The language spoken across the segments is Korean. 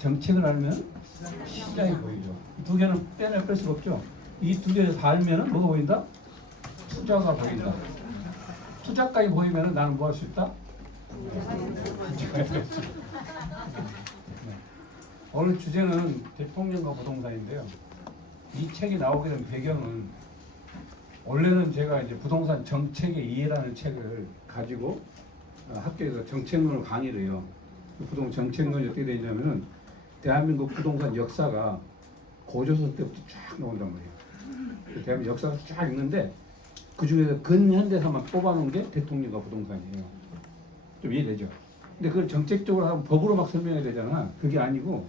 정책을 알면 시장이 보이죠. 두 개는 뺄 수가 없죠. 이 두 개 다 알면은 뭐가 보인다? 투자가 보인다. 투자까지 보이면은 나는 뭐 할 수 있다? 오늘 주제는 대통령과 부동산인데요. 이 책이 나오게 된 배경은 원래는 제가 이제 부동산 정책의 이해라는 책을 가지고 학교에서 정책론을 강의를 해요. 부동산 정책론이 어떻게 되냐면은 대한민국 부동산 역사가 고조선 때부터 쫙 나온단 말이에요. 대한민국 역사가 쫙 있는데 그 중에서 근현대사만 뽑아놓은 게 대통령과 부동산이에요. 좀 이해되죠? 근데 그걸 정책적으로 하면 법으로 막 설명해야 되잖아. 그게 아니고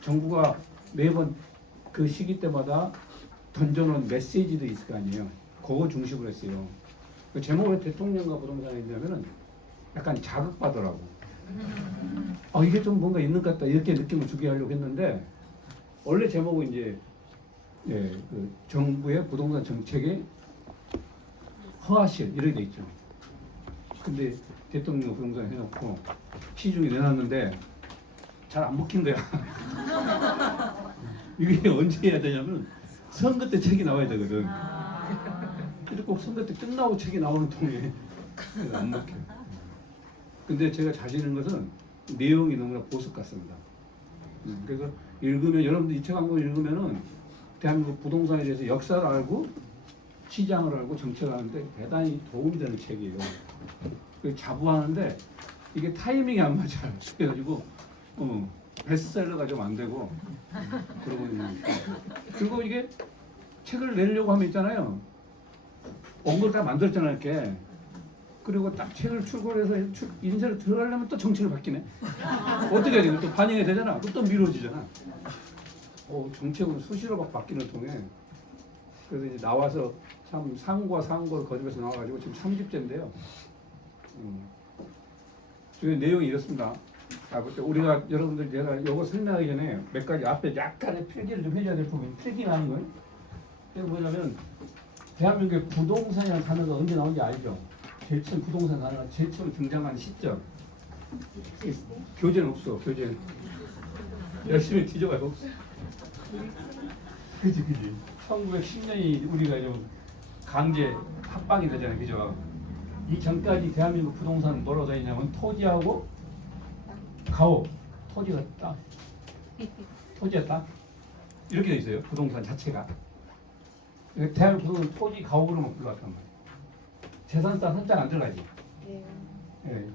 정부가 매번 그 시기 때마다 던져놓은 메시지도 있을 거 아니에요. 그거 중심으로 했어요. 그 제목을 대통령과 부동산이 있냐면은 약간 자극받으라고. 이게 좀 뭔가 있는 것 같다 이렇게 느낌을 주게 하려고 했는데 원래 제목은 이제 그 정부의 부동산 정책의 허하실 이렇게 돼 있죠. 근데 대통령 부동산 해놓고 시중에 내놨는데 잘 안 먹힌 거야. 이게 언제 해야 되냐면 선거 때 책이 나와야 되거든. 근데 꼭 선거 때 끝나고 책이 나오는 통에 안 먹혀. 근데 제가 자신 있는 것은 내용이 너무나 보석 같습니다. 그래서 읽으면 여러분들 이 책 한 권 읽으면은 대한민국 부동산에 대해서 역사를 알고 시장을 알고 정책을 하는데 대단히 도움이 되는 책이에요. 자부하는데 이게 타이밍이 안 맞아요. 그래가지고 베스트셀러가 좀 안 되고 그러고 있는. 그리고 이게 책을 내려고 하면 있잖아요. 온 걸 다 만들었잖아요, 이렇게. 그리고 딱 책을 출고해서 인쇄를 들어가려면 또 정책을 바뀌네. 어떻게 해야 돼? 또 반영이 되잖아. 또 미뤄지잖아. 정책은 수시로 막 바뀌는 통에. 그래서 이제 나와서 참 상고와 상고를 거듭해서 나와가지고 지금 3집째인데요. 지금 내용이 이렇습니다. 우리가 여러분들 제가 이거 설명하기 전에 몇 가지 앞에 약간의 필기를 좀 해줘야 될 부분이 필기라는 거예요. 그게 뭐냐면 대한민국의 부동산이라는 단어가 언제 나온지 알죠? 제일 처음 부동산 단어가 제일 처음 등장한 시점. 교재는 없어. 교재는 열심히 뒤져봐요. 없어. 그지. 1910년이 우리가 좀 강제 합방이 되잖아요. 그죠? 이 전까지 대한민국 부동산은 뭐라고 되어 있냐면 토지하고 가옥. 토지가 땅. 토지가 땅. 이렇게 되어 있어요. 부동산 자체가. 대한민국 부동산 토지 가옥으로만 불러왔단 말이에요. 재산상 한장 안 들어가지.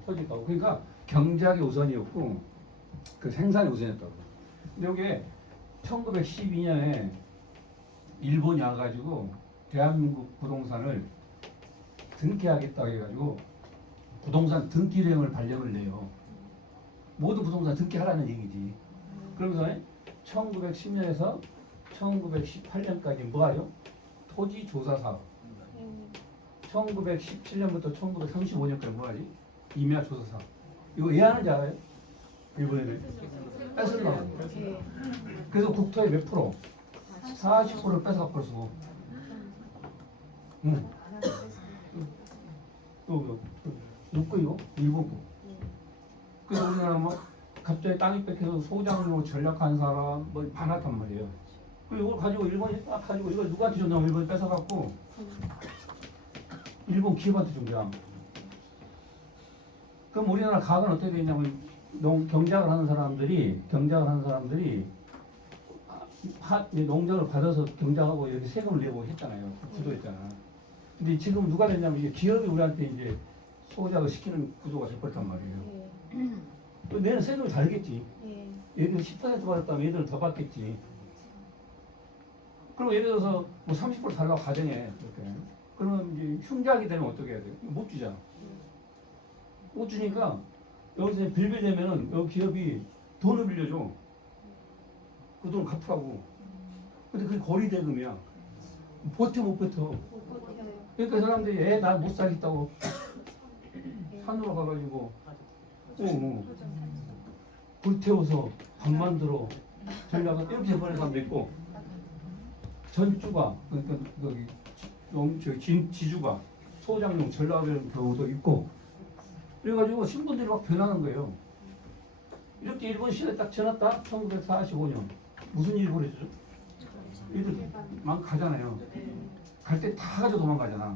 토지 가옥. 그러니까 경작이 우선이었고 그 생산이 우선이었다고. 근데 이게 1912년에 일본이 와가지고 대한민국 부동산을 등기하겠다고 해가지고 부동산 등기령을 발령을 내요. 모든 부동산 등기하라는 얘기지. 그러면서 1910년에서 1918년까지 뭐하요? 토지조사사업. 1917년부터 1935년까지 뭐하지? 임야조사사업. 이거 왜 하는지 알아요? 일본에는 뺏으려고. 그래서 국토의 몇 프로? 40%를 뺏어가 버렸어. 또 누구 이거? 일본 거. 그래서 우리나라 뭐 갑자기 땅이 뺏겨서 소장으로 전략한 사람 뭐 많았단 말이에요. 그리고 이걸 가지고 일본이 딱 가지고 이걸 누구한테 줬냐고 일본이 뺏어갖고 일본 기업한테 준 거야. 그럼 우리나라 가격은 어떻게 되냐면 경작을 하는 사람들이 농작을 받아서 경작하고 이렇게 세금을 내고 했잖아요. 구조했잖아. 근데 지금 누가 됐냐면 이게 기업이 우리한테 이제 소작을 시키는 구조가 돼버렸단 말이에요. 또 내는 세금을 잘겠지. 얘들 10% 받았다면 얘들은 더 받겠지. 그리고 예를 들어서 뭐 30% 달라고 가정해. 이렇게. 그러면 이제 흉작이 되면 어떻게 해야 돼? 못 주잖아. 못 주니까 여기서 빌빌대면은 여기 기업이 돈을 빌려줘. 그 돈 갚으라고. 근데 그게 거리대금이야. 버텨 못 버텨. 그러니까 사람들이 나 못 살겠다고 산으로 가가지고 불태워서 밥 만들어 전략을 이렇게 해버리는 사람도 있고 전주가 그러니까 지주가 소장용 전략을 하는 경우도 있고 그래가지고 신분들이 막 변하는 거예요. 이렇게 일본 시대 딱 지났다. 1945년 무슨 일이 벌어졌죠? 애들 막 가잖아요. 갈 때 다 가지고 도망가잖아.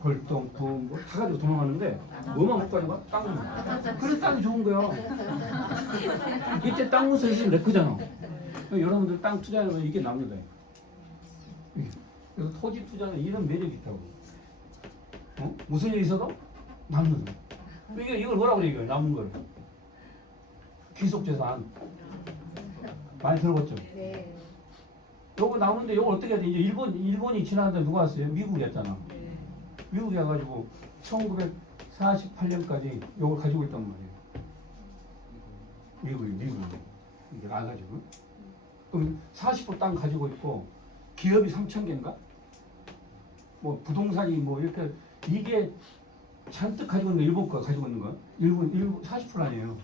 골동, 부음 뭐다 가지고 도망가는데 뭐만 못 가져가? 땅만. 그래 땅이 좋은 거야. 이때 땅 문서 내 크잖아. 여러분들 땅 투자하면 이게 납니다. 그래서 토지 투자는 이런 매력이 있다고. 무슨 일이 있어도 남는 거. 이걸 뭐라고 얘기해요? 남은 걸. 귀속재산. 많이 들어봤죠? 네. 요거 나오는데 요거 어떻게 해야 돼? 이제 일본이 지나는데 누가 왔어요? 미국이었잖아. 미국이 와가지고 1948년까지 요걸 가지고 있단 말이에요. 미국이. 이게 나가지고. 그럼 40% 땅 가지고 있고 기업이 3,000개인가? 뭐 부동산이 뭐 이렇게 이게 잔뜩 가지고 있는 거 일본 거 가지고 있는 거야? 일본 40% 아니에요.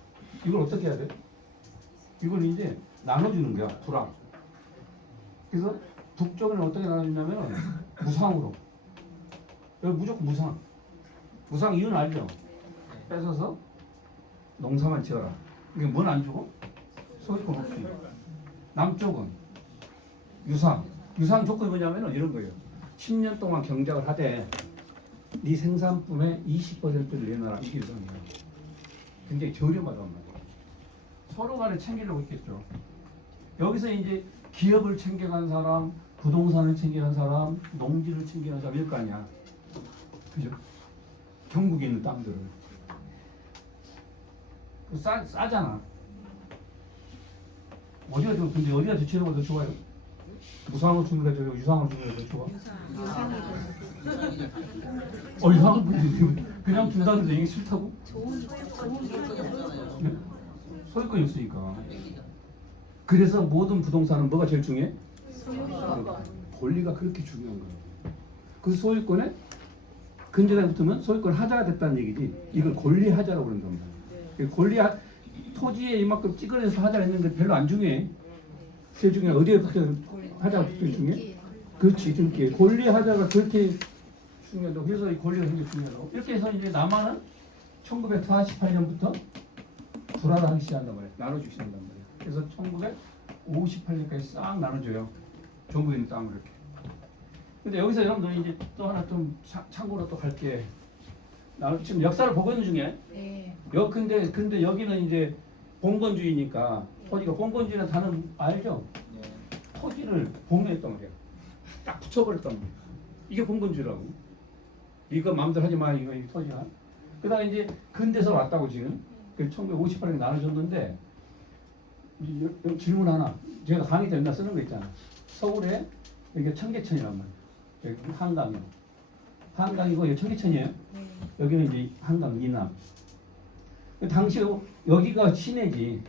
이걸 어떻게 해야 돼? 이걸 이제 나눠주는 거야, 두랑. 그래서 북쪽에는 어떻게 나눠주냐면 무상으로. 여기 무조건 무상. 무상 이유는 알죠? 뺏어서 농사만 지어라. 이게 뭘 안 주고? 소유권 없이. 남쪽은 유상. 유상 조건이 뭐냐면 이런 거예요. 10년 동안 경작을 하되 네 생산품의 20%를 내놔라. 이게 유상이에요. 굉장히 저렴하단 말이에요. 서로 간에 챙기려고 했겠죠. 여기서 이제 기업을 챙겨간 사람, 부동산을 챙겨간 사람, 농지를 챙겨간 사람일 거 아니야. 그죠? 경북에 있는 땅들을. 싸잖아. 어디가 더, 근데 어디가 더 치는 더 좋아요? 무상으로 주는 게 좋아요? 유상으로 주는 게 더 좋아? 유상은 그냥 준다는데 이게 싫다고? 네? 소유권이 없으니까. 그래서 모든 부동산은 뭐가 제일 중요해? 권리가 그렇게 중요한 거예요. 그 소유권에 근저당에 붙으면 소유권 하자가 됐다는 얘기지. 이걸 권리 하자라고 그런단 말이에요. 권리 토지에 이만큼 찍어내서 하자가 있는데 별로 안 중요해. 제일 중요한 어디에 붙어 하자가 붙어 중요해? 그렇지, 그렇게 권리 하자가 그렇게 중요하다고. 그래서 이 권리가 굉장히 중요하다고. 이렇게 해서 이제 남한은 1948년부터 불화를 시작한단 말이에요. 나눠주기 시작한단 말이에요. 그래서 1958년까지 싹 나눠줘요. 전국에 있는 땅을 이렇게. 근데 여기서 여러분들 이제 또 하나 좀 참고로 또 할게. 나 지금 역사를 보고 있는 중에. 네. 근데 여기는 이제 봉건주의니까 토지가 봉건주의라는 단어 알죠? 네. 토지를 봉해했단 말이야. 딱 붙여버렸단 말이야. 이게 봉건주의라고. 이거 마음대로 하지 마. 이거 토지가. 그다음에 이제 근대서 왔다고 지금. 1958년에 나눠줬는데 여기 질문 하나. 제가 강의 때 맨날 쓰는 거 있잖아. 서울에 여기 청계천이란 말이야. 여기 한강이요. 한강이고 여기 청계천이에요. 네. 여기는 이제 한강 이남. 당시 여기가 시내지.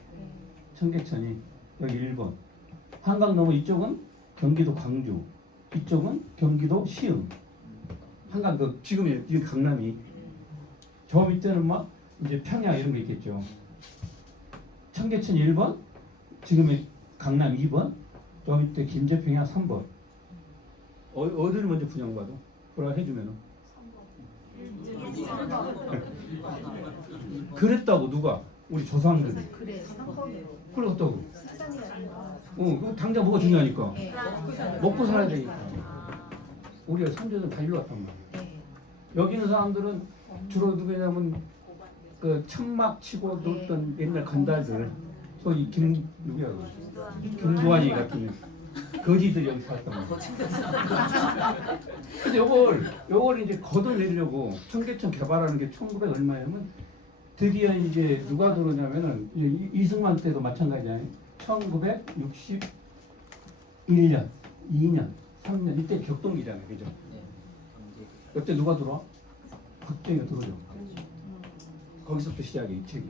청계천이 여기 1번. 한강 넘어 이쪽은 경기도 광주. 이쪽은 경기도 시흥. 한강 그 지금 이 강남이. 저 밑에는 막 이제 평양 이런 거 있겠죠. 청계천 1번, 지금의 강남 2번, 저 밑에 김제평양 3번. 어디를 먼저 분양받아? 그걸 해주면은. 그랬다고 누가? 우리 조상들이. 그랬다고. 당장 뭐가 중요하니까. 먹고 살아야 되니까. 우리가 선조들 다 일로 왔단 말이야. 여기 있는 사람들은 주로 누구냐면 그 천막 치고 놀던 옛날 건달들, 소위 김두한이 같은 거지들이 여기 살았단 말이야. 근데 요걸 이제 걷어내려고 청계천 개발하는 게 1900 얼마냐면 드디어 이제 누가 들어오냐면은 이승만 때도 마찬가지잖아요. 1961년, 2년, 3년 이때 격동기잖아요, 그죠? 그때 누가 들어와? 박정희가 들어오죠. 거기서부터 시작이 이 책이.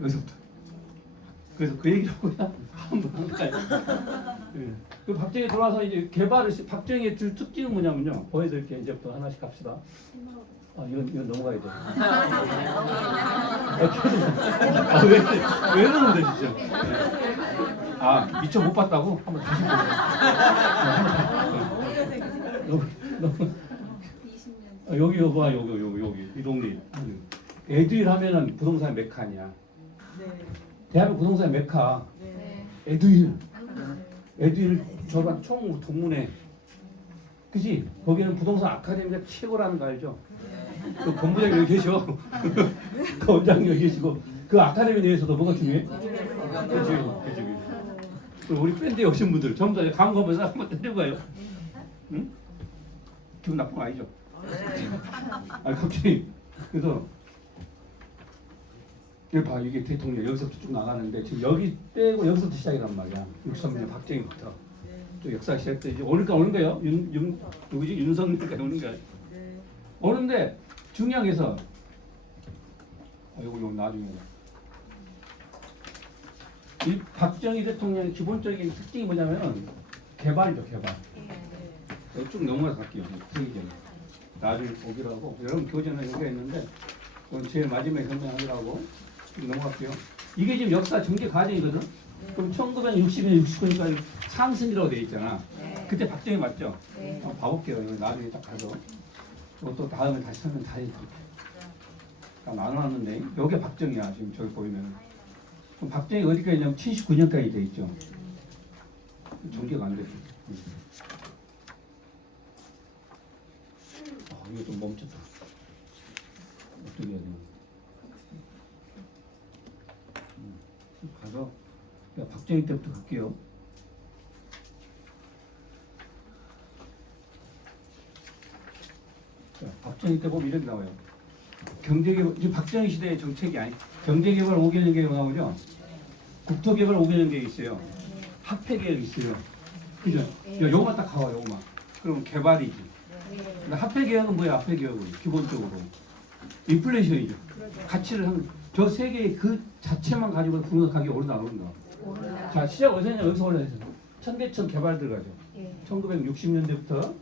여기서부터. 그래서 그 얘기를 그냥 한번 할까요? 네. 그 박정희 들어와서 이제 박정희의 특징은 뭐냐면요. 보여드릴게요. 이제부터 하나씩 갑시다. 이건 넘어가야 돼. 왜 그러는데 진짜? 네. 미처 못 봤다고? 한번 다시 보자. 여기 봐, 여기 이 동네. 애들 하면은 부동산 메카니야. 대한민국 부동산의 메카 네. 에듀윌 저반 총 동문회. 그지? 거기는 부동산 아카데미가 최고라는 거 알죠? 그 본부장님 여기 계셔. 그 원장님 여기 계시고 그 아카데미 내에서도 뭐가 중요해? 그치. 우리 밴드에 오신 분들 전부 다 강의하면서 한번 때려봐요. 응? 기분 나쁜 거 아니죠? 아 갑자기 그래서 여기 봐 이게 대통령 여기서부터 쭉 나가는데 지금 여기 빼고 여기서부터 시작이란 말이야. 63년 박정희부터 또 역사 시작돼 이제 오는 거예요. 누구지 윤석열까지 오는 거야. 오는데 중요한 게서 이거 나중에 이 박정희 대통령의 기본적인 특징이 뭐냐면은 개발이죠 개발. 쭉 넘어가서 갈게요. 나중에 보기로 하고 여러분 교재는 여기가 있는데 그건 제일 마지막에 설명하기라고 넘어갈게요. 이게 지금 역사 전개 과정이거든. 그럼 1960년 69년까지 상승이라고 돼 있잖아. 그때 박정희 맞죠? 한번 봐볼게요. 이거 나중에 딱 가서 또 다음에 다시 설명 다 해드릴게요. 나눠놨는데 여기 박정희야 지금 저기 보이면. 그럼 박정희 어디까지 있냐면 79년까지 돼 있죠. 전개가 안 됐어. 이거 좀 멈췄다. 어떻게 해야 되나? 가서 박정희 때부터 갈게요. 자, 박정희 때 보면 이렇게 나와요. 경제개발, 지금 박정희 시대의 정책이 아니, 경제개발 5개년 계획 나오죠. 국토개발 5개년 계획 있어요. 화폐계획 있어요. 그죠? 요거만 딱 가와 요거만. 그럼 개발이지. 근데 화폐개혁은 뭐야? 화폐개혁은 기본적으로 인플레이션이죠. 가치를 저 세계의 그 자체만 가지고 부동산 가격이 오른다 안 오른다. 자 시작 어디서 했냐 여기서 올라왔어요. 청계천 개발 들어가죠. 1960년대부터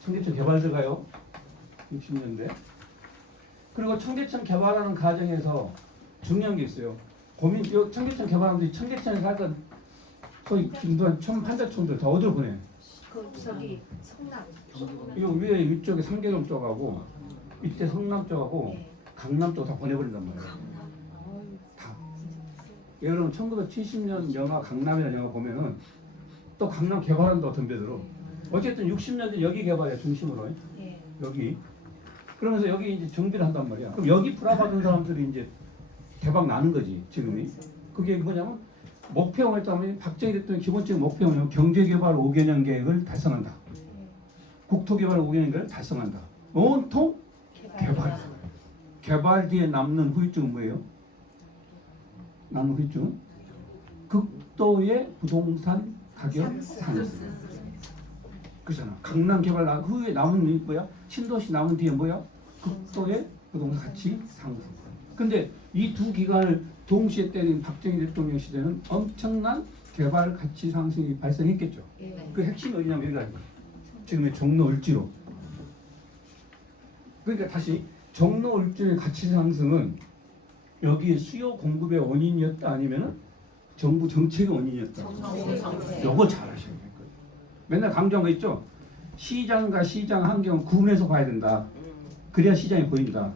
청계천 개발 들어가요. 60년대. 그리고 청계천 개발하는 과정에서 중요한 게 있어요. 청계천 개발하는데 청계천에 살던 소위 김두한 판자촌들 다 어디로 보내? 저기 성남. 이 위에 위쪽에 상계동 쪽하고 밑에 성남 쪽하고 강남 쪽 다 보내버린단 말이에요. 다. 여러분 1970년 영화 강남이라는 영화 보면은 또 강남 개발한다고 덤벼들어. 어쨌든 60년대 여기 개발이야 중심으로. 여기. 그러면서 여기 이제 정비를 한단 말이야. 그럼 여기 불화받은 사람들이 이제 대박 나는 거지 지금이. 그게 뭐냐면 목표를 했다면 박정희 대통령 기본적인 목표는 경제개발 5개년 계획을 달성한다. 국토개발 5개년 계획을 달성한다. 온통 개발. 개발 뒤에 남는 후유증은 뭐예요? 남는 후유증은 극도의 부동산 가격 상승. 그렇잖아. 강남 개발 후에 남은 뭐야? 신도시 남은 뒤에 뭐야? 극도의 부동산 가치 상승. 근데 이 두 기간을 동시에 때린 박정희 대통령 시대는 엄청난 개발 가치 상승이 발생했겠죠. 그 핵심이 어디냐면 여기가 지금의 종로 을지로. 그러니까 다시 종로 을지로의 가치 상승은 여기 수요 공급의 원인이었다 아니면은 정부 정책의 원인이었다. 요거 잘 아셔야 될 거예요. 맨날 강조한 거 있죠. 시장과 시장 환경은 구분해서 봐야 된다. 그래야 시장이 보인다.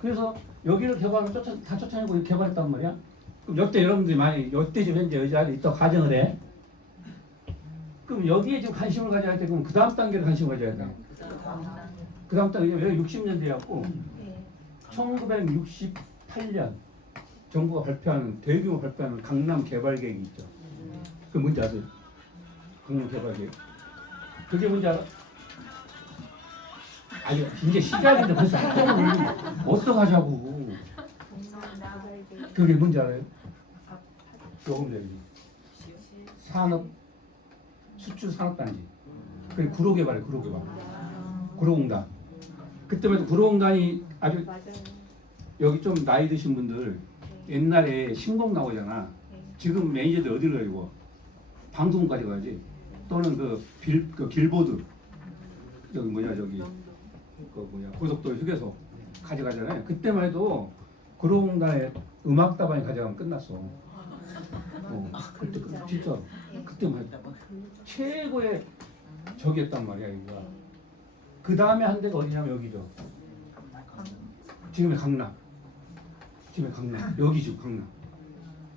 그래서 여기를 개발을 다 쫓아내고 개발했단 말이야. 그럼 여태 여러분들이 많이 여태 지금 현재 여자리 있다 가정을 해. 그럼 여기에 지금 관심을 가져야 돼. 그럼 그 다음 단계를 관심을 가져야 돼. 그 다음 단계 여기 60년대였고 1968년 정부가 발표하는 대규모 발표하는 강남 개발 계획이 있죠. 그 뭔지 아세요? 강남 개발 계획. 그게 뭔지 알아? 아니 이제 시작인데 벌써 학교는 어떡하자고. 그게 뭔지 알아요? 조금 전에 산업 수출 산업단지. 그게 구로개발이에요. 구로공단. 그때부터 구로공단이 아주 여기 좀 나이 드신 분들 옛날에 신곡 나오잖아. 지금 매니저들 어디로 가고 방송까지 가지. 또는 그 길보드 여기 뭐냐 저기 고속도로 휴게소 가져가잖아요. 그때만 해도 구로공단에 음악다방에 가져가면 끝났어. 그때 진짜 그때만 해도 최고의 적이었단 말이야 여기가. 그 다음에 한 데가 어디냐면 여기죠. 지금의 강남. 지금 강남 여기 지금 강남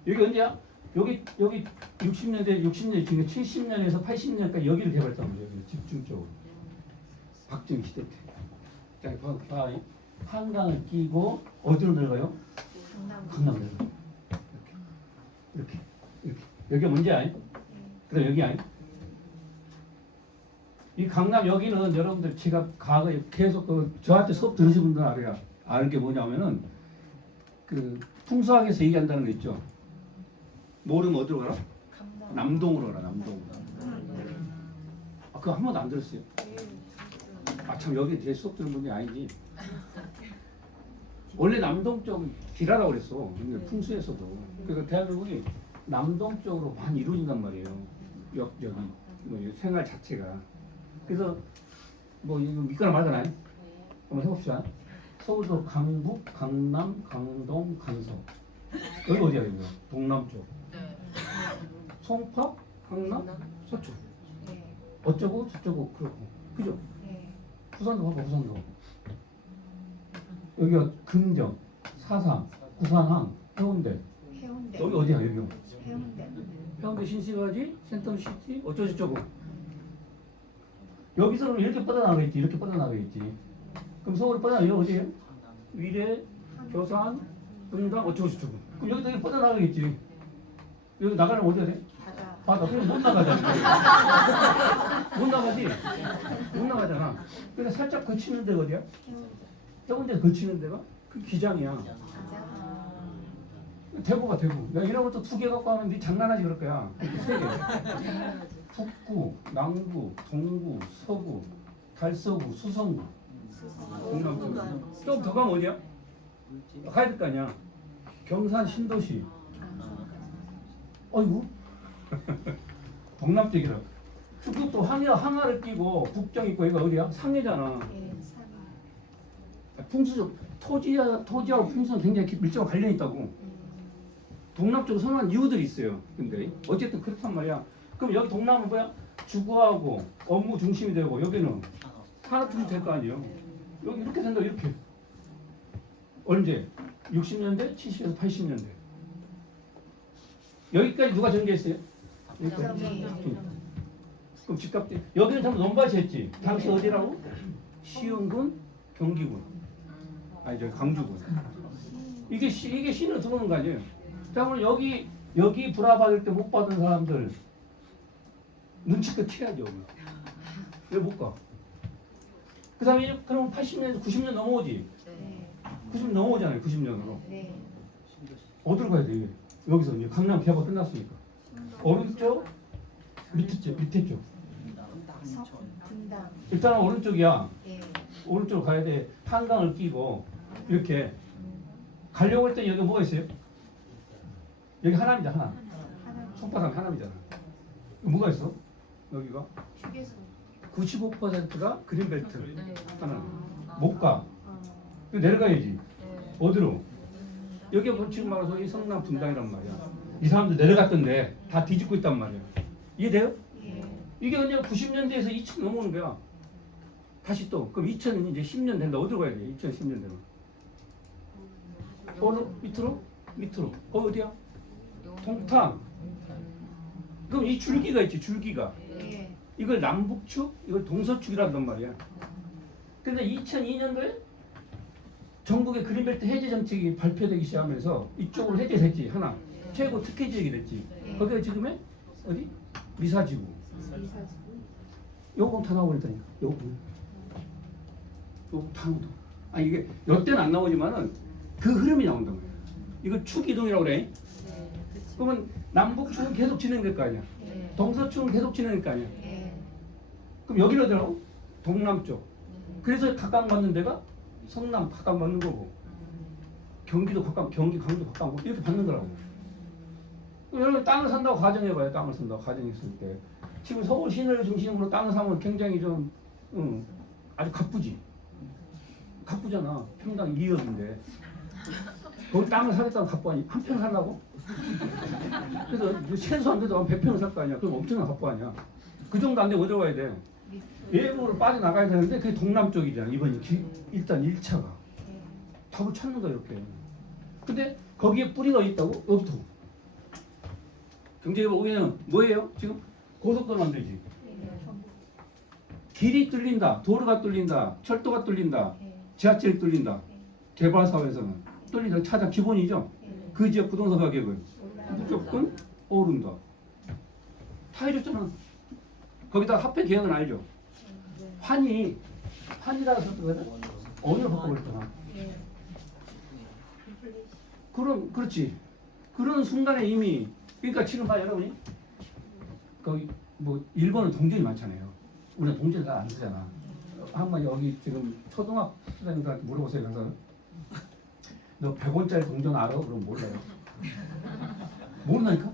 여기 언제야? 여기 60년대 중에 70년에서 80년까지 여기를 개발했단 말이에요. 여기 집중적으로 박정희 시대 때. 자, 봐. 한강을 끼고 어디로 들어가요? 강남 들어가. 이렇게. 여기가 뭔지 아니? 그다음 여기 아니? 이 강남 여기는 여러분들 제가 과거에 계속 저한테 수업 들으신 분들 알아요. 아는 게 뭐냐면은 그 풍수학에서 얘기한다는 거 있죠. 모르면 어디로 가라? 남동으로 가라. 남동으로. 아, 그거 한 번도 안 들었어요. 아, 참 여기 제 수업 들은 분이 아니지. 원래 남동 쪽은 길하라고 그랬어. 근데 풍수에서도. 그래서 대한민국이 남동 쪽으로 많이 이루어진단 말이에요. 여기 뭐 생활 자체가. 그래서 뭐 이거 믿거나 말거나 한번 해봅시다. 서울도 강북, 강남, 강동, 강서. 여기 어디야 이거? 동남쪽. 송파, 강남, 서초. 어쩌고 저쩌고 그렇고. 그죠? 부산도 봐봐 부산도. 여기가 금정, 사상, 부산항, 해운대. 여기 어디야 여기? 해운대 신시가지, 센텀시티, 어쩌고저쩌고. 여기서는 이렇게 뻗어나가겠지. 이렇게 뻗어나가겠지. 그럼 서울이 뻗어나가 여기 어디예요? 위례, 교산, 분당, 어쩌고저쩌고. 그럼 여기도 이렇게 뻗어나가겠지. 여기 나가려면 어디가 돼? 바다. 그럼 못 나가잖아. 못 나가지? 못 나가잖아. 그래서 살짝 거치는 데가 어디야? 해운대 거치는 데가? 그 기장이야. 대구가 대구. 내가 이런 것도 2개 갖고 하면 네 장난하지 그럴 거야. 3개. 북구, 남구, 동구, 서구, 달서구, 수성구. 동남구. 좀 더 가면 어디야? 가야 될 거 아니야. 경산 신도시. 어이구. 동남쪽이라. 그것도 항아를 끼고 북경 있고 이거 어디야? 상해잖아. 풍수적 토지하고 풍수는 굉장히 밀접한 관련이 있다고. 동남쪽으로 선호한 이유들이 있어요. 근데 어쨌든 그렇단 말이야. 그럼 여기 동남은 뭐야? 주거하고 업무 중심이 되고 여기는 산업 중심이 될 거 아니에요. 여기 이렇게 된다 이렇게. 언제? 60년대, 70년대, 80년대. 여기까지 누가 전개했어요? 여기까지. 그럼 집값 때 여기는 전부 논밭이었지. 당시 어디라고? 시흥군, 경기군. 아니 저 강주군. 이게 시내로 들어오는 거 아니에요? 자 그럼 여기 불화 받을 때 못 받은 사람들 눈치껏 튀어야죠. 왜 못 가? 그 다음에 그럼 80년, 90년 넘어오지. 90년 넘어오잖아요. 90년으로. 어디로 가야 돼? 여기서 이제 강남 개발 끝났으니까. 오른쪽, 밑에 쪽. 일단은 오른쪽이야. 오른쪽으로 가야 돼. 한강을 끼고 이렇게 가려고 할 때 여기 뭐가 있어요? 여기 하남이다 하남. 송파산 하남이잖아. 뭐가 있어? 여기가 95%가 그린벨트 하나. 못 가. 내려가야지. 어디로? 여기 지금 말해서 이 성남 분당이란 말이야. 이 사람들 내려갔던데 다 뒤집고 있단 말이야. 이해돼요? 이게 언제 90년대에서 2000 넘어오는 거야. 다시 또 그럼 2000 이제 10년 된다. 어디로 가야 돼? 2010년 되면. 어느 밑으로. 어디야? 동탄. 그럼 이 줄기가 있지. 줄기가. 이걸 남북축, 이걸 동서축이란단 말이야. 근데 2002년도에 전국의 그린벨트 해제 정책이 발표되기 시작하면서 이쪽으로 해제됐지. 하나. 최고 특혜 지역이 됐지. 거기가 지금의 어디? 미사지구. 요거 다 나오니까. 요거 다 나온다. 아 이게 여태는 안 나오지만은 그 흐름이 나온단 말이야. 이거 축이동이라고 그래. 그러면 남북축은 계속 진행될 거 아니야. 동서축은 계속 진행될 거 아니야. 그럼 여기는 어디라고? 동남쪽. 그래서 각광받는 데가 성남 각광받는 거고 경기도 경기 강도 각광받고 이렇게 받는 거라고. 여러분 땅을 산다고 가정해봐요. 땅을 산다고 가정했을 때 지금 서울 시내를 중심으로 땅을 사면 굉장히 좀 아주 가쁘잖아. 평당 2억인데 거기 땅을 사겠다고 가쁘하니 한 평 살라고? 그래서 최소 안 돼도 한 100평을 살 거 아니야. 그럼 엄청난 가쁘 아니야. 그 정도 안 되면 어디로 가야 돼? 일부러 빠져나가야 되는데 그게 동남쪽이잖아. 이번에 일단 1차가 답을 찾는 거야 이렇게. 근데 거기에 뿌리가 있다고? 여기도. 경제개발 5개년은 뭐예요? 지금 고속도로 만들지. 길이 뚫린다, 도로가 뚫린다, 철도가 뚫린다, 지하철이 뚫린다. 개발 사회에서는 뚫린다. 차자 기본이죠. 그 지역 부동산 가격은 무조건 오른다. 다 이랬잖아. 거기다 화폐 개혁은 알죠. 환이라서 썼거든. 언어를 바꿔버렸잖아. 그렇지. 그런 순간에 이미 그러니까 지금 봐 여러분이 거기 뭐 일본은 동전이 많잖아요. 우리는 동전을 다 안 쓰잖아. 한번 여기 지금 초등학생들한테 물어보세요. 그래서 너 100원짜리 동전 알아? 그럼 몰라요. 모른다니까?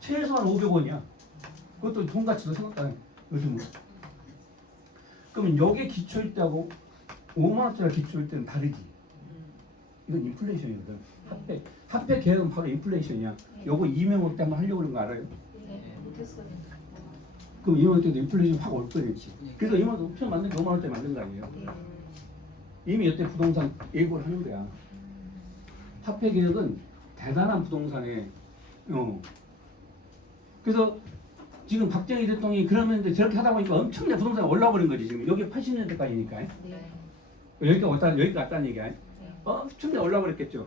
최소한 500원이야. 그것도 돈가치도 생각도 안 해. 요즘은. 그러면 여기에 기초일 때하고 5만 원짜리 기초일 때는 다르지. 이건 인플레이션이거든. 화폐 개혁은 바로 인플레이션이야. 요거 이명박 때 한번 하려고 그런 거 알아요? 못했어요. 그럼 이명박 때도 인플레이션 확 올 거겠지. 그래서 이명박 옵션 만든 게 5만 원짜리 만든 거 아니에요? 이미 이때 부동산 예고를 하는 거야. 화폐 개혁은 대단한 부동산에 그래서 지금 박정희 대통령이 그러는데 저렇게 하다 보니까 엄청나게 부동산이 올라와 버린 거지. 지금 여기 80년대까지니까 여기가 왔다는 얘기야. 엄청나게 올라와 버렸겠죠.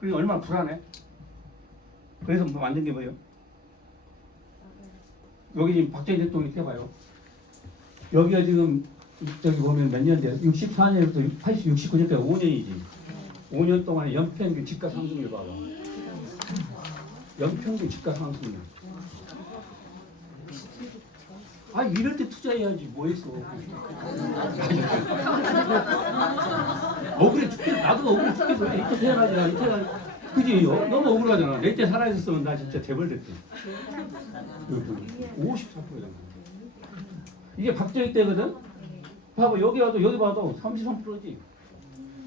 그리고 얼마나 불안해. 그래서 뭐 만든 게 뭐예요? 여기 지금 박정희 대통령이 해봐요. 여기가 지금 저기 보면 몇 년대? 64년부터 69년까지 5년이지. 5년 동안에 연평균 집가 상승률 봐봐. 연평균 집가 상승률. 이럴 때 투자해야지 뭐 했어. 억울해 죽겠어. 나도 억울해 죽겠어. 이때 태어나지 나 이때가 그지? 너무 억울하잖아. 내 때 살아있었으면 나 진짜 재벌됐대. 54%잖아. 이게 박정희 때거든. 봐봐 여기 봐도 33%지.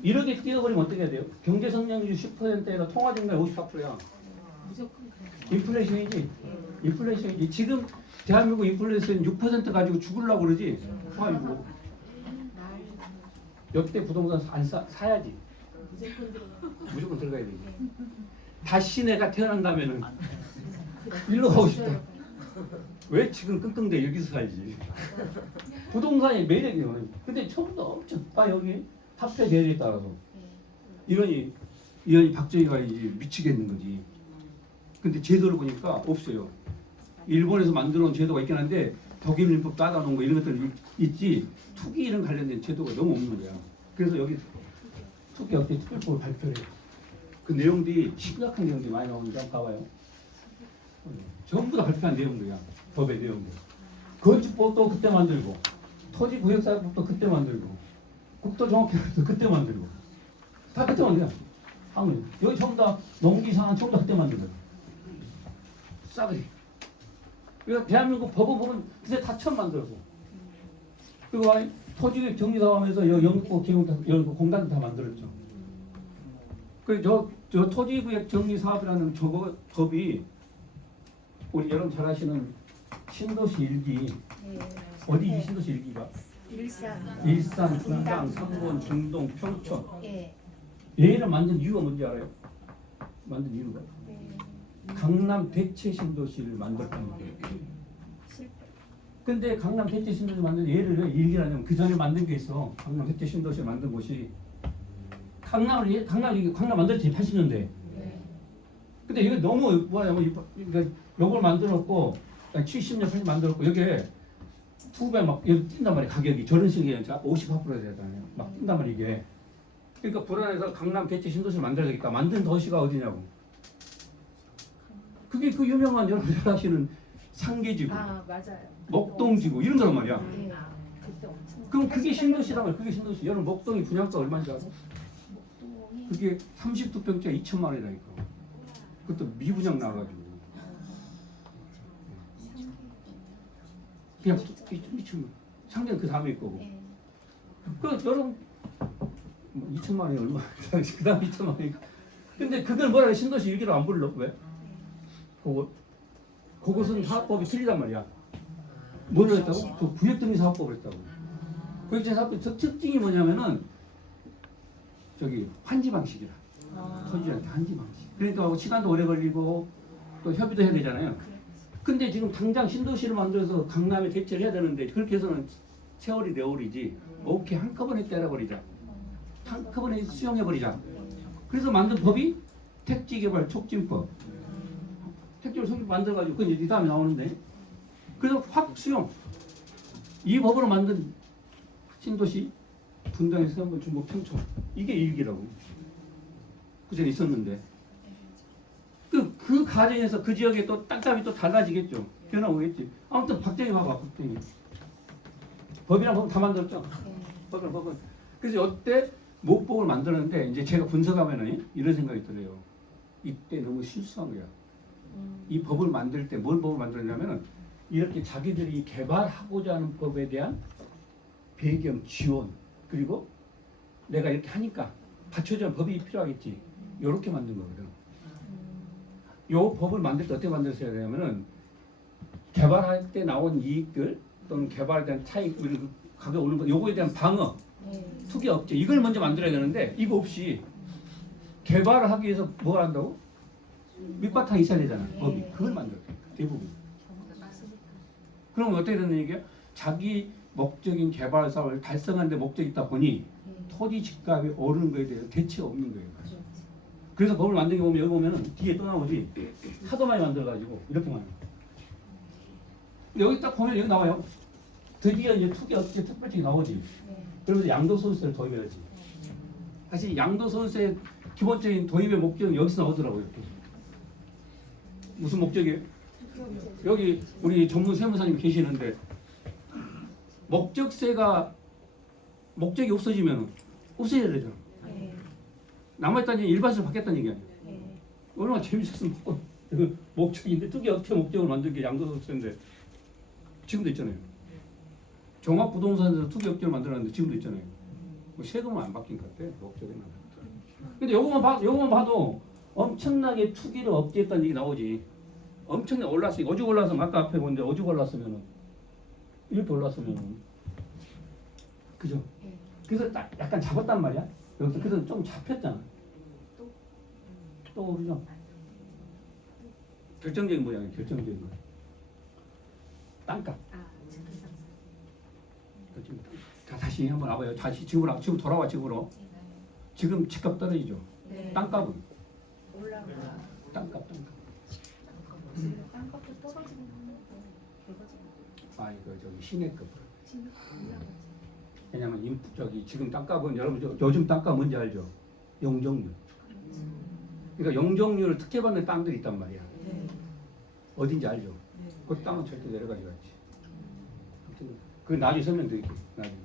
이렇게 뛰어버리면 어떻게 해야 돼요? 경제 성장률 10%에다 통화 증가율 54%야. 인플레이션이지. 인플레이션이지. 지금 대한민국 인플레이션 6% 가지고 죽으려고 그러지. 아이고. 역대 부동산 사야지. 무조건 들어가야 돼. 다시 내가 태어난다면은 일로 가고 싶다. 왜 지금 끙끙대 여기서 살지? 부동산의 매력이에요. 근데 처음부터 엄청 여기 화폐 계열에 따라서 이러니 박정희가 이제 미치겠는 거지. 근데 제도를 보니까 없어요. 일본에서 만들어 놓은 제도가 있긴 한데 독일민법 따다 놓은 거 이런 것들 있지 투기 이런 관련된 제도가 너무 없는 거야. 그래서 여기 투기 어때 특별법을 발표를 해요. 그 내용들이 심각한 내용들이 많이 나오니까 한번 봐봐요. 전부 다 발표한 내용들이야. 법의 내용들. 건축법도 그때 만들고 토지구역사업법도 그때 만들고 국토종합계획도 그때 만들고 다 그때 만들어. 여기 전부 다 농기상은 전부 다 그때 만든 거야. 싸그리. 그러니까 대한민국 법을 보면 그때 다 처음 만들었고 그리고 토지구역 정리사업하면서 영국고 공단도 다 만들었죠. 그리고 저 토지구역 정리사업이라는 저거 법이 우리 여러분 잘 아시는 신도시 일기 어디 이 신도시 일기가? 일산, 분당, 삼본, 중동, 평촌 얘를 만든 이유가 뭔지 알아요? 만든 이유가? 강남 대체 신도시를 만들었다는 거예요. 근데 강남 대체 신도시 만든 얘를 왜 일기를 하냐면 그 전에 만든 게 있어. 강남 대체 신도시 만든 곳이 강남 만들었지 80년대. 근데 이거 너무 뭐냐면 그러니까 요걸 만들었고 70년 80년 만들었고 여기에 두 배 막 뛴단 말이야. 가격이 저런 식이에요. 50%가 되잖아요. 막 뛴단 말이야 이게. 그러니까 불안해서 강남 대체 신도시를 만들어야 되겠다. 만든 도시가 어디냐고. 그게 그 유명한 여러분 잘 아시는 상계지구, 맞아요. 목동지구 이런 거란 말이야. 그때 엄청. 그럼 그게 신도시라면 그게 신도시. 여러분 목동이 분양가 얼마인지 알아? 그게 32평짜리 2천만 원이라니까. 그것도 미분양 나가지고. 그냥 2천만. 상대는 그 다음에 거고. 그 여러분 2천만 원이 얼마? 그 다음 2천만 원이니까. 근데 그걸 뭐라 신도시 일기로 안 불러? 왜? 그것은 사업법이 틀리단 말이야. 뭘 했다고? 그 구역등기 사업법을 했다고. 구역등기 사업법 특징이 뭐냐면은 환지 방식이라. 토지한테 한 집만. 그러니까 시간도 오래 걸리고 또 협의도 해야 되잖아요. 근데 지금 당장 신도시를 만들어서 강남에 대체를 해야 되는데 그렇게 해서는 세월이 내월이지. 오케이 한꺼번에 때려버리자. 한꺼번에 수용해버리자. 그래서 만든 법이 택지개발 촉진법. 택지개발 촉진법 만들어가지고 그 이제 이 다음에 나오는데 그래서 확 수용. 이 법으로 만든 신도시 분당에서 세운 중국 평촌 이게 일기라고. 그전에 있었는데 그 과정에서 그 지역에 또 땅값이 또 달라지겠죠. 변화 오겠지. 아무튼 박정희 봐봐. 박정희 법이랑 법 다 만들었죠. 법은. 그래서 이때 목법을 만드는데 이제 제가 분석하면은 이런 생각이 들어요. 이때 너무 실수한 거야. 이 법을 만들 때 뭘 법을 만들었냐면은 이렇게 자기들이 개발하고자 하는 법에 대한 배경, 지원 그리고 내가 이렇게 하니까 받쳐주는 법이 필요하겠지. 이렇게 만든 거거든. 요 법을 만들 때 어떻게 만들었어야 되냐면은 개발할 때 나온 이익들 또는 개발에 대한 차익, 가격 오르는 거, 요거에 대한 방어, 투기 업체 이걸 먼저 만들어야 되는데 이거 없이 개발을 하기 위해서 뭐 한다고? 밑바탕이 있어야 되잖아. 법이 그걸 만들었다. 대부분. 그럼 어떻게 되는 얘기야? 자기 목적인 개발 사업을 달성하는 데 목적이 있다 보니 토지 집값이 오르는 거에 대해서 대체가 없는 거예요. 그래서 법을 만든 게 보면 여기 보면은 뒤에 또 나오지. 하도 많이 만들어가지고 이렇게 많아요. 여기 딱 보면 여기 나와요. 드디어 이제 투기 업체 특별칙이 나오지. 그러면서 양도소득세를 도입해야지. 사실 양도소득세 기본적인 도입의 목적은 여기서 나오더라고요. 무슨 목적이에요? 여기 우리 전문 세무사님 계시는데 목적세가 목적이 없어지면 없애야 되잖아. 남아있다는 일반세를 받겠다는 얘기 아니에요. 얼마나 재밌었으면 그 목적인데 투기 업체 목적을 만든 게 양도소득세인데 지금도 있잖아요. 종합부동산에서 투기 업체를 만들었는데 지금도 있잖아요. 뭐 세금은 안 바뀐 것 같아. 목적은 안 바뀌었다. 근데 요거만 봐도 엄청나게 투기를 억제했다는 얘기 나오지. 엄청나게 올랐으니까 오죽 올라서 아까 앞에 본데 오죽 올랐으면은 이렇게 올랐으면은 그죠? 그래서 딱 약간 잡았단 말이야. 여기서 그래서 좀 잡혔잖아. 또 오르죠. 결정적인 모양이에요. 결정적인 거. 땅값. 자 다시 한번 와봐요. 다시 지금 돌아와 지금으로. 지금 집값 떨어지죠. 땅값은 올라가. 땅값. 땅값도 떨어지는 아 이거 저기 시내급. 왜냐면 지금 땅값은 여러분 요즘 땅값 뭔지 알죠? 용적률. 그러니까 용적률을 특혜받는 땅들이 있단 말이야. 어딘지 알죠? 그 땅은 절대 내려가지 않지. 그 나중에 설명드릴게요. 나중에.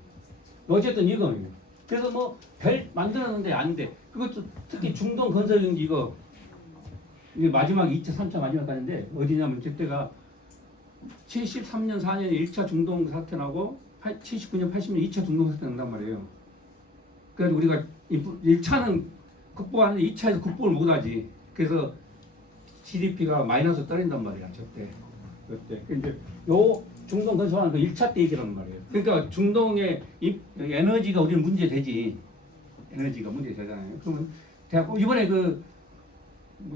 어쨌든 이거예요. 그래서 뭐 별 만들었는데 안 돼. 그것도 특히 중동 건설용지 이거 마지막 2차, 3차 마지막까지인데 어디냐면 그때가 73년, 4년에 1차 중동 사태 나고 79년, 80년 2차 중동 사태 난단 말이에요. 그래서 우리가 1차는 극복하는데 2차에서 극복을 못하지. 그래서 GDP가 마이너스 떨어진단 말이야. 저때. 그때. 이제 요 중동 건설하는 그 1차 때 얘기라는 말이에요. 그러니까 중동의 에너지가 우리는 문제되지. 에너지가 문제되잖아요. 그러면 대학 이번에 그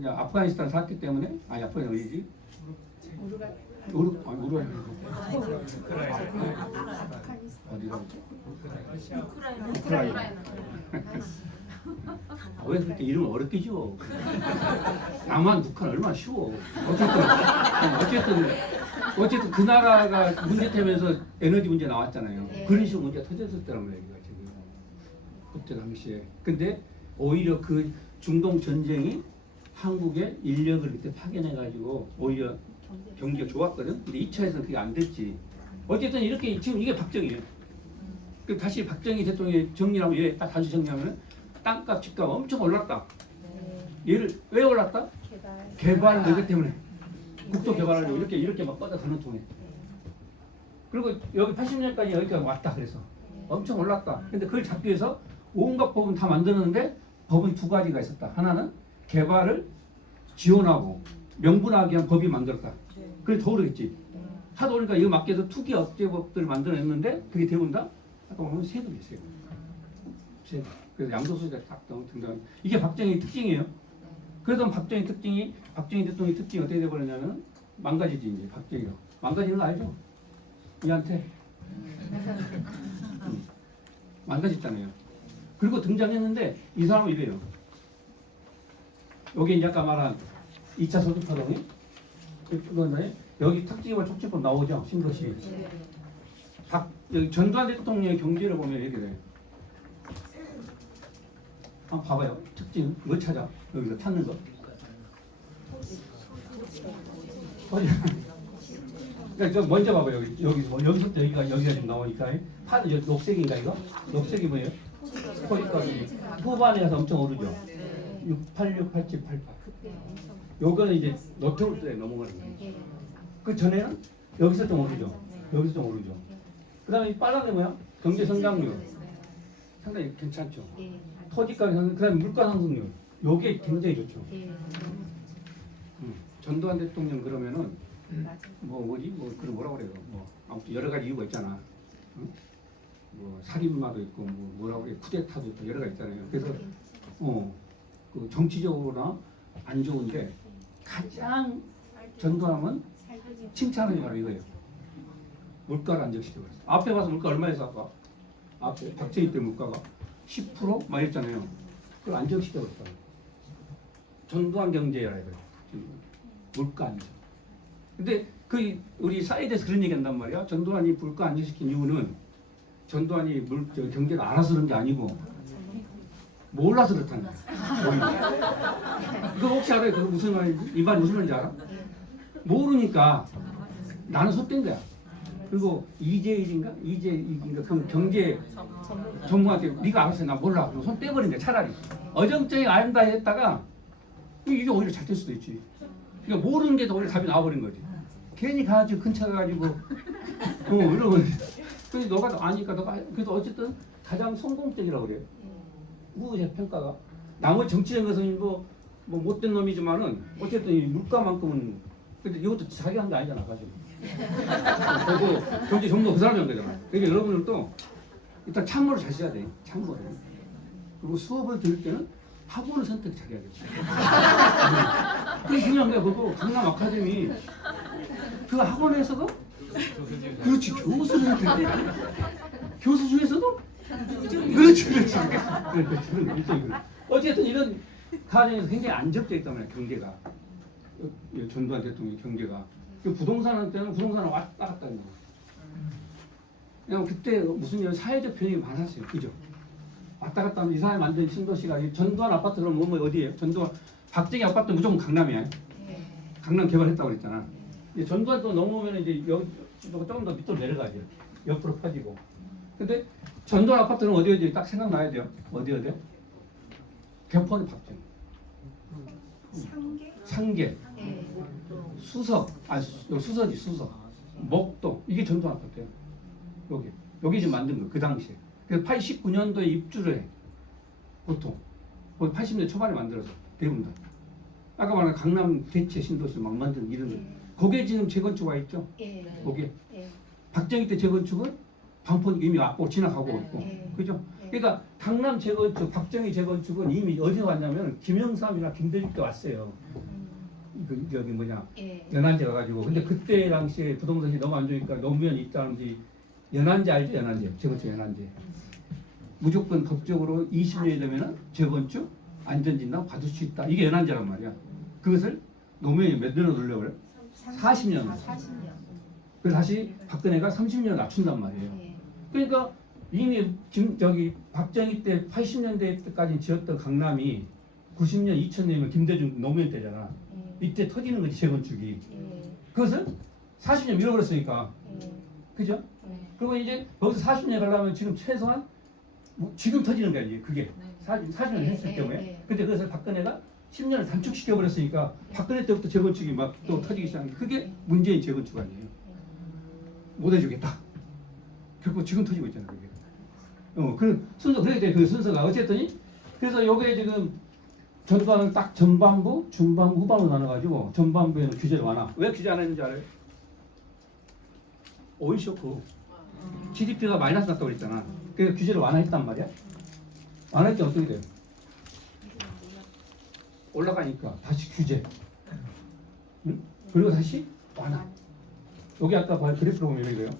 아프가니스탄 사태 때문에 아프가니스탄 어디지? 우루과이 어디가? 우크라이나. 왜 그렇게 이름을 어렵게 지어? 남한 북한 얼마나 쉬워. 어쨌든 그 나라가 문제되면서 에너지 문제 나왔잖아요. 그런 식으로 문제가 터졌을 때란 말이야 지금. 그때 당시에. 근데 오히려 그 중동 전쟁이 한국의 인력을 그때 파견해가지고 오히려 경기가 좋았거든. 근데 2차에서는 그게 안 됐지. 어쨌든 이렇게 지금 이게 박정희예요. 그 다시 박정희 대통령이 정리하면 얘 딱 다시 정리하면 땅값 집값 엄청 올랐다. 얘를 왜 올랐다? 개발 이것 때문에 국토 개발하려고 이렇게 막 뻗어가는 통에. 그리고 여기 80년까지 여기까지 왔다 그래서 엄청 올랐다. 근데 그걸 잡기 위해서 온갖 법은 다 만드는데 법은 두 가지가 있었다. 하나는 개발을 지원하고 명분하게 한 법이 만들었다. 그래 더 오르겠지. 하도 오르니까 이거 맞게 해서 투기 억제법들을 만들어냈는데 그게 대부분 다 아까 보면 세금이에요. 세금. 그래서 양도소지가 딱 등장. 이게 박정희 특징이에요. 그래도 박정희 대통령의 특징이 어떻게 돼버렸냐면 망가지지 이제 박정희가 망가지는 거 알죠? 우리한테 망가졌잖아요. 그리고 등장했는데 이 사람은 이래요. 여기 이제 아까 말한 2차 소득파동이 그거는 여기 탁지기와 촉진법 나오죠. 신도시. 여기 전두환 대통령의 경제를 보면 이렇게 돼요. 한번 봐봐요. 특징 뭐 찾아? 여기서 찾는 거. 그러니까 저 먼저 봐봐요. 여기서부터 여기가 지금 나오니까 녹색인가 이거? 녹색이 뭐예요? 토지값이 후반에 가서 엄청 오르죠. 686, 87, 88. 요거는 이제 노태우 때 넘어가는 거예요. 그 전에는 여기서 좀 오르죠. 여기서 좀 오르죠. 그다음에 이 빨간 게 뭐야? 경제 성장률 상당히 괜찮죠. 토지값 그다음에 물가 상승률 요게 굉장히 좋죠. 전두환 대통령 그러면은 그런 뭐라고 그래요? 뭐 아무튼 여러 가지 이유가 있잖아. 응? 뭐 살인마도 있고 뭐라고 그래 쿠데타도 있고 여러 가지 있잖아요. 그래서 그 정치적으로나 안 좋은데 가장 전두환은 칭찬하는 바로 이거예요. 물가를 안정시켜버렸어. 앞에 봐서 물가 얼마에서 아까 앞에 박정희 때 물가가 10% 막 이랬잖아요. 그걸 안정시켜버렸다. 전두환 경제라 해요. 물가 안정. 근데 그 우리 사이드에서 그런 얘기한단 말이야. 전두환이 물가 안정시킨 이유는 전두환이 경제가 알아서 그런 게 아니고 몰라서 그렇다는 거야. 이거 혹시 알아요? 그거 무슨 말인지? 이 말 무슨 말인지 알아? 모르니까 나는 손뗀 거야. 그리고 이재일인가 그럼 경제 전문가한테 네가 알아서 나 몰라. 그럼 손 떼버린 거야. 차라리 어정쩡히 안다 했다가 이게 오히려 잘 될 수도 있지. 그러니까 모르는 게 더 오히려 답이 나와버린 거지. 괜히 가가지고 큰 차 가가지고 이러고 근데 너가 아니까 너가 그래도 어쨌든 가장 성공적이라고 그래요. 후의 평가가 나머지 정치적 것은 뭐 못된 놈이지만은 어쨌든 이 물가만큼은 근데 이것도 자기 한 게 아니잖아 사실. 그리고 경제 전문가 그 사람이 한 거잖아. 그러니까 여러분들도 일단 참고를 잘 써야 돼. 참고를. 그리고 수업을 들을 때는 학원을 선택 잘해야 돼. 그게 중요한 거야. 그리고 강남 아카데미 그 학원에서도 그렇지 교수를 선택해. 교수 중에서도 그렇지. 어쨌든 이런 가정에서 굉장히 안정되어 있단 말이야 경제가. 전두환 대통령 경제가. 부동산 때는 부동산을 왔다 갔다 하는 거야. 왜냐면 그때 무슨 일 사회적 변형이 많았어요. 그죠? 왔다 갔다 하면 이 사람이 만든 신도시가 전두환 아파트 그럼 뭐 어디예요? 전두환 박정희 아파트 무조건 강남이야. 강남 개발했다고 그랬잖아. 전두환 또 넘어오면 이제 여기 조금 더 밑으로 내려가죠. 옆으로 퍼지고. 근데 전두환 아파트는 어디 딱 생각나야 돼요. 어디? 개포는 박정희. 상계. 수석. 수서지 수석. 목동. 이게 전두환 아파트예요. 여기 지금 만든 거 그 당시에. 그래서 89년도에 입주를 해. 보통 80년 초반에 만들어서 대부분 다. 아까 말한 강남 대체 신도시 막 만든 이런 거. 거기에 지금 재건축 와 있죠. 거기에. 박정희 때 재건축은 방포 이미 왔고 지나가고 있고. 그죠? 그러니까 강남 재건축, 박정희 재건축은 이미 어디서 왔냐면 김영삼이나 김대중 때 왔어요. 여기 연안제 가가지고. 근데 그때 당시에 부동산이 너무 안 좋으니까 노무현 입장인지 연안제 알죠? 연안제. 재건축 연안제. 무조건 법적으로 20년이 되면은 재건축 안전진단 받을 수 있다. 이게 연안제란 말이야. 그것을 노무현이 몇 년으로 늘려버려? 40년. 그래서 다시 박근혜가 30년 낮춘단 말이에요. 그러니까 이미 박정희 때 80년대 때까지 지었던 강남이 90년, 2000년이면 김대중 노무현 때잖아. 이때 터지는 거지 재건축이. 그것을 40년 밀어버렸으니까. 그죠? 그리고 이제 거기서 40년 가려면 지금 최소한 지금 터지는 거야 이제 그게 40년 했을 경우에. 근데 그것을 박근혜가 10년을 단축시켜 버렸으니까 박근혜 때부터 재건축이 막 또 터지기 시작한 게 그게 문재인 재건축 아니에요. 못 해주겠다. 결국 지금 터지고 있잖아요 그게. 그 순서 그래야 돼. 그 순서가 어쨌든 그래서 요게 지금 전두환은 딱 전반부, 중반부, 후반으로 나눠가지고 전반부에는 규제를 완화. 왜 규제 안 했는지 알아요? 오일 쇼크. GDP가 마이너스 났다고 그랬잖아. 그래서 규제를 완화했단 말이야. 완화할 때 어떻게 돼요? 올라가니까 다시 규제. 응? 그리고 다시 완화. 여기 아까 그래프로 보면 이래요.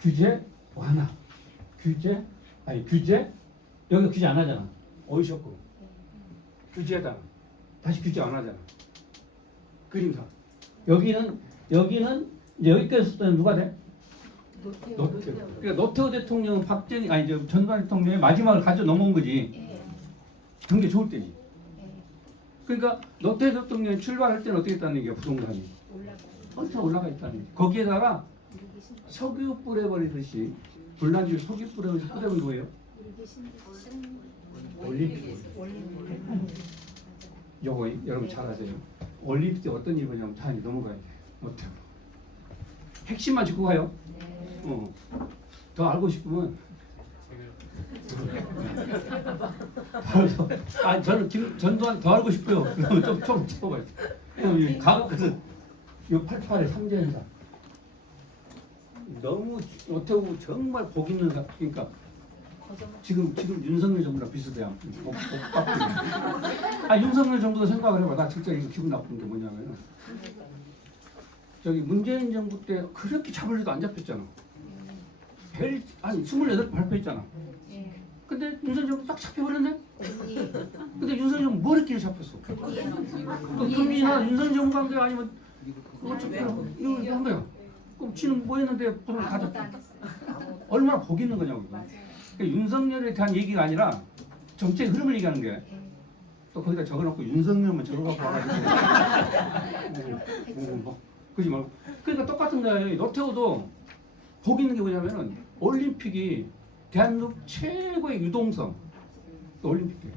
규제 완화. 규제 여기 규제 안 하잖아. 어이셨고 규제다. 다시 규제 안 하잖아. 그림상. 여기는 이제 여기까지 했을 때는 누가 돼? 노태우. 그러니까 노태우 대통령은 박정희 아니 저 전두환 대통령의 마지막을 가져 넘어온 거지. 예. 경제 좋을 때지. 예. 그러니까 노태우 대통령이 출발할 때는 어떻게 했다는 얘기야 부동산이 올라가. 엄청 올라가 있다는 얘기. 거기에다가 우리 계신 석유 뿌려버리듯이 불난지를 석유 뿌려버리듯이 뿌려버린 거예요. 우리 계신 올림픽. 요거 여러분 잘 아세요. 올림픽 때 어떤 일이 뭐냐면 다 이제 넘어가야 돼. 노태우. 핵심만 짚고 가요. 더 알고 싶으면 저는 전두환 더 알고 싶어요. 좀 짚어봐요. 가급해서 이 88의 삼재현상 너무 노태우 정말 복 있는 그러니까 지금 윤석열 정부랑 비슷해요. 윤석열 정부도 생각을 해봐. 나 진짜 이거 기분 나쁜 게 뭐냐면 저기 문재인 정부 때 그렇게 잡으려도 안 잡혔잖아. 아니 28 발표했잖아. 근데 윤석열 정부 딱 잡혀버렸네. 근데 윤석열 정부 뭐 이렇게 잡혔어? 금리나 윤석열 정부 한 게 아니면 어차피 이거 한 거야. 그럼 지는 뭐 했는데 돈을 다 잡혀. 얼마나 복 있는 거냐고. 그러니까 윤석열에 대한 얘기가 아니라 정책 흐름을 얘기하는 게. 또 거기다 적어놓고 윤석열만 적어갖고 와가지고 그러지 말고. 그러니까 똑같은 거예요. 노태우도 복 있는 게 뭐냐면은 올림픽이 대한민국 최고의 유동성. 올림픽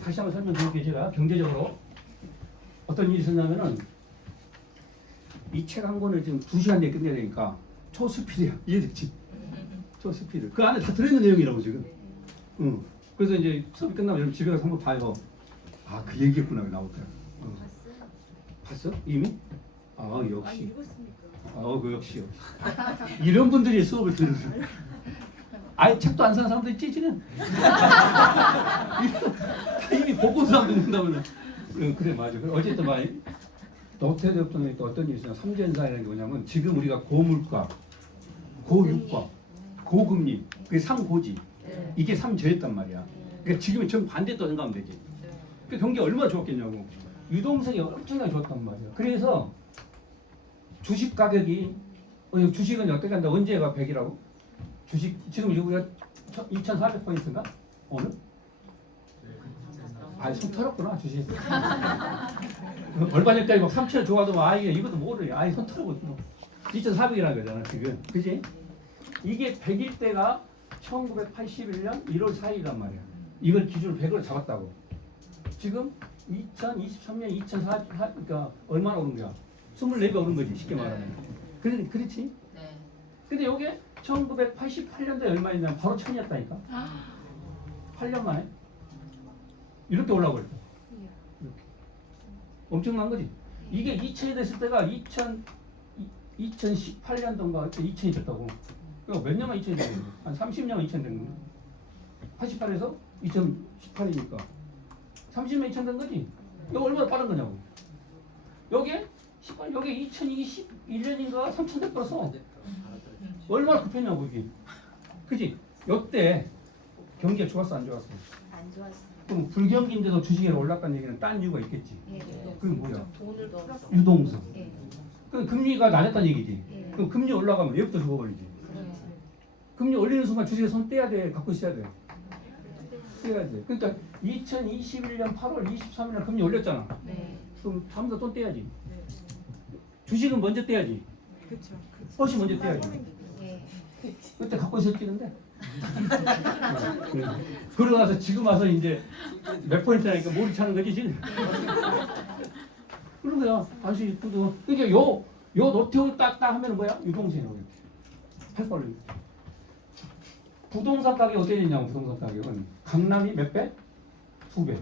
다시 한번 설명드릴게요. 제가 경제적으로 어떤 일이 있었냐면은 이 책 한 권을 지금 2시간 내에 끝내야 되니까 초스피드야. 이해됐지? 초스피드. 그 안에 다 들어있는 내용이라고 지금. 응. 그래서 이제 수업이 끝나면 여러분 집에 가서 한번 봐요. 아, 그 얘기했구나. 나오더라고. 봤어? 이미? 아, 역시. 그 역시. 이런 분들이 수업을 들으세요. 아예 책도 안 사는 사람도 있지 지금. 이미 보고서 안 듣는다면. 그래 맞아. 어쨌든 많이 노태우 대통령이 또 어떤 일이 있어요. 삼재현상이라는 게 뭐냐면 지금 우리가 고물가, 고유가, 고금리, 그게 삼고지. 이게 삼저였단 말이야. 그러니까 지금은 정 반대도 생각하면 되지. 그 경기가 얼마나 좋았겠냐고. 유동성이 엄청나게 좋았단 말이야. 그래서 주식 가격이 주식은 어떻게 한다? 언제가 100이라고? 주식 지금 우리가 2,400포인트인가? 오늘? 손 털었구나 주식. 얼마 전까지 막 3,000원 좋아도 이것도 모르네. 손 털었구나. 2,400이라는 거잖아 지금. 그지? 이게 100일 때가 1981년 1월 4일이란 말이야. 이걸 기준으로 100을 잡았다고. 지금 2023년 2004 그러니까 얼마나 오른 거야? 24배 오른 거지 쉽게 말하면. 그렇지? 네. 근데 이게 1988년도에 얼마였냐면 바로 1000이었다니까. 8년 만에 이렇게 올라버려. 이렇게 엄청난 거지. 이게 2000이 됐을 때가 2018년도인가 2000이 됐다고. 그러니까 몇 년만 2000이 된 거야? 한 30년만 2000이 된 거야. 88에서 2018이니까 30년 2000 된 거지. 이거 얼마나 빠른 거냐고. 여기 2021년인가 3000 돼버렸어. 얼마나 급했냐고 이게. 그지? 이때 경기가 좋았어 안 좋았어? 안 좋았어요. 그럼 불경기인데도 주식이 올랐다는 얘기는 딴 이유가 있겠지. 그게 뭐야? 돈을 넣었어. 유동성. 예. 그럼 금리가 낮았다는 얘기지. 예. 그럼 금리 올라가면 얘부터 죽어버리지. 금리 올리는 순간 주식에 손 떼야 돼. 갖고 있어야 돼. 떼야 돼. 그러니까 2021년 8월 23일 금리 올렸잖아. 네. 그럼 다음부터 돈 떼야지. 주식은 먼저 떼야지. 그렇죠. 훨씬 먼저 떼야지. 예. 그때 갖고 있었겠는데. 그러고 나서 지금 와서 이제 몇 포인트니까 몰이 차는 거지 지금. 그런 거야. 다시 이쁘도. 그러니까 요 노태우 딱딱 하면 뭐야? 유동성이라고 이렇게. 88로. 부동산 가격이 어떻게 되냐고. 부동산 가격은 강남이 몇 배? 2배.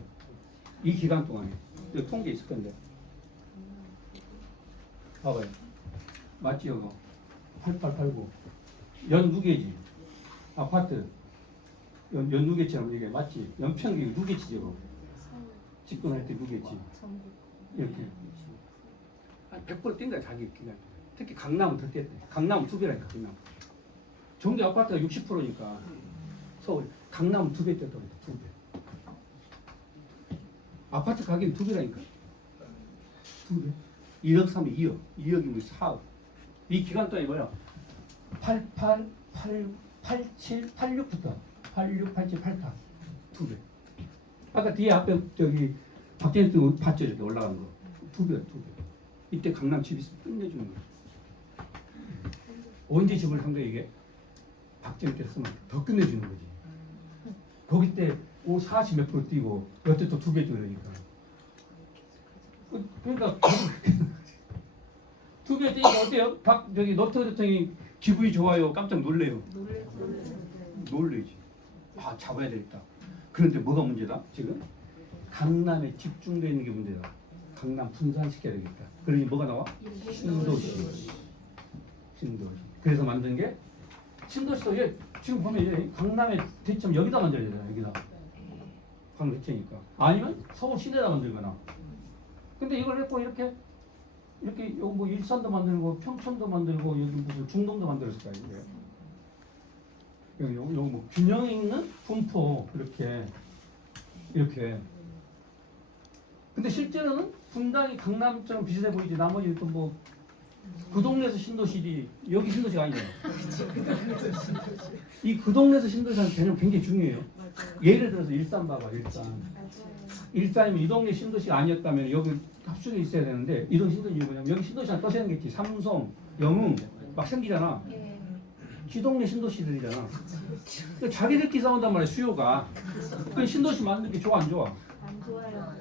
이 기간 동안에. 이거 통계 있을 건데. 봐봐요. 맞지 이거? 8889. 연누개지. 아파트. 연누개지라면 이게 맞지? 연평이 누개지 저거. 서울, 집권할 때 누개지. 전북. 이렇게. 한 100% 뛴다 자기 그냥. 특히 강남은 더 뛰었대. 강남은 2배라니까 강남. 전기 아파트가 60%니까 서울 강남은 2배 뛰었다고 했다. 2배. 아파트 가격이 2배라니까. 2배. 1억 3억 2억. 2억이면 4억. 이 기간 동안이 뭐야? 88, 87, 86부터 86, 87, 88. 2배. 아까 뒤에 앞에 저기 박재현 때 봤죠? 이렇게 올라가는 거. 2배야 2배. 이때 강남 집이 있으면 끝내주는 거야. 언제 집을 상대 이게 박정희 때 쓰면 더 끝내주는 거지. 거기 때 40 몇 프로 뛰고 여태 또 2배 뛰니까. 그러니까 2배 뛰니까 어때요? 저기 노트 대통령이 기분이 좋아요. 깜짝 놀래요. 놀래지. 아 잡아야 되겠다. 그런데 뭐가 문제다? 지금 강남에 집중되어 있는 게 문제다. 강남 분산시켜야 되겠다. 그러니 뭐가 나와? 신도시. 신도시. 그래서 만든 게 신도시도 얘 지금 보면 얘 강남의 대점 여기다 만들어야 되잖아. 여기다. 강남 대체니까. 아니면 서울 시내다 만들거나. 근데 이걸 했고 이렇게 뭐 일산도 만들고 평촌도 만들고 여기 무슨 중동도 만들었을 거야. 여기 뭐 균형 있는 분포 이렇게. 근데 실제로는 분당이 강남처럼 비슷해 보이지. 나머지 또 뭐 그 동네에서 신도시지 여기 신도시가 아니잖아. 이 그 동네에서 신도시라는 개념 굉장히 중요해요. 예를 들어서 일산 봐봐. 일산이면 이 동네 신도시가 아니었다면 여기 합숙에 있어야 되는데 이 동네 신도시 뭐냐면 여기 신도시가 또 생겼지. 삼성, 영흥 막 생기잖아. 이 동네 신도시들이잖아. 그러니까 자기들끼리 싸운단 말이야. 수요가. 그 신도시 만드는 게 좋아 안 좋아? 안 좋아요.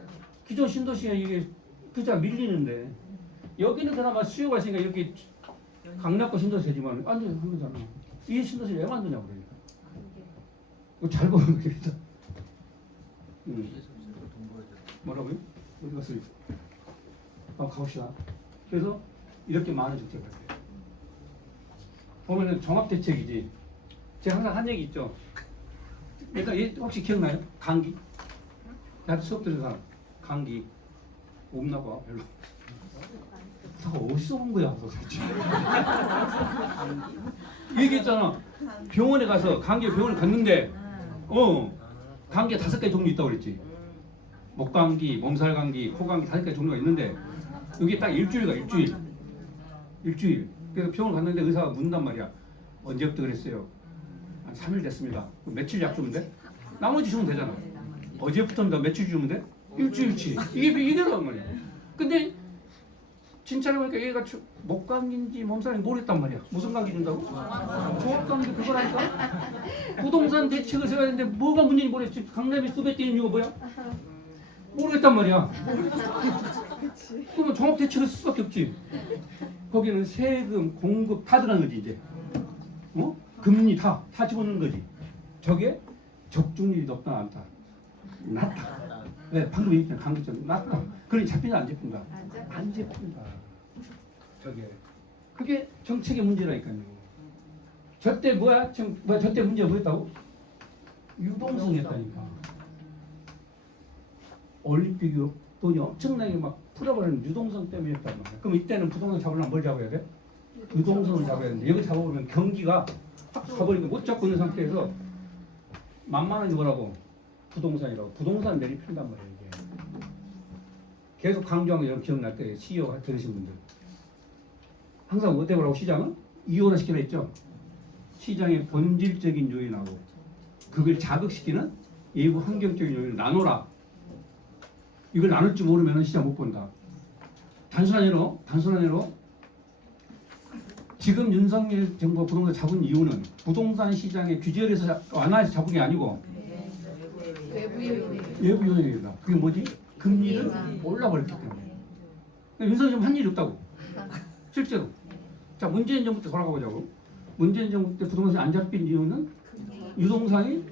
기존 신도시에 이게 그자 밀리는데 여기는 그나마 수요가 있으니까 여기 강남과 신도시 되지만 완전히 한 거잖아. 이 신도시 왜 만드냐고 그러니까. 이거 잘 보면 되겠다. 뭐라고요? 어디 갔어요? 가봅시다. 그래서 이렇게 많은 정책을 할게요. 보면은 종합대책이지. 제가 항상 한 얘기 있죠. 일단 혹시 기억나요? 감기? 나도 수업 들은 사람. 감기. 없나 봐, 별로. 다 어디서 온 거야, 도대체. 얘기했잖아. 병원에 가서, 감기 병원에 갔는데, 감기가 5가지 종류 있다고 그랬지. 목감기, 몸살감기, 코감기 5가지 종류가 있는데, 여기 딱 일주일 가, 일주일. 그래서 병원 갔는데 의사가 묻는단 말이야. 언제부터 그랬어요? 한 3일 됐습니다. 그럼 며칠 약 주면 돼? 나머지 주면 되잖아. 어제부터입니다. 며칠 주면 돼? 일주일치. 이게란 말이야. 근데 진짜로 보니까 얘가 목감기인지 몸살인지 모르겠단 말이야. 무슨 감기 준다고? 종합감기 그거라니까. 부동산 대책을 세워야 되는데 뭐가 문제인지 모르겠지. 강남이 수배 뛰는 이유가 뭐야? 모르겠단 말이야. 그러면 종합 대책을 쓸 수밖에 없지. 거기는 세금, 공급 다 들어간 거지 이제. 금리 다 집어넣는 거지. 저게 적중률이 높다 않다. 낮다. 네, 방금 얘기했잖아. 강조점 낮다. 그러니 잡히냐 안 잡힌다? 안 잡힌다. 저게 그게 정책의 문제라니까요. 저때 뭐야? 지금 저때 문제가 뭐였다고? 유동성이었다니까. 올림픽으로 돈이 엄청나게 막 풀어버리는 유동성 때문이었단 말이야. 그럼 이때는 부동산 잡으려면 뭘 잡아야 돼? 유동성을 잡아야 되는데 여기 잡아보면 경기가 확 가버리니까 못 잡고 있는 상태에서 만만하게 뭐라고? 부동산이라고. 부동산 내리핀단 말이야 이게. 계속 강조한 거 여러분 기억날 거예요. CEO 들으신 분들. 항상 어때 보라고 시장은? 이혼화 시키라 했죠. 시장의 본질적인 요인하고 그걸 자극시키는 일부 환경적인 요인을 나눠라. 이걸 나눌 줄 모르면 시장 못 본다. 단순한 예로 지금 윤석열 정부가 부동산 잡은 이유는 부동산 시장의 규제에서 완화해서 잡은 게 아니고 외부 요인이다. 그게 뭐지? 금리를 올라버렸기 때문에. 윤석열 정부 한 일이 없다고. 실제로. 자, 문재인 정부 때 돌아가 보자고. 문재인 정부 때 부동산이 안 잡힌 이유는 유동성이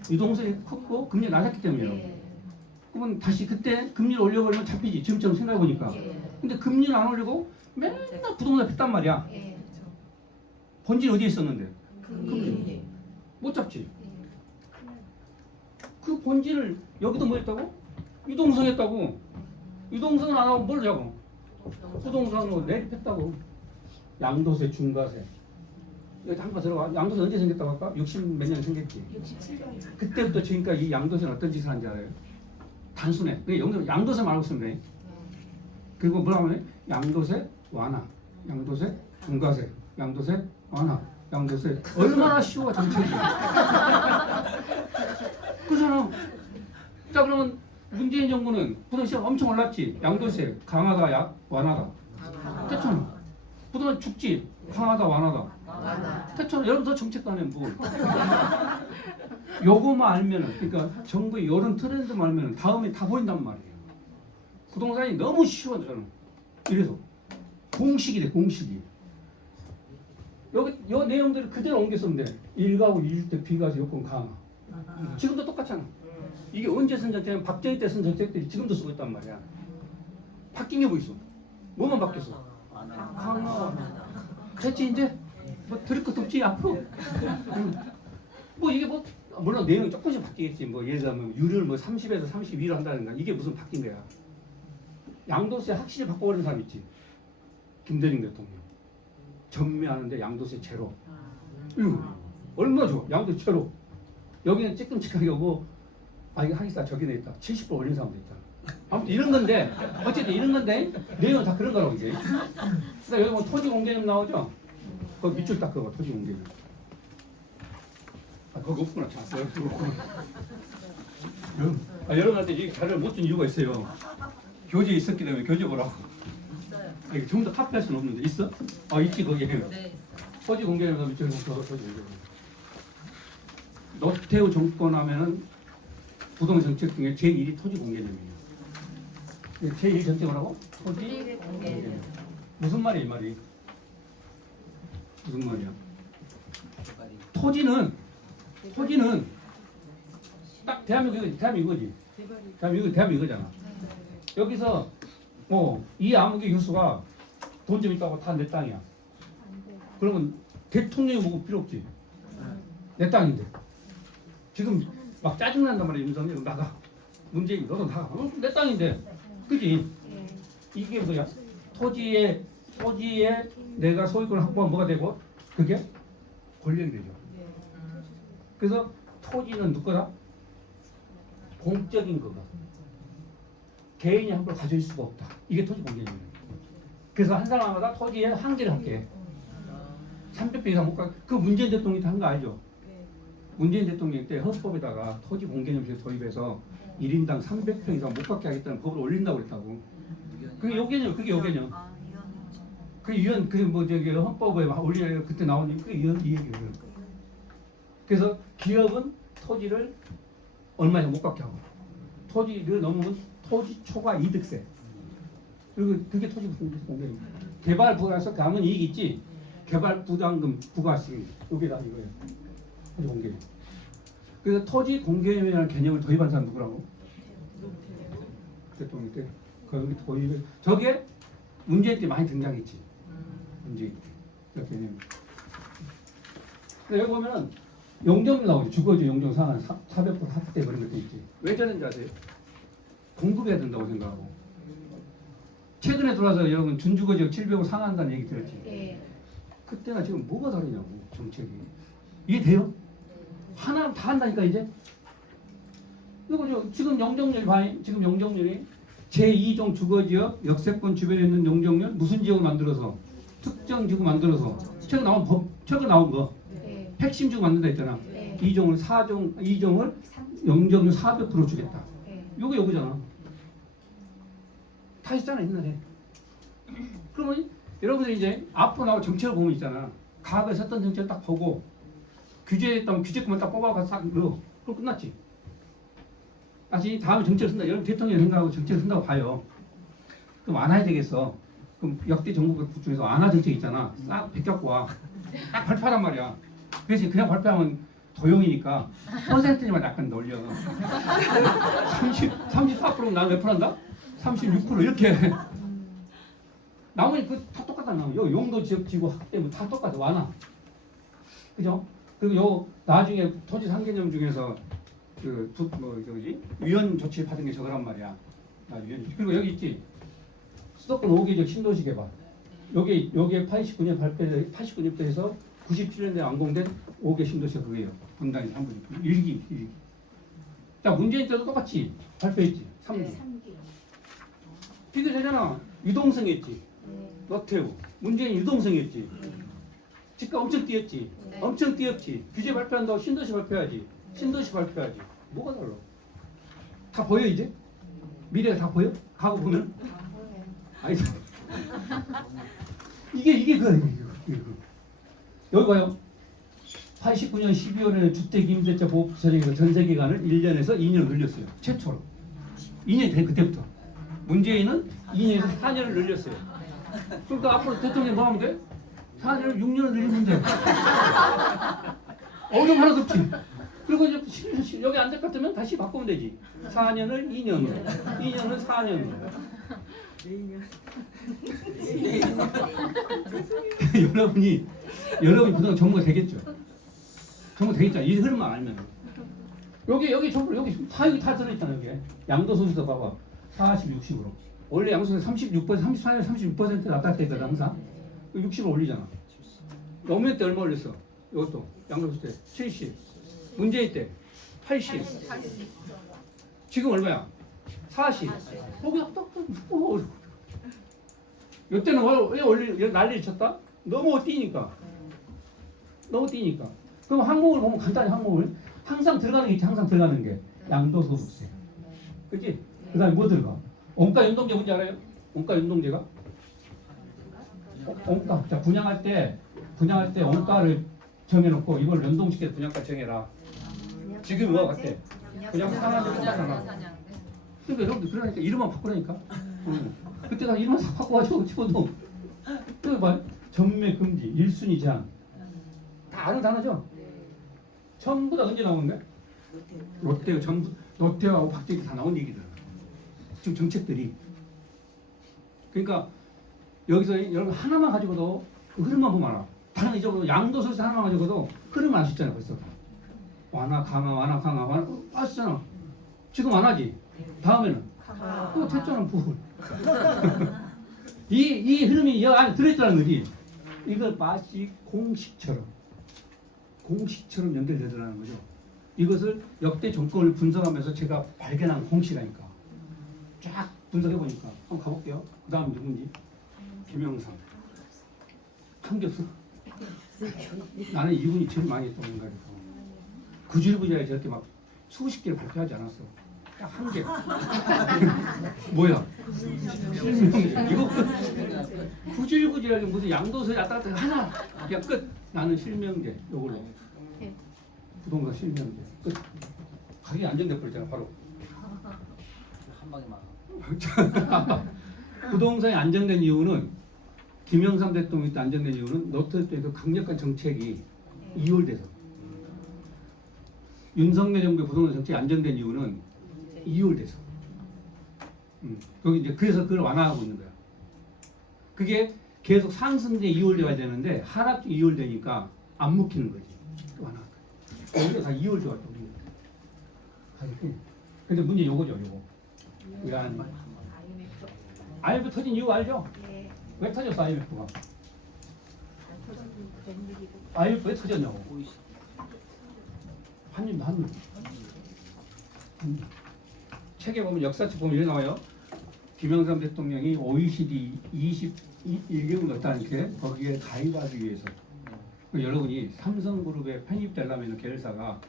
컸고 금리가 낮았기 때문이에요. 그러면 다시 그때 금리를 올려버리면 잡히지. 지금처럼 생각해보니까. 근데 금리를 안 올리고 맨날 부동산 뺐단 말이야. 본질이 어디에 있었는데? 그럼요. 못 잡지. 예. 그 본질을 여기도 뭐 했다고? 유동성 했다고. 유동성은 안 하고 뭘 잡아? 부동산으로 내립했다고. 양도세, 중과세. 여기 한번 들어가. 양도세 언제 생겼다고 할까? 60 몇 년 생겼지. 67년. 그때부터 지금까지 이 양도세는 어떤 짓을 하는지 알아요? 단순해. 양도세만 알고 있으면 돼. 그리고 뭐라고 하냐? 양도세 완화, 양도세 중과세, 양도세 완화, 양도세. 얼마나 쉬워 정책이야. 그잖아. 자 그러면 문재인 정부는 부동산 엄청 올랐지. 양도세 강하다, 완화다. 됐잖아. 부동산 죽지. 강하다, 완화다. 됐잖아. 여러분들 정책도 안 해. 뭐. 요거만 알면은, 그러니까 정부의 이런 트렌드만 알면은 다음에 다 보인단 말이에요. 부동산이 너무 쉬워져요. 이래서 공식이 돼, 공식이. 여기 요 내용들을 그대로 옮겨 쓰면 돼. 1가구 2주택 비과세 요건 강화. 지금도 똑같잖아. 이게 언제 쓴 정책은 박정희 때 쓴 정책들이 지금도 쓰고 있단 말이야. 바뀐 게 뭐 있어? 뭐만 바뀌었어? 강화. 그렇지 이제 뭐 들을 것도 없지 앞으로. 뭐 이게 뭐 물론 내용이 조금씩 바뀌겠지. 뭐 예를 들면 유를 뭐 30에서 32로 한다든가 이게 무슨 바뀐 거야. 양도세 확실히 바꿔버린 사람 있지. 김대중 대통령. 전매하는데 양도세 제로. 얼마나 좋아. 양도세 제로. 여기는 찌끔찌끔하게 오고 이게 하기사 저기에 있다. 70% 올린 사람도 있다. 아무튼 이런 건데 어쨌든 이런 건데 내용은 다 그런 거라고 이제. 그러니까 여기 뭐 토지 공개념 나오죠. 거기 밑줄 딱 그거 토지 공개념. 거기 없구나. 자, 여기 없구나. 여러분한테 이 자료를 못 준 이유가 있어요. 교재에 있었기 때문에 교재 보라고. 이게 전부 다 카피할 수는 없는데 있어? 있지 거기에. 토지 공개념에서 밑줄 토지 공개념. 노태우 정권 하면은 부동산 정책 중에 제1이 토지 공개념이에요. 제1 정책이라고? 토지 공개념. 무슨 말이야 이 말이? 무슨 말이야? 토지는 딱 대한민국이지. 대한민국이잖아. 여기서 이 아무개 교수가 돈 좀 있다고 다 내 땅이야. 그러면 대통령이 뭐고 필요 없지. 내 땅인데. 지금 막 짜증난단 말이야. 윤석열 나가. 문재인 너도 나가. 내 땅인데. 그지? 이게 뭐야? 토지에 내가 소유권을 확보하면 뭐가 되고 그게 권력이 되죠. 그래서 토지는 누구다? 공적인 거가. 개인이 함부로 가질 수가 없다. 이게 토지 공개념이에요. 그래서 한 사람마다 토지에 한계를 할게. 300평 이상 못 가. 그 문재인 대통령이 한 거 알죠? 문재인 대통령 때 헌법에다가 토지 공개념을 도입해서 1인당 300평 이상 못 갖게 하겠다는 법을 올린다고 그랬다고. 그게 요 개념, 그게 요 개념. 뭐 저기 헌법에 올리려 그때 나오니 그게 이 얘기예요. 그래서 기업은 토지를 얼마 이상 못 갖게 하고 토지를 넘으면 토지 초과 이득세. 그리고 그게 토지 공개념. 개발 부가에서 가면 이익 있지. 개발 부담금 부가시 여기다 이거예요. 토지 공개념. 그래서 토지 공개념이라는 개념을 도입한 사람 누구라고? 대통령 때 거기 도입을 저게 문재인 때 많이 등장했지. 문재인 때 개념. 여기 보면은 용적률 나오죠. 주거지 용적 상한 400% 확대 그런 것도 있지. 왜 저런지 아세요? 공급해야 된다고 생각하고. 최근에 들어와서 여러분 준주거지역 700을 상한다는 얘기 들었지. 그때나 지금 뭐가 다르냐고 정책이. 이해돼요? 하나 다 한다니까 이제. 이거 지금 용적률이 봐요. 지금 용적률이 제2종 주거지역 역세권 주변에 있는 용적률 무슨 지역을 만들어서 특정 지구 만들어서 최근 나온 거 핵심 지구 만든다 했잖아. 2종을 용적률 400% 주겠다. 요거잖아. 다 있잖아 옛날에. 그러면 여러분들이 이제 앞으로 나올 정책을 보면 있잖아. 과거에 썼던 정책을 딱 보고 규제했다면 규제권만 딱 뽑아가서 싹 넣어. 그럼 끝났지. 다시 다음에 정책을 쓴다. 여러분 대통령이 생각하고 정책을 쓴다고 봐요. 그럼 안 해야 되겠어. 그럼 역대 정부 중에서 안하 정책 있잖아. 싹 베껴갖고 와. 딱 발표하란 말이야. 그래서 그냥 발표하면 도용이니까 퍼센트만 약간 놀려. 34%면 나몇 프로 한다? 36% 이렇게. 나머지 그 다 똑같아. 요 용도 지역 지구 확대 다 똑같아. 완화. 그죠? 그리고 요 나중에 토지 상개념 중에서 저기 위헌 조치를 받은 게 저거란 말이야. 그리고 여기 있지. 수도권 5개적 신도시 개발. 요게 89년 발표 89년부터 97년에 완공된 5개 신도시가 그거예요. 분당이 3분. 일기. 자, 문재인 때도 똑같이 발표했지. 3기. 네. 3기. 비교되잖아. 유동성 했지. 네. 노태우. 문재인 유동성 했지. 집값 엄청 뛰었지. 네. 엄청 뛰었지. 규제 발표한다고 신도시 발표해야지. 신도시 발표해야지. 뭐가 달라? 다 보여 이제? 미래가 다 보여? 가고 보면? 아니 이게 그거야. 여기 봐요. 89년 12월에는 주택임대차 보호 처리가 전세 기간을 1년에서 2년 늘렸어요. 최초로. 2년이 된 그때부터. 문재인은 2년에서 4년을 늘렸어요. 그러니까 앞으로 대통령이 뭐 하면 돼? 4년을 6년을 늘리면 돼. 어려움 하나도 없지. 그리고 이제 여기 안 될 것 같으면 다시 바꾸면 되지. 4년을 2년으로, 2년을 4년으로. 여러분이 그동안 정보가 되겠죠. 정보 되겠죠. 이 흐름만 알면. 여기 정보 여기 다 들어있잖아. 여기 양도소득세 봐봐. 40, 60으로. 원래 양도소득세 36%, 34년 36% 났다 때거든 항상. 60을 올리잖아. 노무현 때 얼마 올렸어? 이것도 양도소득세 70. 문재인 때 80. 지금 얼마야? 40. 이때는 왜 난리를 쳤다? 너무 뛰니까. 그럼 항목을 보면 간단히 항목을 항상 들어가는 게 있지. 항상 들어가는 게 양도소득세. 그치? 그 다음에 뭐 들어가? 원가 연동제 뭔지 알아요? 원가 연동제가? 원가. 자, 분양할 때 원가를 정해놓고 이걸 연동시켜서 분양가 정해라. 지금 뭐가 같아? 그냥 상한제 똑같잖아. 그러니까 여러분들 그러니까 이름만 바꾸라니까. 그때 나 이름만 싹 바꿔가지고 집어넣어. 여기 봐. 전매 금지, 1순위 제한. 다 아는 단어죠? 전부 다 언제 나오는 거야? 롯데하고 박정희 다 나온 얘기들. 지금 정책들이. 그러니까 여기서 여러분 하나만 가지고도 그 흐름만 보면 알아. 다른 잊어버려. 양도소득세 하나만 가지고도 흐름 알 수 있잖아 벌써. 완화 강화 아시잖아. 지금 안 하지. 다음에는 또 됐잖아 부분. 이 흐름이 여기 안에 들어있다는 거지. 이걸 마치 공식처럼 연결되더라는 거죠. 이것을 역대 정권을 분석하면서 제가 발견한 공식이라니까. 쫙 분석해 보니까 한번 가볼게요. 그 다음 누군지. 김영삼. 참겼어. 나는 이분이 제일 많이 했던 생각이고. 구질구질하게 저렇게 막 수십 개를 발표하지 않았어. 딱 한 개. 뭐야? 실명제. 이거 끝. 구질구질하게 무슨 양도세 왔다 갔다 하나. 야 끝. 나는 실명제. 요걸로. 부동산 실명제. 끝. 가격이 안정돼 버렸잖아 바로. 한 방에만. 부동산이 안정된 이유는 김영삼 대통령이 안정된 이유는 노태우 때 그 강력한 정책이 이월돼서. 윤석열 정부의 부동산 정책이 안정된 이유는 이월돼서. 여기 이제 그래서 그걸 완화하고 있는 거야. 그게 계속 상승돼 이월돼야 되는데 하락 이월되니까 안 먹히는 거지. 완화. 우리가 다 이월돼 왔다 우리. 근데 문제 요거죠, 요거. 왜 안? IMF 터진 이유 알죠? 네. 왜 터졌어 IMF가? IMF 왜 터졌냐고. 한입. 책에 보면 역사책 보면 이렇게 나와요. 김영삼 대통령이 OECD 21개국 넣다니까 거기에 가입하기 위해서. 여러분이 삼성그룹에 편입되려면 계열사가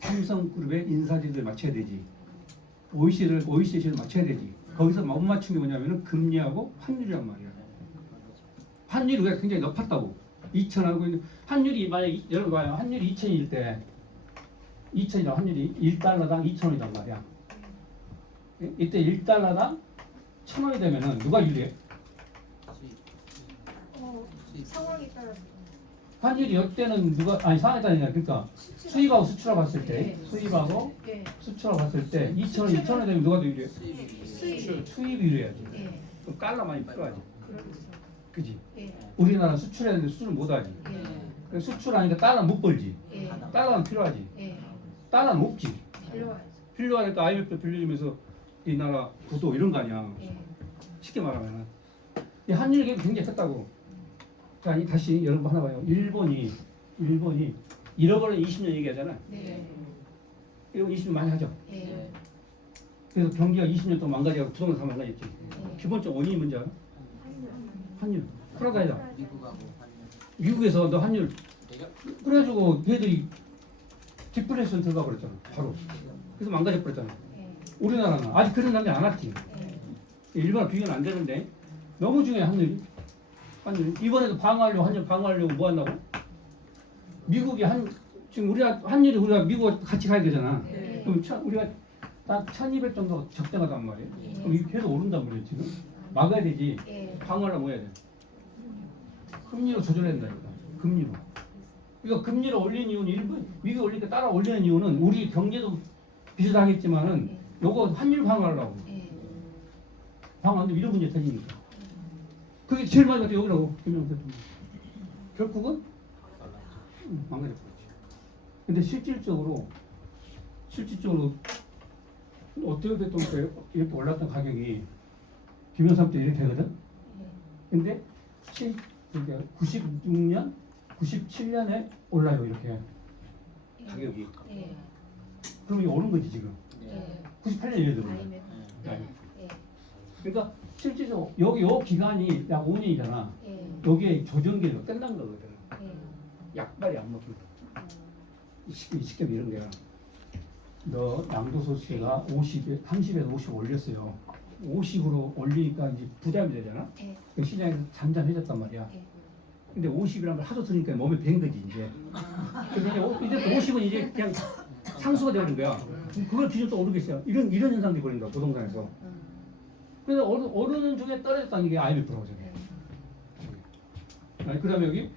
삼성그룹의 인사진들 맞춰야 되지. OECD를 맞춰야 되지. 거기서 못 맞춘 게 뭐냐면은 금리하고 환율이란 말이야. 환율이 왜 굉장히 높았다고. 2000하고 있는 환율이 만약 여러분 봐요. 환율이 2000일 때 2000이라 환율이 1달러당 2,000원이란 말이야. 이때 1달러당 1,000원이 되면은 누가 유리해? 상황에 따라서 환율이 역대는 누가 상황에 따라 그러니까 수입하고 수출하고 봤을 때 네. 수입하고 네. 수출하고 봤을 때 2,000원 되면 누가 더 유리해? 수입이 유리하지. 네. 그럼 달러 많이 필요하지. 그렇죠. 그지? 네. 우리나라 수출해야 되는데 수출 못하지. 네. 수출하니까 달러는 못 벌지. 예. 달러는 필요하지. 예. 달러는 없지. 필요하죠. 필요하니까 IMF 빌려주면서 이 나라 구도 이런 거 아니야. 예. 쉽게 말하면은 이 한일 갭이 굉장히 컸다고. 자, 다시 여러분 하나 봐요. 일본이 잃어버린 20년 얘기하잖아. 네. 이런 20년 많이 하죠. 예. 그래서 경기가 20년 동안 망가지고 부동산 다 망가졌지. 예. 기본적 원인이 뭔지 알아? 환율. 프라다이다. 미국하고 한일. 미국에서 너 환율 내가 그래가지고 얘들이 디플레이션 들어가 버렸잖아. 바로. 그래서 망가져 버렸잖아. 예. 우리나라는 아직 그런 단계 안 왔지. 예. 일본은 비교는 안 되는데 너무 중요해 환율이. 이번에도 방어하려고 환율 방어하려고 뭐 한다고? 미국이 지금 우리가 미국 같이 가야 되잖아. 예. 그럼 우리가 딱 1200 정도 적정하단 말이에요. 그럼 이게 계속 오른단 말이에요 지금. 막아야 되지. 예. 방어하려면 뭐 해야 돼? 금리로 조절해야 된다 이거다. 금리로. 그러니까 금리를 올린 이유는 미국이 올리니까 따라 올리는 이유는 우리 경제도 비슷하겠지만은 요거 환율 방어하려고. 예. 방어하는데 이런 문제 터지니까. 그게 제일 많이 갔다 여기라고 김영삼 대통령. 결국은 망가졌겠지. 근데 실질적으로 어떻게 대통령 때 이렇게 올랐던 가격이 김영삼 때 이렇게 되거든. 근데 96년, 97년에 올라요 이렇게 가격이. 예. 그럼 이게 오른 거지 지금. 예. 98년 예를 들어. IMF. 예. 그러니까 실질적으로 요 기간이 약 5년이잖아. 예. 여기에 조정기가 끝난 거거든. 예. 약발이 안 먹힌 거. 쉽게 이런 게야. 너 양도소득세가 30에서 50 올렸어요. 50으로 올리니까 이제 부담이 되잖아. 예. 그 시장에서 잠잠해졌단 말이야. 예. 근데 50이란 걸 하도 들으니까 몸에 밴 거지 이제. 그래서 이제 50은 이제 그냥 상수가 되는 거야. 그걸 기준 또 오르겠어요. 이런 현상들이 벌린다 부동산에서. 그래서 오르는 중에 떨어졌다는 게 IMF라고 하잖아요. 그다음에 여기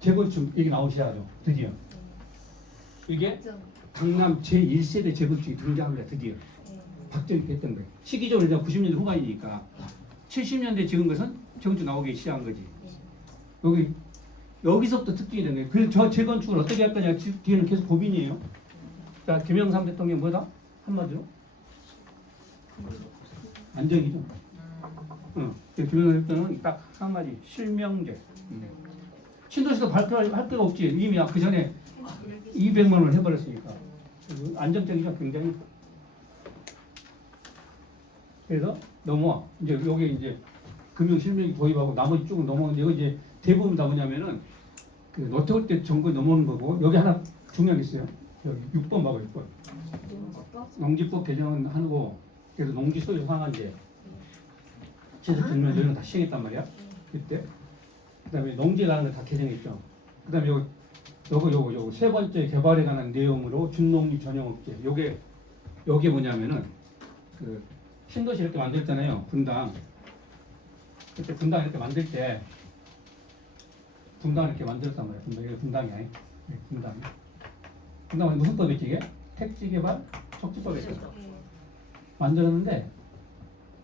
재건축 얘기 나오셔야죠. 드디어 이게 강남 제1세대 재건축이 등장합니다. 드디어 박정희 때 했던 거예요. 시기적으로 이제 90년대 후반이니까 70년대 지은 것은 재건축 나오기 시작한 거지. 여기서부터 특징이 되는 거예요. 그래서 저 재건축을 어떻게 할 거냐 뒤에는 계속 고민이에요. 자, 김영삼 대통령 뭐다? 한마디로 안정이죠. 김영삼 대통령은 딱 한마디 실명제. 신도시도 발표할 데가 없지. 이미 그 전에 200만 원을 해버렸으니까 안정적이죠, 굉장히. 그래서 넘어와. 이제 여기 이제 금융 실명이 도입하고 나머지 쪽은 넘어오는데 이거 이제 대부분 다 뭐냐면은 그 노태우 때 정부에 넘어오는 거고 여기 하나 중요한 게 있어요. 여기 6번 봐봐 6번. 농지법 개정은 하고 그래서 농지 소유 상한제 제도 증명 이런 다 시행했단 말이야. 그때. 그다음에 농지라는 걸 다 개정했죠. 그다음에 요거 세 번째 개발에 관한 내용으로 준농지 전용업체. 요게 뭐냐면은 그 신도시 이렇게 만들었잖아요. 분당. 그때 분당 이렇게 만들 때 분당 이렇게 만들었단 말이야. 이게 분당이 아니. 분당이. 분당은 무슨 법이지 이게? 택지 개발 촉진법이죠. 만들었는데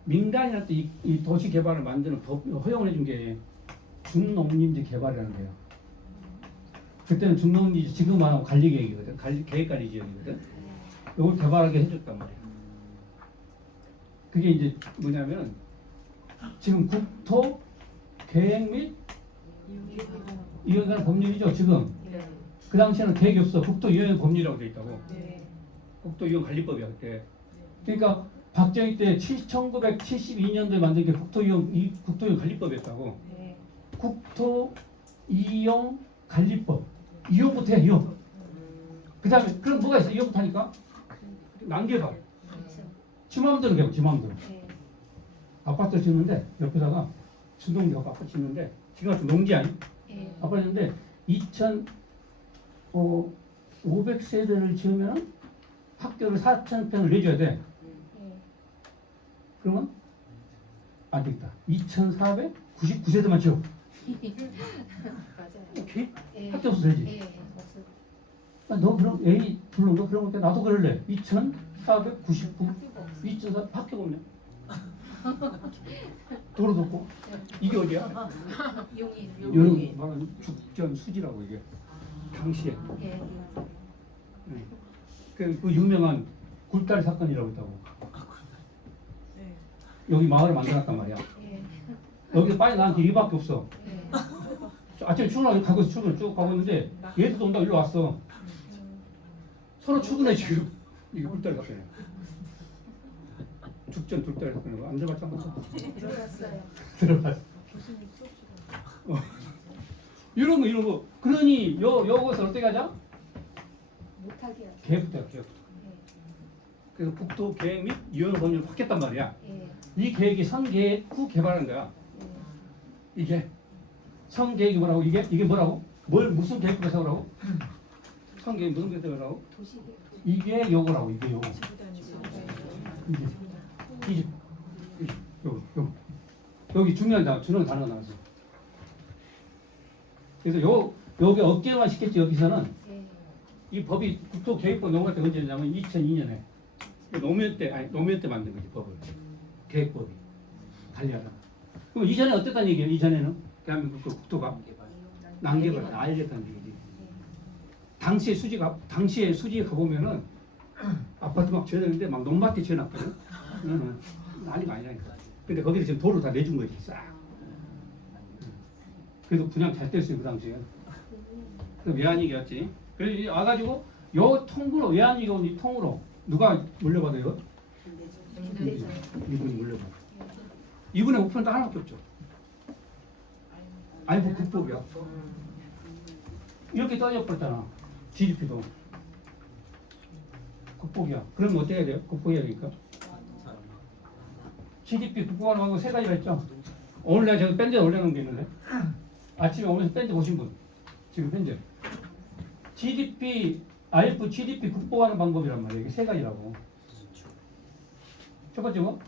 민간이나 또 이 도시 개발을 만드는 법 허용을 해준 게 중농림지 개발이라는 거예요. 그때는 중농림지 지금 말하고 관리계획이거든. 계획관리 지역이거든. 이걸 개발하게 해줬단 말이에요. 그게 이제 뭐냐면 지금 국토 계획 및 이용관 법률이죠. 지금 그 당시에는 계획이 없어. 국토 이용 법률이라고 돼 있다고. 국토 이용 관리법이야 그때. 그러니까 박정희 때 1972년도에 만든 게 국토 이용 관리법이었다고. 국토 이용 관리법. 이용부터 해 이용. 그다음에 그럼 뭐가 있어? 이용부터 하니까 난개발. 지 마음대로 개발. 지 마음대로. 아파트 짓는데 옆에다가 주동지 아파트 짓는데 지금 같은 농지 아니? 아파트 짓는데 2,500세대를 지으면 학교를 4,000평을 내줘야 돼. 그러면 안 되겠다. 2,499세대만 지어. 맞아요. 오케이? 예. 학교 없어도 되지. 너 그럼 A 불러 너 그러면 나도 그럴래. 2,499 2,400 학교가 없네. 도로도 없고. 이게 어디야? 용인. 여러분 말하는 죽전 수지라고 이게 당시에 예. 그 유명한 굴다리 사건이라고 있다고. 네. 여기 마을을 만들었단 말이야. 예. 여기 빨리 나는 길이 밖에 없어. 예. 아침에 출근하고 가고 있어. 출근 쭉 가고 있는데 얘들도 온다고 일로 왔어. 서로 출근해 지금. 이게 굴다리 사건이야. 죽전 굴다리 사건이라고. 안 들어봤잖아. 들어갔어요. 들어봤어. 교수님 수업 이런 거. 그러니 여기서 어떻게 하자? 못하게 하죠. 계획부터 해, 계획부터. 그래서 국토 계획 및 유형 법률을 바뀌었단 말이야. 예. 이 계획이 선계획 후 개발한 거야. 예. 이게 선계획이 뭐라고? 이게 뭐라고? 무슨 계획부터 세우라고? 선계획 무슨 계획 세우라고? 도시계획. 이게 요거라고. 이게 요거. 이게 요거. 여기 중요한 단어가 나왔어. 그래서 여기 업계만 시켰지. 여기서는 예. 이 법이 국토계획법 넘어갈 때 언제냐면 2002년에 노무현 때 만든 거지 법을. 계획법이 달리하다. 그럼 이전에 어땠다는 얘기예요? 이전에는 대한민국 그 국토가 난개발 난리였다는 얘기지. 당시에 수지가 가보면은 아파트 막 지어놨는데 막 논밭에 지어놨거든. 난리가 아니라니까. 근데 거기를 지금 도로 다 내준 거지 싹. 그래도 분양 잘 됐어요 그 당시에. 그 외환위기였지. 그래서 와가지고 요 통으로 외환위기 온 이 통으로 누가 물려받아요? 이분이 물려받아. 이분의 목표는 딱 하나밖에 없죠. 아니 뭐 국법이야. 이렇게 떨어져버렸잖아. GDP도. 국법이야. 그러면 어떻게 해야 돼요? 국법해야 되니까. GDP 국법하는 방법 세 가지가 있죠. 오늘 내가 제가 밴드에 올려놓은 게 있는데 아침에 오면서 밴드 보신 분 지금 현재 IF GDP 국보하는 방법이란 말이에요. 이게 세 가지라고. 첫 번째 뭐?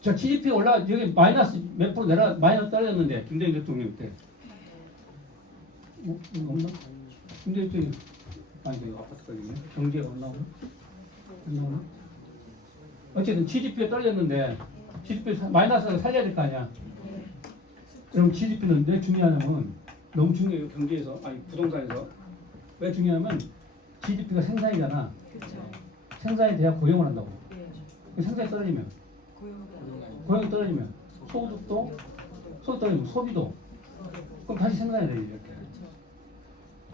자 GDP 여기 마이너스 몇 프로 마이너스 떨어졌는데 김대중 대통령 때. 없나? 김대중 대통령 아니 아파트까지네. 경제가 안 나오나? 안 나오나? 어쨌든 GDP가 떨어졌는데 GDP 마이너스를 살려야 될 거 아니야. 그럼 GDP는 왜 중요하냐면 너무 중요해요. 경제에서 아니 부동산에서 왜 중요하면 GDP가 생산이잖아. 생산이 돼야 고용을 한다고. 생산이 떨어지면 고용이 떨어지면 소득 떨어지면 소비도 그럼 다시 생산이 되지 이렇게.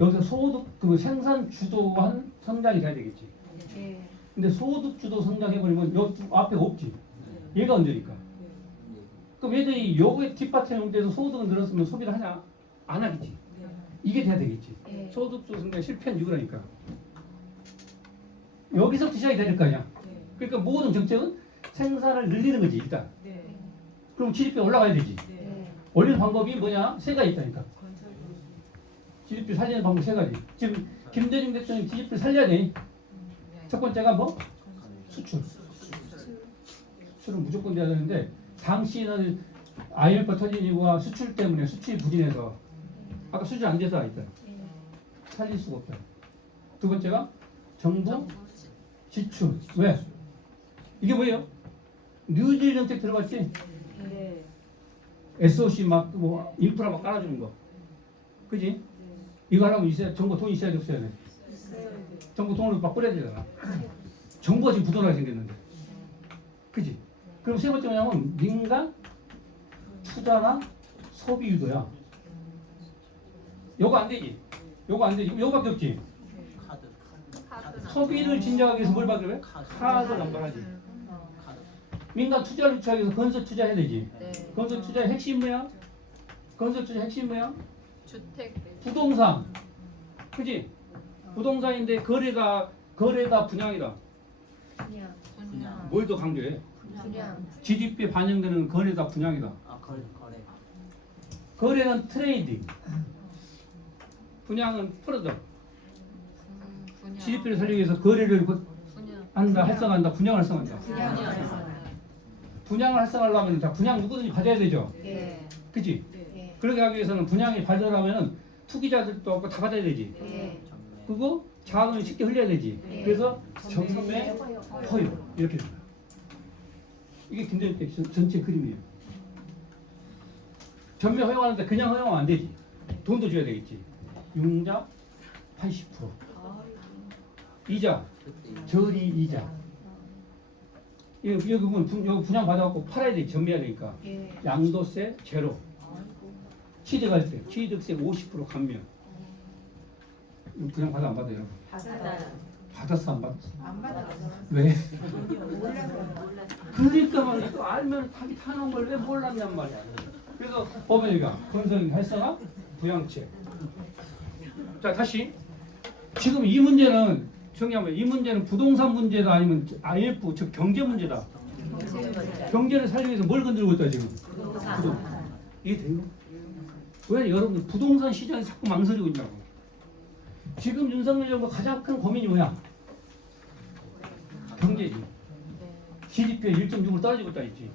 여기서 소득 그 생산 주도한 성장이 돼야 되겠지. 근데 소득 주도 성장해버리면 요 앞에 없지. 얘가 언제니까. 그럼 얘들이 요거에 뒷받침에 돼서 소득은 늘었으면 소비를 하냐? 안 하겠지. 이게 돼야 되겠지. 소득 주도 성장 실패한 이유라니까. 여기서부터 시작이 될 거 아니야. 그러니까 모든 정책은 생산을 늘리는 거지 일단. 그럼 GDP 올라가야 되지. 올리는 방법이 뭐냐? 세 가지 있다니까. GDP 살리는 방법 세 가지. 지금 김대중 대통령이 GDP를 살려야 돼. 첫 번째가 뭐? 수출. 수출은 무조건 돼야 되는데 당시는 IMF 터진 이유가 수출 때문에 수출이 부진해서 아까 수출 안 돼서 있다. 살릴 수가 없다. 두 번째가 정부 지출. 왜? 이게 뭐예요? 뉴딜 정책 들어봤지? SOC 막 뭐 인프라 막 깔아주는 거. 그지? 이거 하려면 정부 돈이 있어야 돼 없어야 돼? 정부 돈을 막 뿌려야 되잖아. 정부가 지금 부도나게 생겼는데. 그지? 그럼 세 번째 뭐냐면 민간 투자나 소비 유도야. 요거 안 되지. 요거 안 되지. 요거밖에 없지. 소비를 진작하기 위해서 뭘 받으려 해? 카드를 남발하지. 민간 투자를 유치하기 위해서 건설 투자해야 되지. 건설 투자의 핵심 뭐야? 건설 투자의 핵심 뭐야? 주택 부동산. 그지? 부동산인데 거래가 분양이다. 분양. 뭘 더 강조해? 분양. GDP에 반영되는 거래다 분양이다. 거래. 거래는 트레이딩. 분양은 프로덕. 분양 GDP를 살리기 위해서 거래를 분양 한다, 활성화한다, 분양을 활성화한다. 분양. 분양을 활성화하려면 자 분양 누구든지 받아야 되죠. 예. 그치? 예. 그렇게 하기 위해서는 분양이 발달하면은 투기자들도 없고 다 받아야 되지. 예. 그리고 자금을 쉽게 흘려야 되지. 예. 그래서 정선매 허용. 허용 이렇게 된다. 이게 김대중 때 전체 그림이에요. 전매 허용하는데 그냥 허용하면 안 되지. 돈도 줘야 되겠지. 융자 80%. 이자, 저리 이자. 여기 보면 여기 분양 받아갖고 팔아야 돼, 전매해야 되니까. 예. 양도세 제로. 취득할 때 취득세 50% 감면. 이거 분양 받아 안 받아요? 받아요. 받았어 안 받았어? 안 받아요. 왜? 몰라서. 그러니까 말이야. 또 알면 답이 타는 걸 왜 몰랐냔 말이야. 그래서 법원 얘기가 건설 활성화 부양책. 자 다시 지금 이 문제는 정리하면 이 문제는 부동산 문제다 아니면 IMF 즉 경제 문제다. 경제를 살리기 위해서 뭘 건드리고 있다 지금? 부동산. 이게 돼요? 왜 여러분 부동산 시장이 자꾸 망설이고 있냐고. 지금 윤석열 정부 가장 큰 고민이 뭐야? 경제지. GDP에 1.6으로 떨어지고 있다 했지.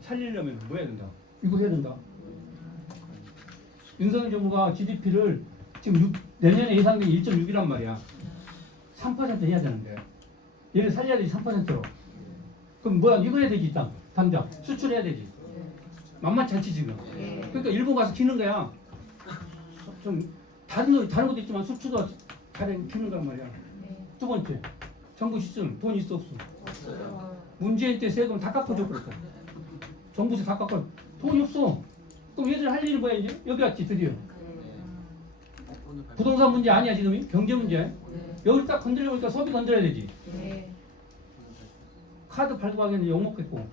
살리려면 뭐 해야 된다? 이거 해야 된다. 윤석열 정부가 GDP를 지금 내년에 예상된 1.6이란 말이야. 3% 해야 되는데 얘를 살려야 되지 3%로. 그럼 뭐야? 이거 해야 되지 일단 당장 수출해야 되지. 만만치 않지 지금. 그러니까 일본 가서 키는 거야. 좀 다른 것도 있지만 수출도 잘 키는 거란 말이야. 두 번째 정부 시스템 돈 있어 없어? 문재인 때 세금 다 깎아줘 버렸어. 정부세 다 깎아. 돈이 없어. 그럼 얘들 할 일이 뭐야 이제? 여기 왔지 드디어. 부동산 문제 아니야 지금이? 경제 문제야. 여기를 딱 건드려 보니까 소비 건드려야 되지. 카드 발급하기에는 욕먹겠고.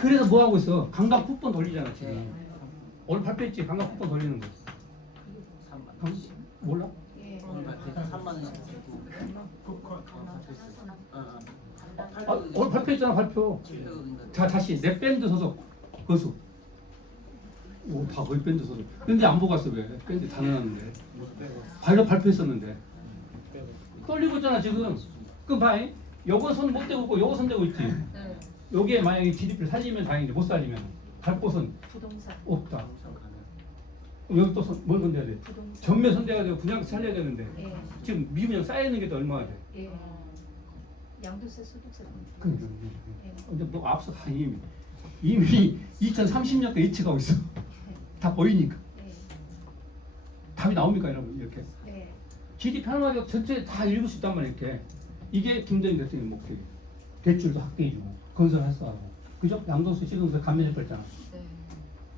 그래서 뭐 하고 있어? 관광 쿠폰 돌리잖아 지금. 오늘 발표했지 관광 쿠폰 돌리는 거. 3만 원. 몰라? 오늘 발표 3만 원씩 주고. 오늘 발표했잖아 발표. 자 다시 내 밴드 소속 거수. 오다 거의 밴드 소속. 근데 안 보고 갔어 왜? 밴드 다 나왔는데. 발표했었는데. 떨리고 있잖아 지금. 그럼 봐. 요거 손 못 대고 있고 요거 손 대고 있지. 여기에 만약에 GDP를 살리면 다행인데 못 살리면 갈 곳은 부동산. 없다. 그럼 여기 또 뭘 건드려야 돼? 부동산. 전매 손대야 되고 분양 살려야 되는데 예. 지금 미분양 쌓이는 게 또 얼마나 돼? 예. 양도세, 소득세. 그러니까 근데 뭐 앞서 다 이미 2030년대 예측하고 있어. 다 보이니까 예. 답이 나옵니까 여러분 이렇게? 네. GDP 하나만 전체 다 읽을 수 있단 말이야 이렇게. 이게 김대중 대통령 목표예요. 대출도 확대해주고 건설 활성화하고 그죠? 양도세 지금서 감면해버렸잖아.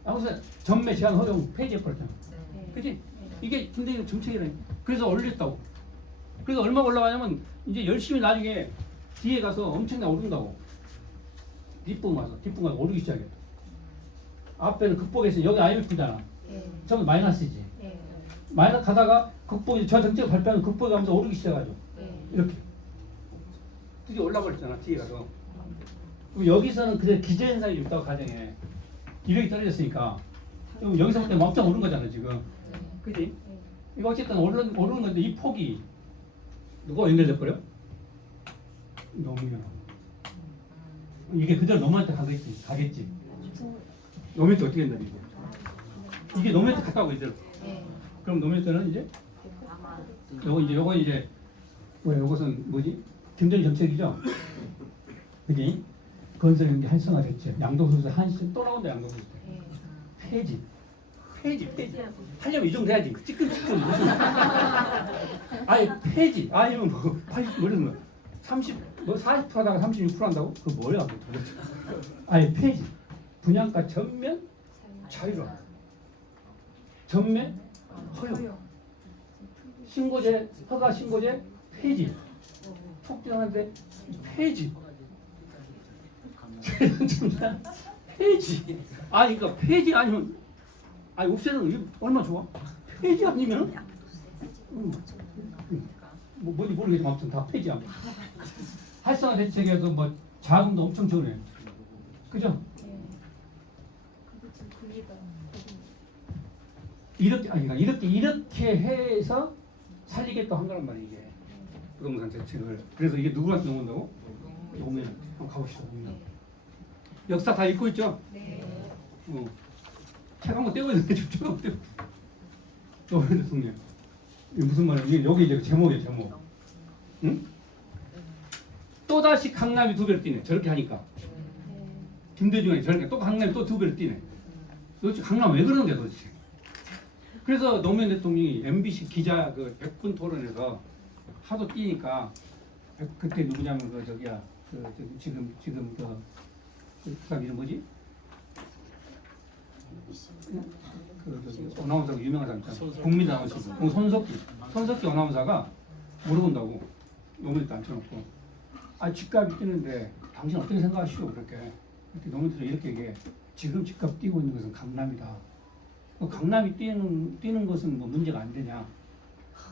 양도세 전매 제한 허용 폐지해버렸잖아. 네. 그지? 이게 김대중 정책이라니까. 그래서 올렸다고. 그래서 얼마가 올라가냐면 이제 열심히 나중에 뒤에 가서 엄청나게 오른다고. 뒷부분 가서 오르기 시작해. 앞에는 극복해서 여기 IMF잖아. 예. 전부 마이너스지. 예. 마이너스 가다가 극복이 저 정책 발표하는 극복하면서 오르기 시작하죠. 예. 이렇게. 드디어 올라버렸잖아 뒤에 가서. 그럼 여기서는 그래 기저현상이 좀 있다고 가정해. 이력이 떨어졌으니까. 그럼 여기서부터 엄청 오른 거잖아 지금. 그지? 이거 어쨌든 오르는 건데 이 폭이 누가 연결돼 버려? 노무현. 이게 그대로 노무현한테 가겠지. 노무현한테 어떻게 된다 이게 노무현한테 갔다고 이제. 예. 그럼 노무현한테는 이제 요거 이제 요것은 뭐지? 김대중 정책이죠. 그지? 건설 경기 활성화됐죠. 양도소득세 한시 또 나온다 양도소득세. 예. 폐지. 하려면 이 정도 해야지. 찌끈찌끈 무슨. 아예 폐지. 아니면 뭐 80, 뭐 30, 뭐 40% 하다가 36% 한다고? 그거 뭐야? 도대체. 아예 폐지. 분양가 전면 자유화. 전매 허용. 신고제 허가 신고제 폐지. 촉진하는데 폐지. 폐지. 아니 그러니까 폐지 아니면 아니 없애는 게 얼마나 좋아? 폐지 아니면 뭐 뭔지 모르겠지만 아무튼 다 폐지하고 활성화 대책에도 뭐 자금도 엄청 적네. 그죠? 이렇게 아니 그러니까 이렇게 해서 살리겠다 한 거란 말이야 이게 부동산 대책을. 그래서 이게 누구한테 넘어온다고? 오면 한번 가봅시다. 역사 다 읽고 있죠? 네. 책 한번 떼고 있는데 책 한번 떼고. 노무현 대통령. 이게 무슨 말이야? 이게 여기 이제 제목이에요 제목. 응? 또다시 강남이 2배로 뛰네. 저렇게 하니까. 김대중이 저렇게 또 강남이 또 2배로 뛰네. 도대체 강남 왜 그러는데 도대체. 그래서 노무현 대통령이 MBC 기자 그 100분 토론에서 하도 뛰니까 그때 누구냐면 그 저기야 그 저기 지금 그 사람 이름 뭐지? 그 저기 아나운서가 유명한 사람 있잖아. 국민 아나운서. 손석희 아나운서가 물어본다고 노무현 때 앉혀놓고 아 집값이 뛰는데 당신 어떻게 생각하시오 그렇게. 그때 노무현 대통령이 이렇게 얘기해. 지금 집값 뛰고 있는 것은 강남이다. 강남이 뛰는 것은 뭐 문제가 안 되냐?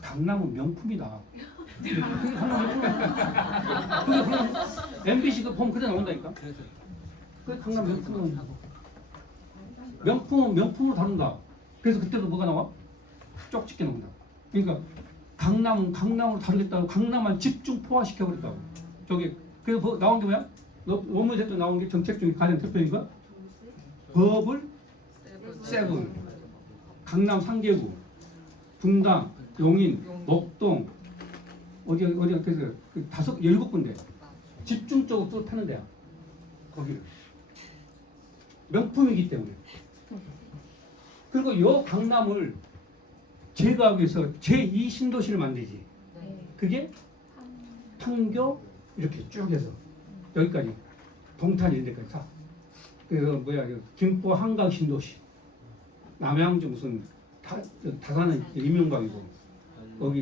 강남은 명품이다. 그게 강남 명품. 그게 MBC 그 보면 그대 나온다니까. 그게 강남 명품은 명품으로 다룬다. 그래서 그때도 뭐가 나와? 쪽집게 나온다. 그러니까 강남은 강남으로 다루겠다고 강남만 집중 포화시켜 버렸다고. 저기 그래서 뭐 나온 게 뭐야? 노무현 대통령 나온 게 정책 중에 가장 대표인 거? 버블 세븐. 강남 3개구, 분당, 용인, 목동, 어디가 그래서 그 7군데 집중적으로 또 타는 데야. 거기를 명품이기 때문에. 그리고 이 강남을 제거하기 위해서 제2 신도시를 만들지. 그게 판교 이렇게 쭉 해서 여기까지 동탄 이런 데까지 다. 그래서 뭐야 김포 한강 신도시. 남양주 무슨 다산은 임명강이고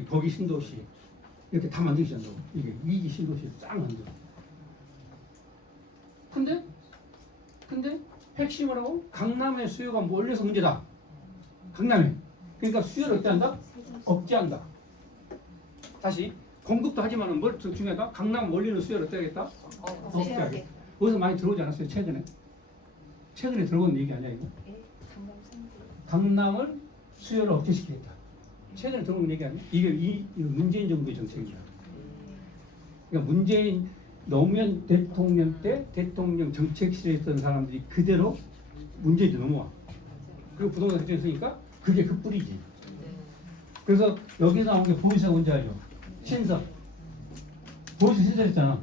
거기 신도시 이렇게 다 만드시잖아요. 이게 위기 신도시 쫙 만들어. 근데 핵심을 하고 강남의 수요가 몰려서 문제다. 강남에. 그러니까 수요를 어떻게 한다? 억제한다. 다시 공급도 하지만은 뭘 중요하다? 강남 몰리는 수요를 어떻게 하겠다? 억제하게. 어디서 많이 들어오지 않았어요? 최근에 들어온 얘기 아니야 이거? 강남을 수요를 억제시키겠다. 최근에 들어온 얘기 아니야? 이게 문재인 정부의 정책이야. 그러니까 문재인 노무현 대통령 때 대통령 정책실에 있던 사람들이 그대로 문재인도 넘어와. 그리고 부동산 정책을 쓰니까 그게 그 뿌리지. 그래서 여기서 나온 게 보이스가 뭔지 알죠? 신설. 보이스 신설했잖아.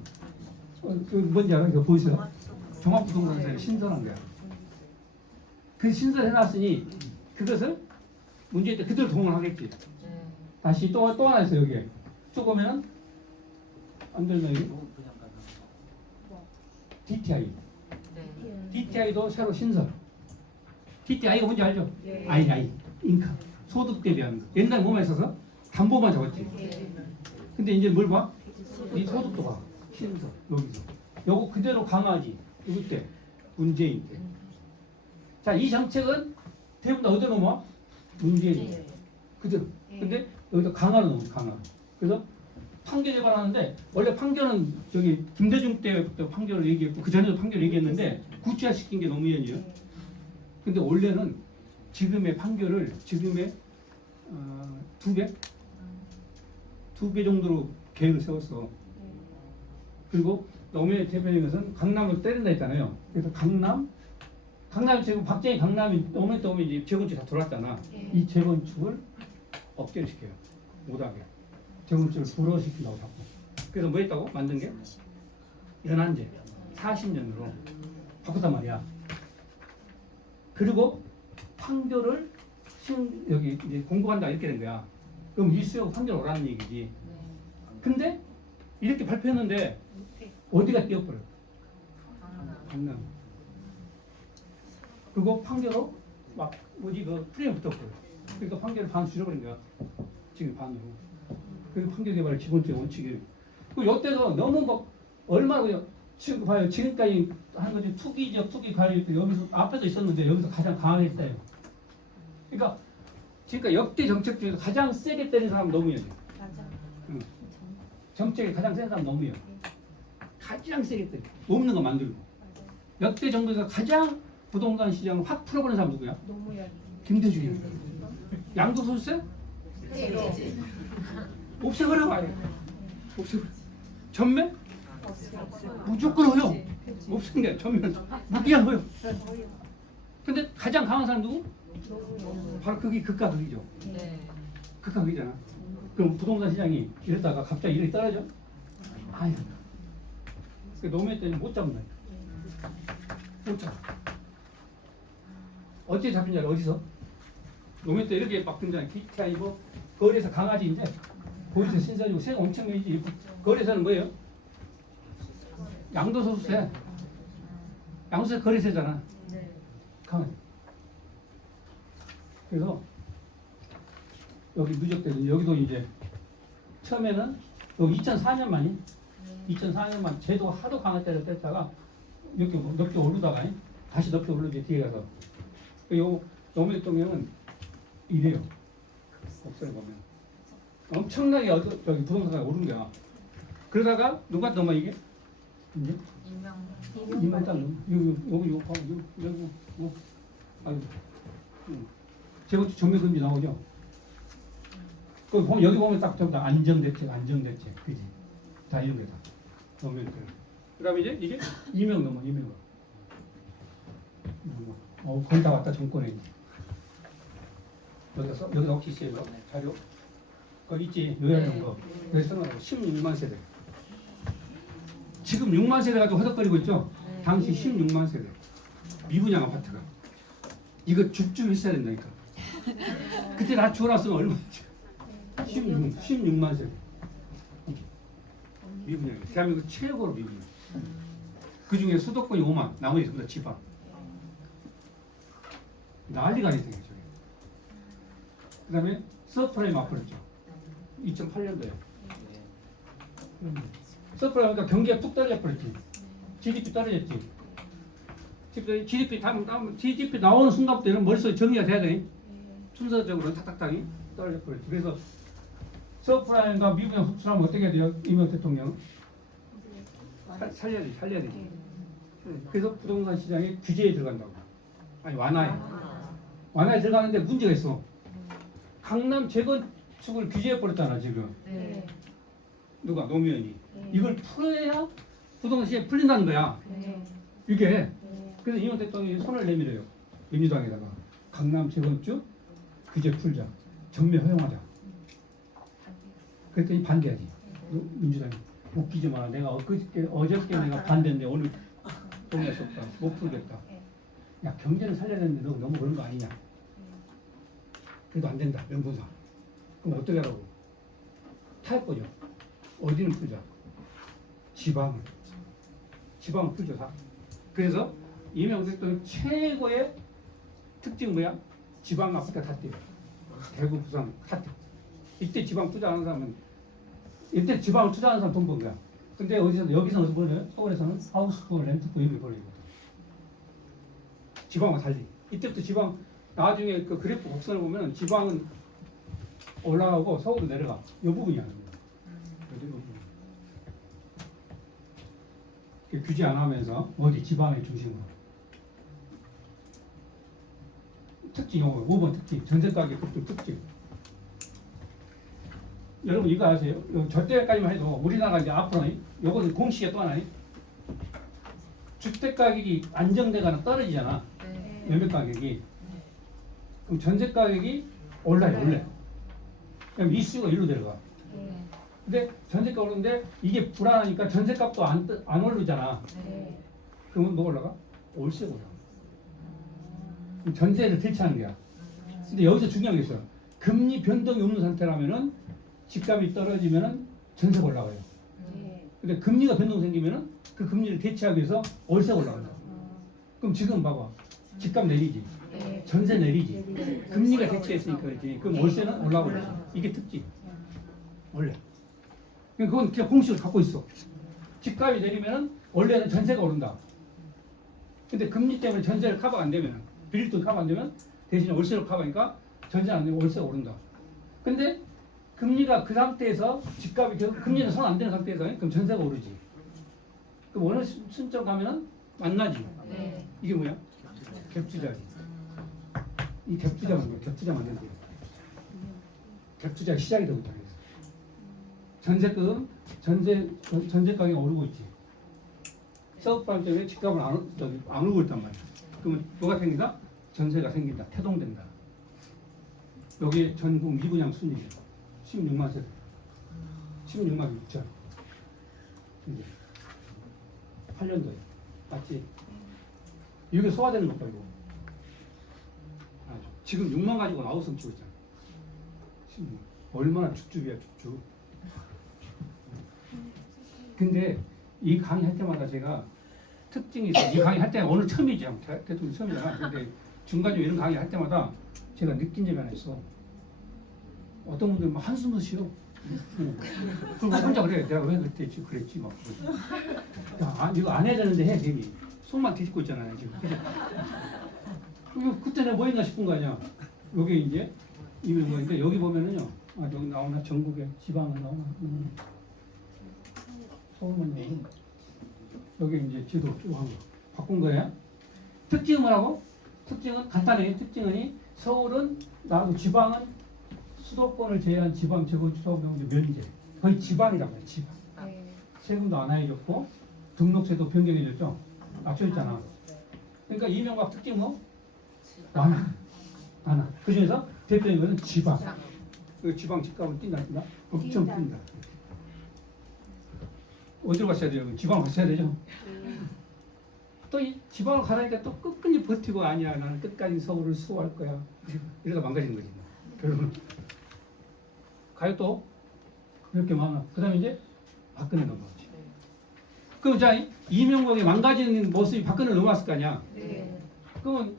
그 뭔지 알아? 그 보이스가? 종합부동산세를 신설한 거야. 그 신설해놨으니 그것을 문재인 때 그대로 동원하겠지. 다시 또 하나 있어 여기에. 쭉 보면은 안 들면 여기 DTI. DTI도 새로 신설. DTI가 뭔지 알죠? I 인컴 소득 대비하는 거. 옛날 뭐만 있어서 담보만 잡았지. 근데 이제 뭘 봐? 이 소득도 봐. 신설 여기서. 요거 그대로 강화하지. 누구 때? 문재인 때. 자, 이 정책은 대부분 다 어디로 넘어와? 문재인. 그대로. 근데 여기서 강화로 넘어, 강화. 그래서 판교 개발하는데 원래 판교는 저기 김대중 때부터 판교를 얘기했고 그 전에도 판교를 얘기했는데 구체화시킨 게 노무현이에요. 근데 원래는 지금의 판교를 지금의 2배? 2배 정도로 계획을 세웠어. 그리고 노무현 대표님께서는 강남을 때린다 했잖아요. 그래서 강남 지금 박정희 강남이 노무현 때 오면 이제 재건축 다 돌았잖아. 이 재건축을 억제를 시켜요. 못하게. 재건축을 불허시킨다고 자꾸. 그래서 뭐 했다고? 만든 게? 연한제. 40년으로 바꿨단 말이야. 그리고 판교를 여기 이제 공급한다 이렇게 된 거야. 그럼 이 수요가 판교로 오라는 얘기지. 근데 이렇게 발표했는데 어디가 뛰어버려? 강남. 그리고 판교로 막 뭐지 그 프레임 붙었고요. 그러니까 판교를 반 줄여버린 거야. 지금 반으로. 그리고 판교 개발의 기본적인 원칙이. 그 요때도 너무 막 얼마나 그냥 지금 봐요. 지금까지 한 거지 투기적 투기 관리 여기서 앞에도 있었는데 여기서 가장 강하게 했어요. 그러니까 지금까지 역대 정책 중에서 가장 세게 때린 사람은 노무현이에요. 맞아. 응. 정책이 가장 센 사람 노무현. 가장 세게 때려. 없는 거 만들고. 역대 정부에서 가장 부동산 시장을 확 풀어버린 사람 누구야? 노무현. 김대중이야. 양도소득세? 없애버려 아예. 없애버려. 전면? 무조건 허용. 없앤 게 전면. 무기한 허용. 근데 가장 강한 사람 누구? 바로 그게 극과 극이죠. 극과 극이잖아. 그럼 부동산 시장이 이랬다가 갑자기 이렇게 떨어져? 아유. 노무현 때는 못 잡는다. 못 잡아. 어떻게 잡힌 줄 알아? 어디서? 노무현 때 이렇게 막 등장해. 기차 이거 거리에서 강아지인데 거리에서 신사지고 새가 엄청 많이지. 거리에서는 뭐예요? 양도소수새. 양도소새 거리새잖아. 강아지. 그래서 여기 누적되는 여기도 이제 처음에는 여기 2004년만이 2004년만 제도가 하도 강할 때를 뗐다가 높게 오르다가 다시 높게 오르지 뒤에 가서 요 노무현 대통령은 이래요. 목소리 보면 엄청나게 저기 부동산가 오른 거야. 그러다가 누가 넘어 이게 이제 이만 딱 여기 이거 봐 여기 아유 재건축 전매금지 나오죠. 그 보면 여기 보면 딱 전부 다 안정대책, 그지? 다 이런 게 다. 노무현 때. 그다음에 이제 이게 이명 넘어. 거의 다 왔다 정권에. 여기다 혹시 있어요? 이거? 자료? 거기 있지? 요약한 거. 그래서 16만 세대. 지금 6만 세대 가지고 허덕거리고 있죠? 당시 16만 세대. 미분양 아파트가. 이거 죽주 있어야 된다니까. 그때 다 주워놨으면 얼마지? 16만 세대. 미분양. 대한민국 최고로 미분양. 그 중에 수도권이 5만, 나머지 전부 다 지방. 난리가 아니더니 저게. 그 다음에 서프라임 앞으로죠. 2008년도에. 서프라임 그러니까 경기가 뚝 떨어져 버렸지. GDP 떨어졌지. GDP 나오는 순간부터는 머릿속에 정리가 돼야 돼. 순서적으로 탁탁탁이 떨어져 버렸지. 그래서 서프라임과 미분양 흡수하면 어떻게 해야 돼요? 이명박 대통령 살려야 되지. 그래서 부동산 시장에 규제에 들어간다고. 아니 완화에 들어가는데 문제가 있어. 강남 재건축을 규제해 버렸잖아 지금. 누가 노무현이. 이걸 풀어야 부동산 시장이 풀린다는 거야. 이게. 그래서 이명박 대통령이 손을 내밀어요. 민주당에다가 강남 재건축 규제 풀자. 전면 허용하자. 그랬더니 반대하지. 민주당이. 웃기지 마. 내가 어저께 내가 반대인데 오늘 동의할 수 없다. 못 풀겠다. 야 경제를 살려야 되는데 너 너무 그런 거 아니냐. 그래도 안 된다. 명분상. 그럼 어떻게 하라고? 타협보죠. 어디는 풀자. 지방을 풀죠. 다. 그래서 이명박 대통령 최고의 특징은 뭐야? 지방 아파트 다 뛰어. 대구, 부산 다 뛰어. 이때 지방 투자하는 사람은 이때 지방을 투자하는 사람 돈 번 거야. 근데 여기서 어디서 벌어요? 서울에서는 하우스풍, 렌트풍 이런 게 벌어요. 지방과 달리. 이때부터 지방 나중에 그 그래프 곡선을 보면 지방은 올라가고 서울은 내려가. 이 부분이야. 규제 안 하면서 어디 지방의 중심으로. 특징 5번 특징 전세가격 급등 특징. 여러분 이거 아세요? 저때까지만 해도 우리나라가 이제 앞으로 이거는 공식에 또 하나 주택 가격이 안정되거나 떨어지잖아. 매매 가격이. 그럼 전세 가격이 올라요. 그럼 이슈가 일로 내려가. 근데 전세가 오르는데 이게 불안하니까 전세값도 안 오르잖아. 그러면 뭐 올라가? 월세가 올라가. 전세를 대체하는 거야. 근데 여기서 중요한 게 있어요. 금리 변동이 없는 상태라면은 집값이 떨어지면은 전세가 올라가요. 근데 금리가 변동 생기면은 그 금리를 대체하기 위해서 월세가 올라간다. 그럼 지금 봐봐. 집값 내리지. 전세 내리지. 금리가 대체했으니까 그렇지. 그럼 월세는 올라가고 이게 특징. 원래. 그건 그냥 공식을 갖고 있어. 집값이 내리면은 원래는 전세가 오른다. 근데 금리 때문에 전세를 커버가 안 되면 빌리돈 커버 안 되면 대신에 월세를 커버하니까 전세 안 되고 월세가 오른다. 근데 금리가 그 상태에서 집값이 계속 금리는 손 안 되는 상태에서 그럼 전세가 오르지. 그럼 어느 순점 가면은 만나지. 이게 뭐야? 갭투자지. 이 갭투자 만든 거야. 갭투자 만든 거야. 갭투자 시작이 되고 있다. 전세금 전세 가격이 오르고 있지. 서브프라임 때문에 집값은 안 오르고 있단 말이야. 그러면 뭐가 생긴다? 전세가 생긴다. 태동된다. 여기 전국 미분양 순위예요. 16만 세대. 16만 6천. 8년도에 맞지? 이게 소화되는 것도 이거. 지금 6만 가지고 아우성 치고 있잖아. 지금 얼마나 쭉쭉이야 쭉쭉. 근데 이 강의 할 때마다 제가 특징이 있어요. 이 강의 할 때가 오늘 처음이죠. 대통령 처음이잖아. 근데 중간중간 이런 강의 할 때마다 제가 느낀 점이 하나 있어. 어떤 분들은 막 한숨을 쉬어. 그리고 혼자 그래. 내가 왜 그랬지 막. 야, 이거 안 해야 되는데 해 괜히. 손만 뒤집고 있잖아요 지금. 그때 내가 뭐 했나 싶은 거 아니야. 여기 이제 이미 뭐인데 여기 보면은요. 아 여기 나오나 전국에 지방은 나오나. 서울만 나오나. 여기 이제 지도 쭉 한 거. 바꾼 거야. 특징은 뭐라고? 특징은 간단해. 특징은 서울은 나도 지방은 수도권을 제외한 지방 재건축 사업 명제 면제. 거의 지방이라고 해. 지방. 네. 세금도 안 하해졌고 등록세도 변경해졌죠. 맞춰있잖아. 그러니까 이명박 특징 뭐? 많아. 그 중에서 대표적인 것은 지방. 그 지방 집값은 뛴다. 엄청 뛴다. 어디로 가셔야 돼요? 지방 가셔야 되죠. 또 이 지방을 가라니까 또 끝까지 버티고 아니야. 나는 끝까지 서울을 수호할 거야. 이러다 망가지는 거지. 결국은. 가요 또? 이렇게 많아. 그 다음에 이제 박근혜 넘어가지. 그럼 자, 이명박의 망가지는 모습이 박근혜 넘어왔을 거 아니야. 네. 그러면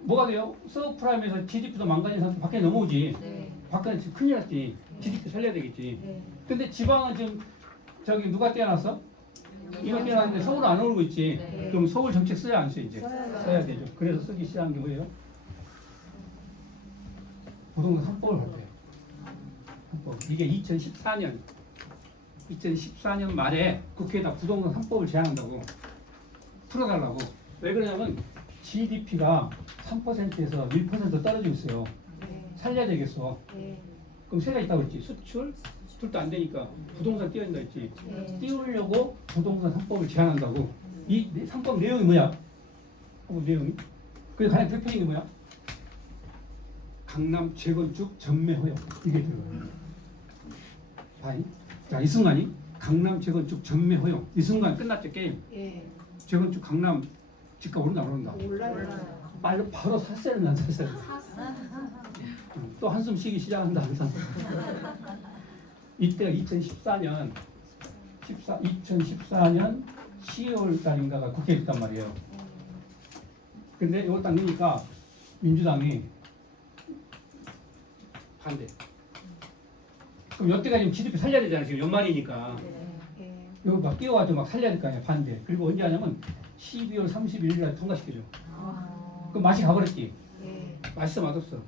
뭐가 돼요? 서브프라임에서 GDP도 망가진 상태 박근혜 넘어오지. 네. 박근혜 지금 큰일 났지. GDP 살려야 되겠지. 네. 근데 지방은 지금 저기 누가 떼어놨어? 이거 떼어놨는데 서울은 안 오르고 있지. 네. 그럼 서울 정책 써야 안 써 이제? 써야죠. 써야 되죠. 그래서 쓰기 시작한 게 뭐예요? 부동산 3법을 할 거예요. 3법. 이게 2014년 말에 국회에다 부동산 3법을 제안한다고 풀어달라고. 왜 그러냐면 GDP가 3%에서 1% 떨어지고 있어요. 네. 살려야 되겠어. 네. 그럼 세 가지 있다고 했지. 수출, 수출도 안 되니까 부동산 띄워야 된다 했지. 네. 띄우려고 부동산 3법을 제안한다고. 이 3법 내용이 뭐야? 3법 내용이? 그래서 가장 대표적인 게 뭐야? 강남 재건축 전매 허용. 이게 들어가요. 봐이. 자, 이 순간이 강남 재건축 전매 허용. 이 순간 끝났죠, 게임. 예. 재건축 강남 집값 오른다, 안 오른다? 올라요. 바로 샀어야 안 샀어야 또 한숨 쉬기 시작한다 항상. 이때가 2014년 12월 달인가가 국회에 있단 말이에요. 근데 이거 딱 넣으니까 민주당이 반대. 그럼 여태가 지금 GDP 살려야 되잖아요. 지금 연말이니까. 예. 이거 막 끼워가지고 막 살려야 될 거 아니야. 반대. 그리고 언제 하냐면 12월 31일 날 통과시켜줘. 그럼 맛이 가버렸지. 예. 맛있어 맛없어.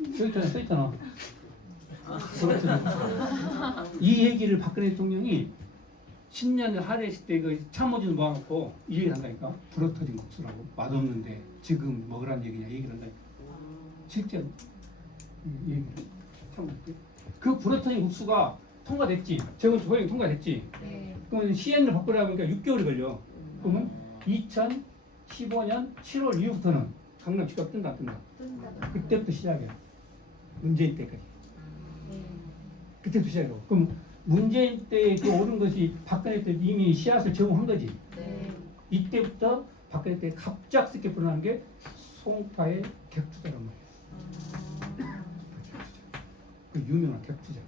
여기 써있잖아. 이 얘기를 박근혜 대통령이 신년을 할애했을 때 그 참모진 모아놓고 이 얘기를 한다니까. 불어터진 국수라고. 맛없는데 지금 먹으라는 얘기냐 얘기를 한다니까. 실제로 이 얘기를 참모진. 그 불어터진 국수가 통과됐지. 재건축 허용이 통과됐지. 네. 그러면 시행을 바꾸려면 6개월이 걸려. 그러면 2015년 7월 이후부터는 강남 집값 뜬다 안 뜬다. 뜬다. 그때부터 시작이야. 문재인 때까지. 예. 그때부터 시작이고. 그럼 문재인 때 그 오른 것이 박근혜 때 이미 씨앗을 제공한 거지. 네. 이때부터 박근혜 때 갑작스럽게 불어난 게 송파의 갭투자란 말이야. 그 유명한 갭투자.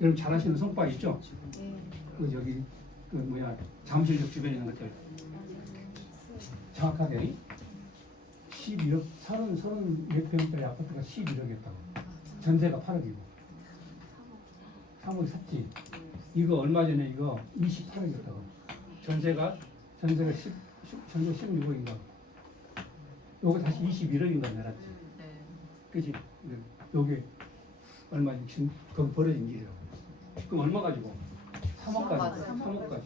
여러분 잘 아시는 송파 있죠? 예. 그 저기 그 뭐야 잠실역 주변에 있는 것들. 정확하게 11억 30몇 평짜리 아파트가 11억이었다고. 전세가 8억이고 3억 샀지. 이거 얼마 전에 이거 28억이었다고. 전세가 16억인가. 요거 다시 21억인가 내놨지. 그지? 요게 얼마 지금 거기 벌어진 일이라고. 그럼 얼마 가지고? 3억까지. 3억까지.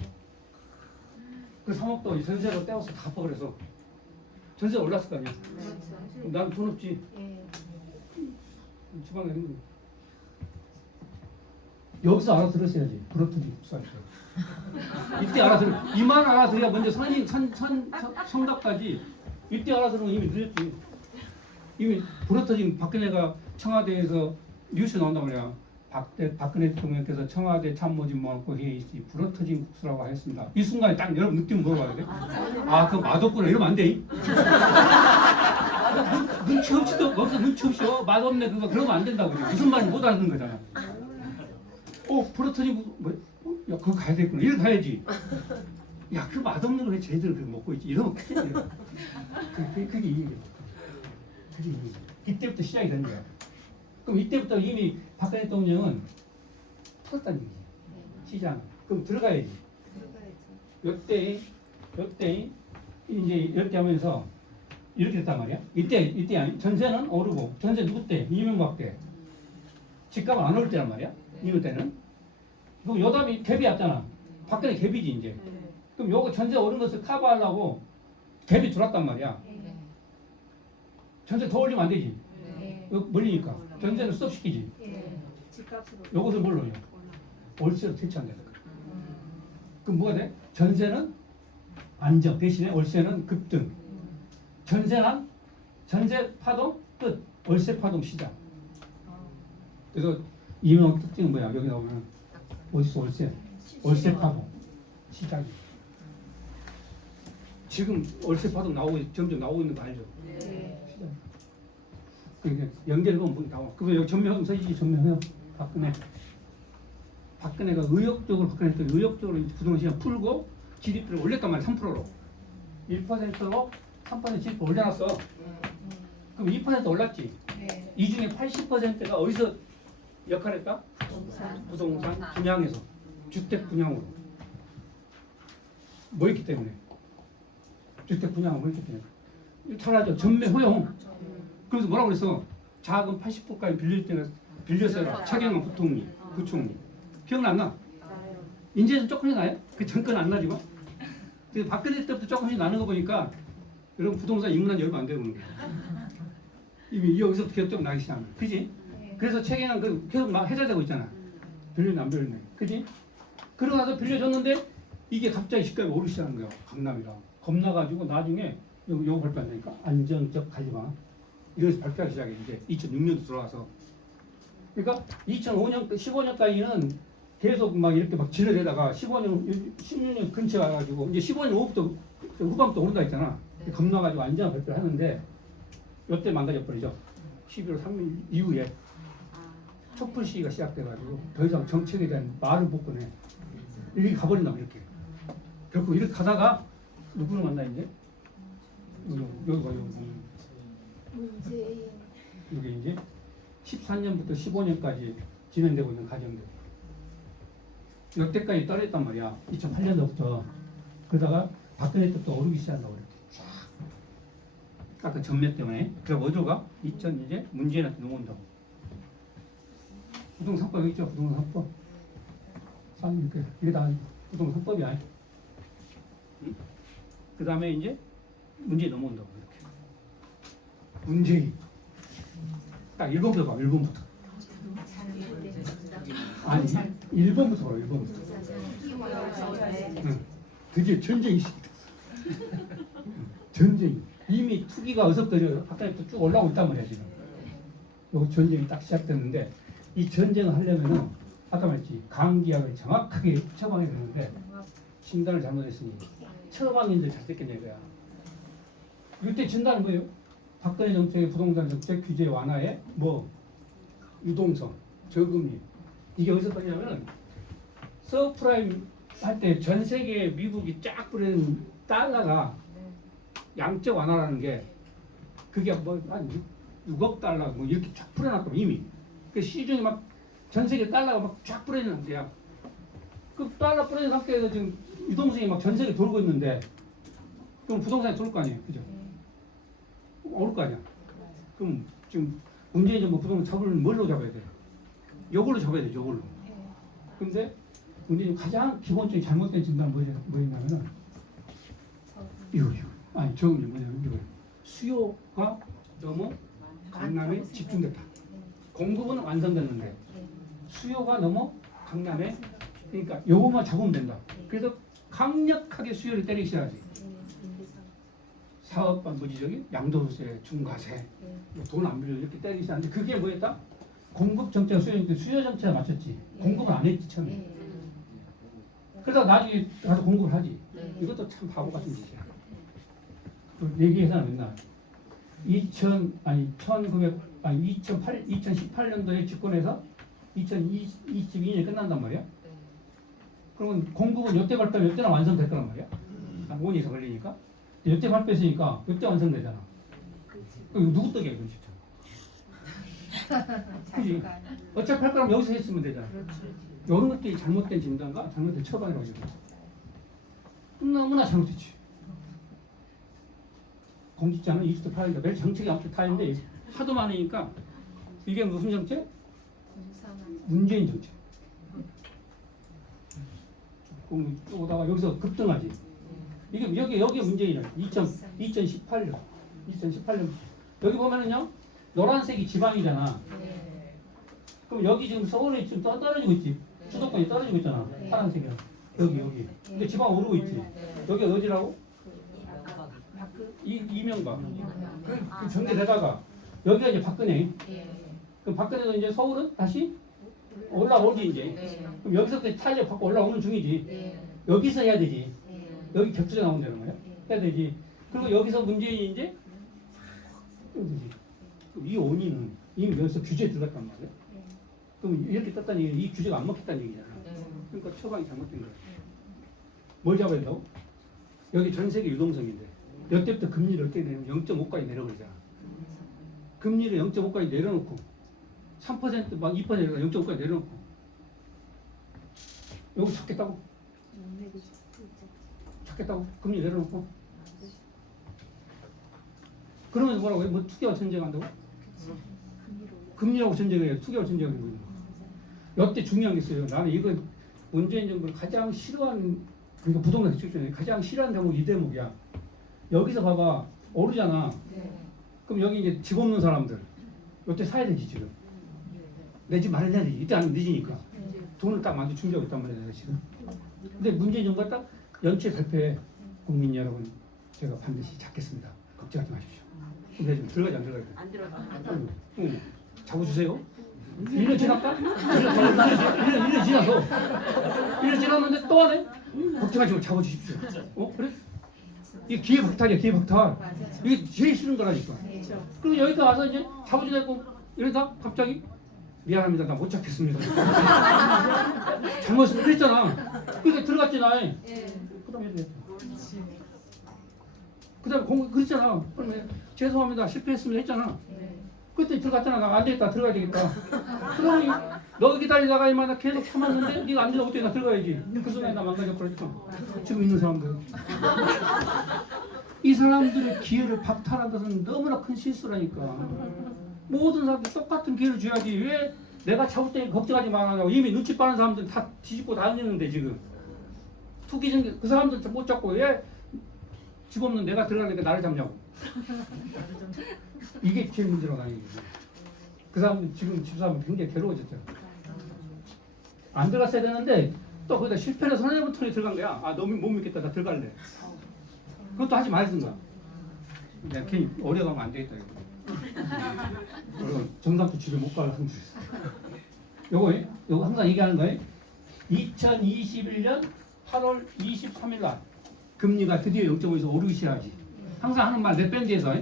그 3억도 전세로 떼어서 다 버려서 전세 올랐을 거 아니야. 그렇죠. 난 돈 없지. 예. 지방에 있는 거. 여기서 알아들었어야지. 불어터진 국수할 때. 이때 알아들어. 이만 알아들어야 먼저 성답까지 이때 알아들으면 이미 늦었지. 이미 불어터진 박근혜가 청와대에서 뉴스 나온단 말이야. 박근혜 대통령께서 청와대 참모진모하고 회의 있이 불어터진 국수라고 하였습니다. 이 순간에 딱 여러분 느낌 물어봐야 돼. 아, 그거 맛없구나 이러면 안 돼. 눈치 없이도 거기서 눈치 없이 맛없네 그거 그러면 안 된다고. 무슨 말인지 못 알아듣는 거잖아. 불어터진 국수 야 그거 가야 되겠구나 이렇게 가야지. 야 그 맛없는 걸 왜 쟤들 그렇게 먹고 있지 이러면 큰일 나요. 그게 이게 이때부터 시작이 된 거야. 그럼 이때부터 이미 박근혜 대통령은 풀었다는 얘기지. 시장. 그럼 들어가야지. 들어가야죠. 요때 이제 이렇게 하면서 이렇게 됐단 말이야. 이때 아니 전세는 오르고 전세 누구 때? 이명박 때. 집값은 안 오를 때란 말이야. 이명 때는. 그럼 요담이 갭이 왔잖아. 박근혜 갭이지 이제. 네. 그럼 요거 전세 오른 것을 커버하려고 갭이 들어왔단 말이야. 네. 전세 더 올리면 안 되지. 네. 이거 멀리니까. 전세는 스톱시키지. 예. 집값으로. 요것을 뭘로 해? 월세로 대체한다. 그럼 뭐가 돼? 전세는 안정 대신에 월세는 급등. 전세는 전세 파동 끝. 월세 파동 시작. 그래서 이명 특징은 뭐야? 여기 나오면 어디서 월세 파동 시작이. 지금 월세 파동 점점 나오고 있는 거 알죠? 네. 시작. 그러니까 연결해보면 뭐 나와. 그러면 여기 전명서이지 전명해요. 박근혜가 의욕적으로 부동산 풀고 GDP를 올렸단 말이야. 3%로 1%로 3% GDP 올려놨어. 그럼 2% 올랐지. 네. 이 중에 80%가 어디서 역할했다? 부동산 분양에서 주택 분양으로 뭐였기 때문에 주택 분양을 뭐 했기 때문에 잘하죠. 전매 허용. 그래서 뭐라고 그랬어? 자금 80%까지 빌릴 때는 빌렸어요. 차경원 부총리 기억났나? 이제는 조금씩 나요? 그 전까는 안 나지만. 근데 박근혜 때부터 조금씩 나는 거 보니까 여러분 부동산 입문한 지 얼마 안 되고 그런 거야. 이미 여기서부터 계속 좀 나기 시작하는. 그지? 그래서 책에는 그 계속 막 해제되고 있잖아. 빌렸네 안 빌렸네. 그지? 그러고 나서 빌려줬는데 이게 갑자기 집값이 오르기 시작한 거야. 강남이랑. 겁나가지고 나중에 요거 발표한다니까. 안정적 관리방. 이래서 발표하기 시작해. 이제 2006년도 들어와서. 그러니까 2005년, 15년까지는 계속 막 이렇게 막 질러대다가 16년 근처에 와가지고 이제 15년 후반부터 오른다 했잖아. 네. 겁나가지고 안정화 발표를 하는데 요때 망가져버리죠. 11월 3일 이후에 촛불 시위가 시작돼가지고 더 이상 정책에 대한 말을 못 꺼내. 이렇게 가버린다 이렇게. 결국 이렇게 가다가 누구를 만나 이제? 여기 봐 문재인. 이게 이제 14년부터 15년까지 진행되고 있는 과정들. 여태까지 떨어졌단 말이야. 2008년도부터. 그러다가 박근혜 때부터 오르기 시작한다고 이렇게 쫙. 아까 전매 때문에. 그럼 어디로 가? 이제 문재인한테 넘어온다고. 부동산법 있죠? 부동산법. 이게 다 부동산법이야. 응? 그 다음에 이제 문재인 넘어온다고 이렇게. 문재인. 딱 1번부터 봐. 1번부터. 아니 1번부터 봐. 1번부터. 응. 드디어 전쟁이 시작됐어. 전쟁이. 이미 투기가 어서부터 박근혜부터 쭉 올라오고 있단 말이야 지금. 요 전쟁이 딱 시작됐는데 이 전쟁을 하려면은 아까 말했지 강기약을 정확하게 처방해야 되는데 진단을 잘못했으니 처방인들 잘 됐겠냐 이거야. 이때 진단은 뭐예요? 박근혜 정책의 부동산 정책 규제 완화에 뭐 유동성, 저금리 이게 어디서 터지냐면 서프라임 할 때 전 세계 미국이 쫙 뿌리는 달러가 양적 완화라는 게 그게 뭐 한 6억 달러 뭐 이렇게 쫙 뿌려놨고 이미 그 시중에 막 전 세계 달러가 막 쫙 뿌려있는 상태야. 그 달러 뿌려진 상태에서 지금 유동성이 막 전 세계 돌고 있는데 그럼 부동산이 돌 거 아니에요, 그죠? 오를 거 아니야. 그럼 지금 문재인 정부 부동산 잡으려면 뭘로 잡아야 돼? 요걸로 잡아야 돼, 요걸로. 근데 문재인 가장 기본적인 잘못된 진단은 뭐였냐면은 이거 아니 저금리 뭐냐면 이거 수요가 너무 강남에 집중됐다. 공급은 완성됐는데 수요가 너무 강남에 그러니까 요것만 잡으면 된다. 그래서 강력하게 수요를 때리기 시작하지. 사업반 뭐지 저기 양도세, 중과세, 돈 안 빌려 이렇게 때리기 시작하는데 그게 뭐였다? 공급 정책, 수요 정책에 맞췄지. 예. 공급을 안 했지 처음에. 예. 그러다 나중에 가서 공급을 하지. 네. 이것도 참 바보 같은 짓이야. 그 얘기해서는 맨날 2018년도에 집권해서 2022년에 끝난단 말이야. 그러면 공급은 요때 발표하면 요때나 완성될 거란 말이야. 한 5년 이상 걸리니까. 요때 발표했으니까 요때 완성되잖아. 그럼 누구 떡이야 이건 진짜. 그지? 자기가 어차피 할 거라면 여기서 했으면 되잖아. 그렇지. 이런 것들이 잘못된 진단과 잘못된 처방이라고 해요. 너무나 잘못됐지. 공직자는 20대 파니까 매일 정책이 아무튼 다 있는데 하도 많으니까 이게 무슨 정책? 공산화. 문재인 정책. 쭉 오다가 여기서 급등하지. 이게 여기 문재인이야. 2018년. 여기 보면은요 노란색이 지방이잖아. 네. 그럼 여기 지금 서울에 지금 떨어지고 있지. 수도권이 떨어지고 있잖아. 네. 파란색이야. 여기. 근데 지방 오르고 있지. 여기 어디라고? 박근. 이명박. 그 전개되다가 여기가 이제 박근혜. 예. 그럼 박근혜도 이제 서울은 다시 올라오지 이제. 네. 그럼 여기서 탄력 받고 올라오는 중이지. 네. 여기서 해야 되지. 네. 여기 격투자 나온다는 거야. 해야 되지. 그리고 여기서 문재인이 이제 이 원인은 이미 여기서 규제에 들어갔단 말이야. 그럼 이렇게 떴다는 얘기는 이 규제가 안 먹혔다는 얘기잖아. 그러니까 처방이 잘못된 거야. 뭘 잡아야 된다고? 여기 전 세계 유동성인데 이때부터 금리를 어떻게 내면 0.5까지 내려버리잖아. 금리를 0.5까지 내려놓고 3%막 2%가 0.5까지 내려놓고 요거 찾겠다고? 찾겠다고? 금리 내려놓고 그러면서 뭐라고 해? 뭐 투기와 전쟁한다고? 금리하고 전쟁해야 투기와 전쟁하는 거예요. 여태 중요한 게 있어요. 나는 이거 문재인 정부를 가장 싫어하는 그러니까 부동산 측정에 가장 싫어하는 대목이 이 대목이야. 여기서 봐봐 오르잖아. 그럼 여기 이제 집 없는 사람들 이때 사야 되지 지금. 내 집 마련해야 되지. 이때 안 늦으니까. 돈을 딱 많이 준비하고 있단 말이야 내가 지금. 근데 문재인 정부가 딱 연초에 발표해 국민 여러분 제가 반드시 잡겠습니다. 걱정하지 마십시오. 근데 지금 들어가지 안 들어가야 돼? 안 들어가. 응. 잡아주세요. 1년 지났다? 1년 지나서 1년 지났는데 또 하네? 걱정하지 말고 잡아주십시오. 그래? 이게 기회 박탈이야 기회 박탈. 맞아요. 이게 제일 싫은 거라니까. 그렇죠. 그리고 여기까지 와서 이제 잡아주려고 이러다 갑자기 미안합니다 나 못 잡겠습니다. 잘못을 그랬잖아. 그러니까 들어갔지 나. 그 다음에 해도 그 다음에 그랬잖아. 그러면 죄송합니다 실패했습니다 했잖아. 그때 들어갔잖아. 나 안 되겠다 들어가야 되겠다. 그러니 너 기다리다가 이만 나 계속 참았는데 네가 안 되다 못해 나 들어가야지. 그 순간에 나 망가져버렸죠. 지금 있는 사람들. 이 사람들의 기회를 박탈한 것은 너무나 큰 실수라니까. 모든 사람들 똑같은 기회를 줘야지. 왜 내가 잡을 때 걱정하지 말라고. 이미 눈치 빠른 사람들 다 뒤집고 다니는데 지금. 투기 전개 그 사람들 못 잡고 왜 집 없는 내가 들어가니까 나를 잡냐고. 이게 제일 문제라고 나는 얘기죠. 그 사람들 지금 집사람은 굉장히 괴로워졌죠. 안 들어갔어야 되는데 또 거기다 실패를 손해본 톤이 들어간 거야. 아 너무 못 믿겠다 나 들어갈래. 그것도 하지 말든가. 내가 괜히 어려가면 안 되겠다 이거. 정상도 집에 못 가라 하는 줄 있어. 요거 항상 얘기하는 거예요. 2021년 8월 23일 날 금리가 드디어 0.5에서 오르기 시작하지. 항상 하는 말 내 밴드에서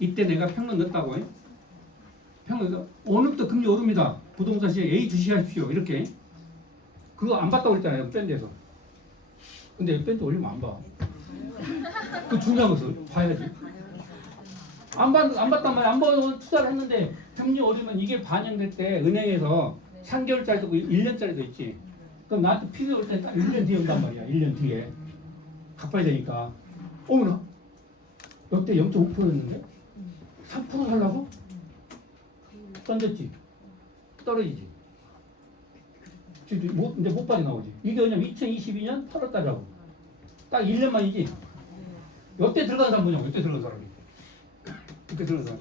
이때 내가 평론 넣었다고. 평론 오늘부터 금리 오릅니다. 부동산 시장 A 주시하십시오. 이렇게 그거 안 봤다고 그랬잖아요 밴드에서. 근데 밴드 올리면 안 봐. 그 중요한 것을 봐야지. 안 봤단 말이야. 안 보고 투자를 했는데 금리 오르면 이게 반영될 때 은행에서 3개월짜리도 있고 1년짜리도 있지. 그럼 나한테 필요 올 때 딱 1년 뒤에 온단 말이야. 1년 뒤에. 갚아야 되니까. 어머나. 역대 0.5%였는데 3% 하려고? 던졌지. 떨어지지. 지금 이제 못 빠져나오지. 이게 왜냐면 2022년 8월 달이라고. 딱 1년만이지. 이때 들어간 사람 뭐냐고. 이때 들어간 사람이. 이때 들어간 사람.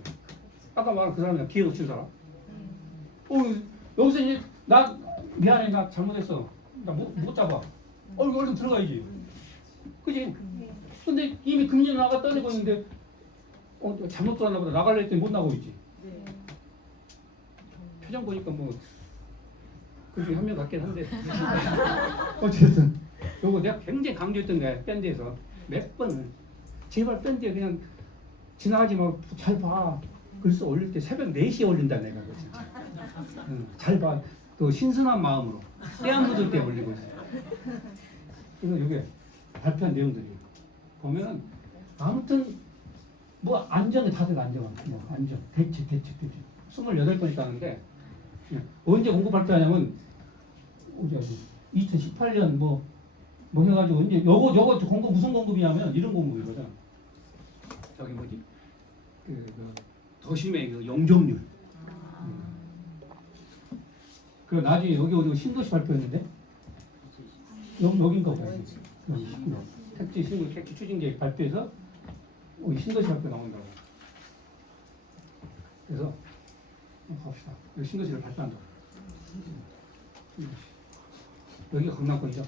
아까 말한 그 사람이야. 기회 놓친 사람. 여기서 이제 나 미안해 나 잘못했어. 나 못 잡아. 얼른 들어가야지. 그지? 근데 이미 금리 나가 떨어지고 있는데 잘못 들어갔나 보다. 나갈래 했더니 못 나가고 있지. 표정 보니까 뭐 그중에 한 명 같긴 한데 어쨌든 요거 내가 굉장히 강조했던 거야. 밴드에서 몇 번을 제발 밴드에 그냥 지나가지 말고 잘 봐. 글쎄 올릴 때 새벽 4시에 올린다 내가 그거 진짜. 응, 잘 봐. 그 신선한 마음으로 때 안 묻을 때 올리고 있어. 그래서 이게 발표한 내용들이 보면은 아무튼 뭐 안정이 다들 안정한 뭐 안정 대책 28번이 따는데 언제 공고 발표하냐면 2018년 뭐 해가지고 이제 요거 공급 무슨 공급이냐면 이런 공급이거든. 저기 뭐지 그 도심의 그 용적률. 그 나중에 여기 신도시 발표했는데 여긴가 봐요. 여기 택지 신고 택지 추진 계획 발표해서 신도시 발표 나온다고. 그래서 갑시다. 여기 신도시를 발표한다고. 신도시. 여기가 강남권이죠.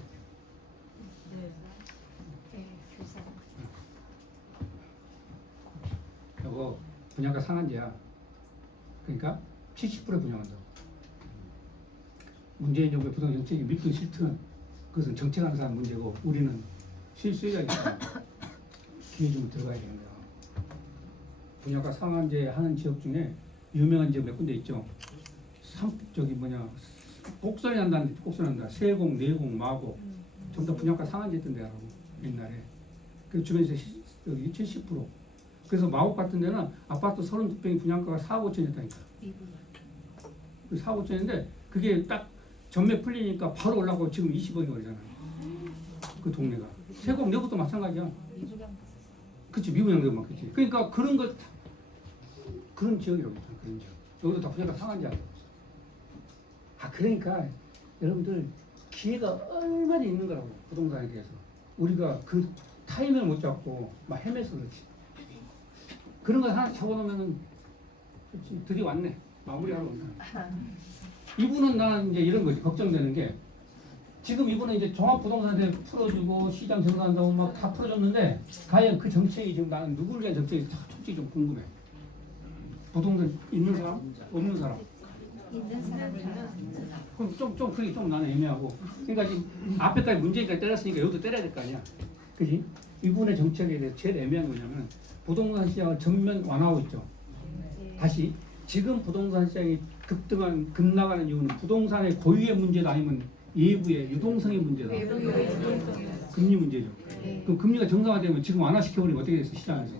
네, 교사. 이거 분양가 상한제야. 그러니까 70% 분양한다고. 문재인 정부의 부동산 정책이 믿든 싫든 그것은 정책하는 사람 문제고 우리는 실수요자니까 기회 주면 들어가야 되는 거야. 분양가 상한제 하는 지역 중에 유명한 지역 몇 군데 있죠. 곡선이 난다는데 곡선이 난다. 세곡, 내곡, 마곡 전부 다 분양가 상한제 했던 데라고 옛날에. 그 주변에서 여기 70%. 그래서 마곡 같은 데는 아파트 32평이 분양가가 4억 5천이었다니까. 그 4억 5천인데 그게 딱 전매 풀리니까 바로 올라가고 지금 20억이 오르잖아요. 그 동네가. 세곡 내곡도 마찬가지야. 그치, 미분양도 맞겠지. 그러니까 그런 것 그런 지역이라고 있잖아. 그런 지역. 여기도 다 분양가 상한지 않아. 그러니까 여러분들 기회가 얼마나 있는 거라고 부동산에 대해서. 우리가 그 타이밍을 못 잡고 막 헤매서 그렇지. 그런 거 하나 적어놓으면은 드디어 왔네. 마무리하러 온다. 이분은 나는 이제 이런 거지. 걱정되는 게 지금 이분은 이제 종합부동산세 풀어주고 시장 정상한다고 막 다 풀어줬는데 과연 그 정책이 지금 나는 누구를 위한 정책이 솔직히 좀 궁금해. 부동산 있는 사람? 없는 사람? 있는 사람이 그럼 좀 그게 좀 나는 애매하고. 그러니까 지금 앞에까지 문재인까지 때렸으니까 여기도 때려야 될 거 아니야. 그지? 이분의 정책에 대해서 제일 애매한 거냐면 부동산 시장을 전면 완화하고 있죠. 다시 지금 부동산 시장이 급나가는 이유는 부동산의 고유의 문제도 아니면 외부의 유동성의 문제다. 금리 문제죠. 그럼 금리가 정상화되면 지금 완화시켜버리면 어떻게 됐어 시장에서?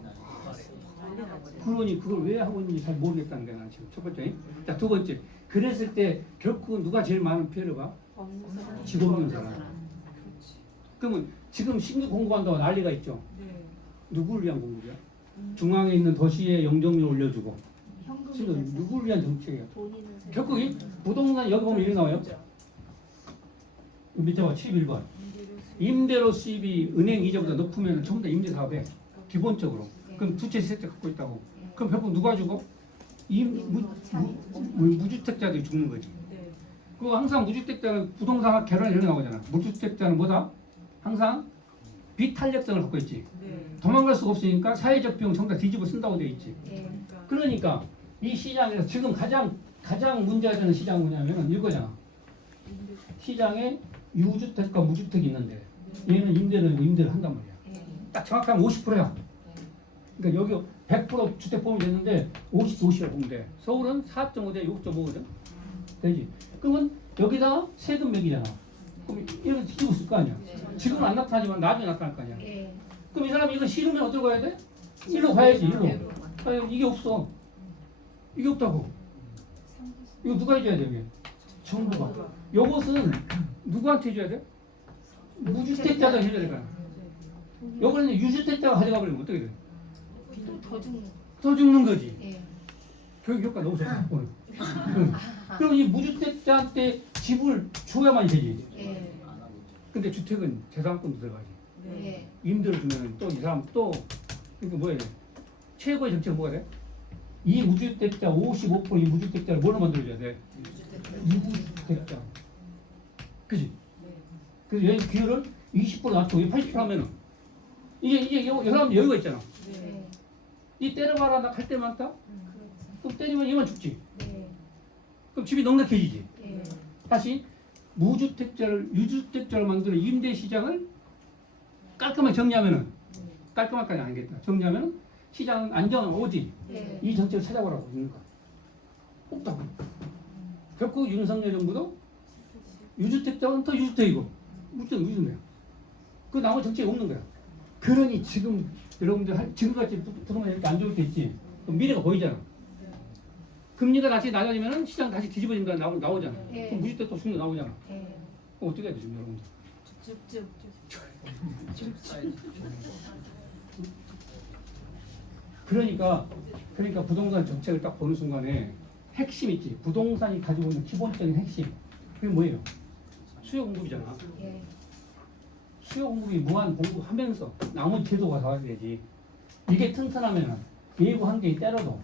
그러니 그걸 왜 하고 있는지 잘 모르겠다는 거야. 지금 첫 번째. 자, 두 번째. 그랬을 때 결국은 누가 제일 많은 피해를 봐? 집 없는 사람. 그러면 지금 신규 공급한다고 난리가 있죠. 누구를 위한 공급이야? 중앙에 있는 도시의 용적률 올려주고. 지금 누구를 위한 정책이야? 결국 이 부동산 여기 보면 이렇게 나와요. 밑에 봐 71번. 임대료 수입이 은행 이자보다 높으면 전부 다 임대 사업에 기본적으로. 그럼 두 채 세 채 갖고 있다고. 그럼 결국 누가 주고? 무주택자들이 죽는 거지. 그 항상 무주택자는 부동산 결혼이 이렇게 나오잖아. 무주택자는 뭐다? 항상 비탄력성을 갖고 있지. 도망갈 수가 없으니까 사회적 비용 전부 다 뒤집어 쓴다고 돼 있지. 그러니까 이 시장에서 지금 가장 문제가 되는 시장은 뭐냐면 이거잖아. 시장에 유주택과 무주택이 있는데 얘는 임대를 한단 말이야. 딱 정확하면 50%야. 그러니까 여기 100% 주택 보면 되는데 50을 보면 돼. 서울은 4.5대 6.5거든. 되지. 그러면 여기다가 세금 매기잖아. 그럼 이렇게 지키고 있을 거 아니야. 지금은 안 나타나지만 나중에 나타날 거 아니야. 그럼 이 사람이 이거 싫으면 어디로 가야 돼? 일로 가야지. 일로. 아니, 이게 없어. 이게 없다고. 이거 누가 해줘야 돼? 이게? 정부가. 요것은 누구한테 해줘야 돼? 무주택자가 해줘야 될 거야. 요거는 유주택자가 가져가 버리면 어떻게 돼? 더 죽는 거지. 교육 효과 너무 좋다. 오늘. 그럼 이 무주택자한테 집을 줘야만 되지. 근데 주택은 재산권도 들어가지. 임대를 주면 또 이 사람 또 그러니까 뭐야 돼? 최고의 정책은 뭐가 돼? 이 무주택자 55%이 무주택자를 뭘로 만들어줘야 돼? 유주택자. 그지? 그래서 여기 비율을 20% 낮추고 80% 하면은 이게 이 사람 여유가 있잖아. 이 때려봐라 나 갈 때 많다? 그럼 때리면 얘만 죽지. 그럼 집이 넉넉해지지. 예. 다시 무주택자를 유주택자로 만드는 임대 시장을 깔끔하게 정리하면은 깔끔하게 아니겠다. 정리하면은 시장 안정은 오지. 예. 이 정책을 찾아보라고 있는 거야. 없다고. 결국 윤석열 정부도 유주택자는 더 유주택이고 무주택은 무주택이야. 그 나머지 정책이 없는 거야. 그러니 지금 여러분들 지금까지 부동산 이렇게 안 좋을 때 있지. 그럼 미래가 보이잖아. 금리가 다시 낮아지면은 시장 다시 뒤집어진다 나오잖아. 예. 그럼 무주택 또 수요 나오잖아. 예. 그럼 어떻게 해야 돼 지금 여러분들? 그러니까 부동산 정책을 딱 보는 순간에 핵심 있지. 부동산이 가지고 있는 기본적인 핵심. 그게 뭐예요? 수요 공급이잖아. 예. 수요 공급이 무한 공급하면서 나머지 제도가 나와야 되지. 이게 튼튼하면 예고 한 개에 때려도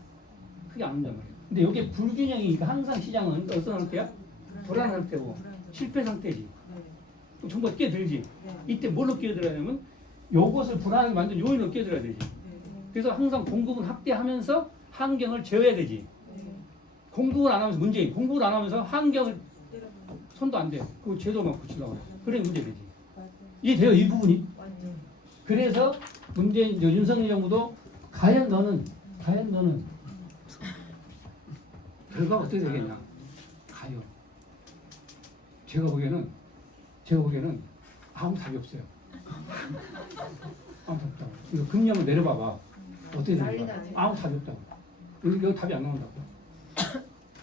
크게 안 온단 말이야. 근데 여기에 불균형이니까 항상 시장은 어떤 상태야? 불안한 상태고 실패 상태지. 그럼 정부가 끼어들지. 이때 뭘로 끼어들어야 되냐면 요것을 불안하게 만든 요인으로 끼어들어야 되지. 그래서 항상 공급을 확대하면서 환경을 제어해야 되지. 공급을 안 하면서 문제인. 공급을 안 하면서 환경을 손도 안 돼. 그 제도만 고치려고 해. 그래 문제 되지. 이해돼요 이 부분이? 그래서 문재인 윤석열 정부도 과연 너는 결과가 어떻게 되겠냐? 가요. 제가 보기에는 아무 답이 없어요. 아무 답이 없다고. 이거 금리 한번 내려봐봐. 어떻게 난리 되는 거야? 나지. 아무 답이 없다고. 여기 답이 안 나온다고.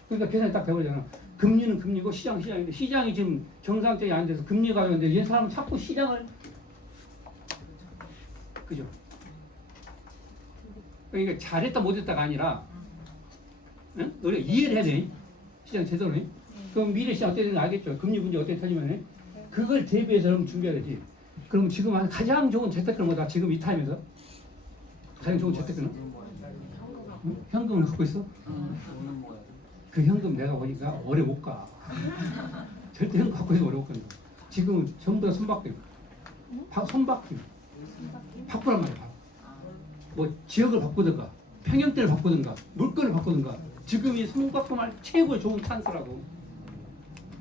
그러니까 계산이 딱 돼버리잖아. 금리는 금리고 시장인데 시장이 지금 정상적이 안 돼서 금리가 가는데 이 사람은 자꾸 시장을 그죠? 그러니까 잘했다 못했다가 아니라 응? 우리가 이해를 해야 돼. 시장 제대로. 그럼 미래 시장 어떻게 되는지 알겠죠? 금리 문제 어떻게 터지면 그걸 대비해서 여러분 준비해야 되지. 그럼 지금 가장 좋은 재테크는 뭐다? 지금 이 타임에서 가장 좋은 재테크는? 응? 현금을 갖고 있어? 오는 뭐야? 그 현금 내가 보니까 오래 못 가. 절대 현금 갖고 있으면 오래 못 간다. 지금은 전부 다 손바뀜. 손바뀜. 바꾸란 말이야. 뭐 지역을 바꾸든가 평형대를 바꾸든가 물건을 바꾸든가 지금이 손바꿈할 최고의 좋은 찬스라고.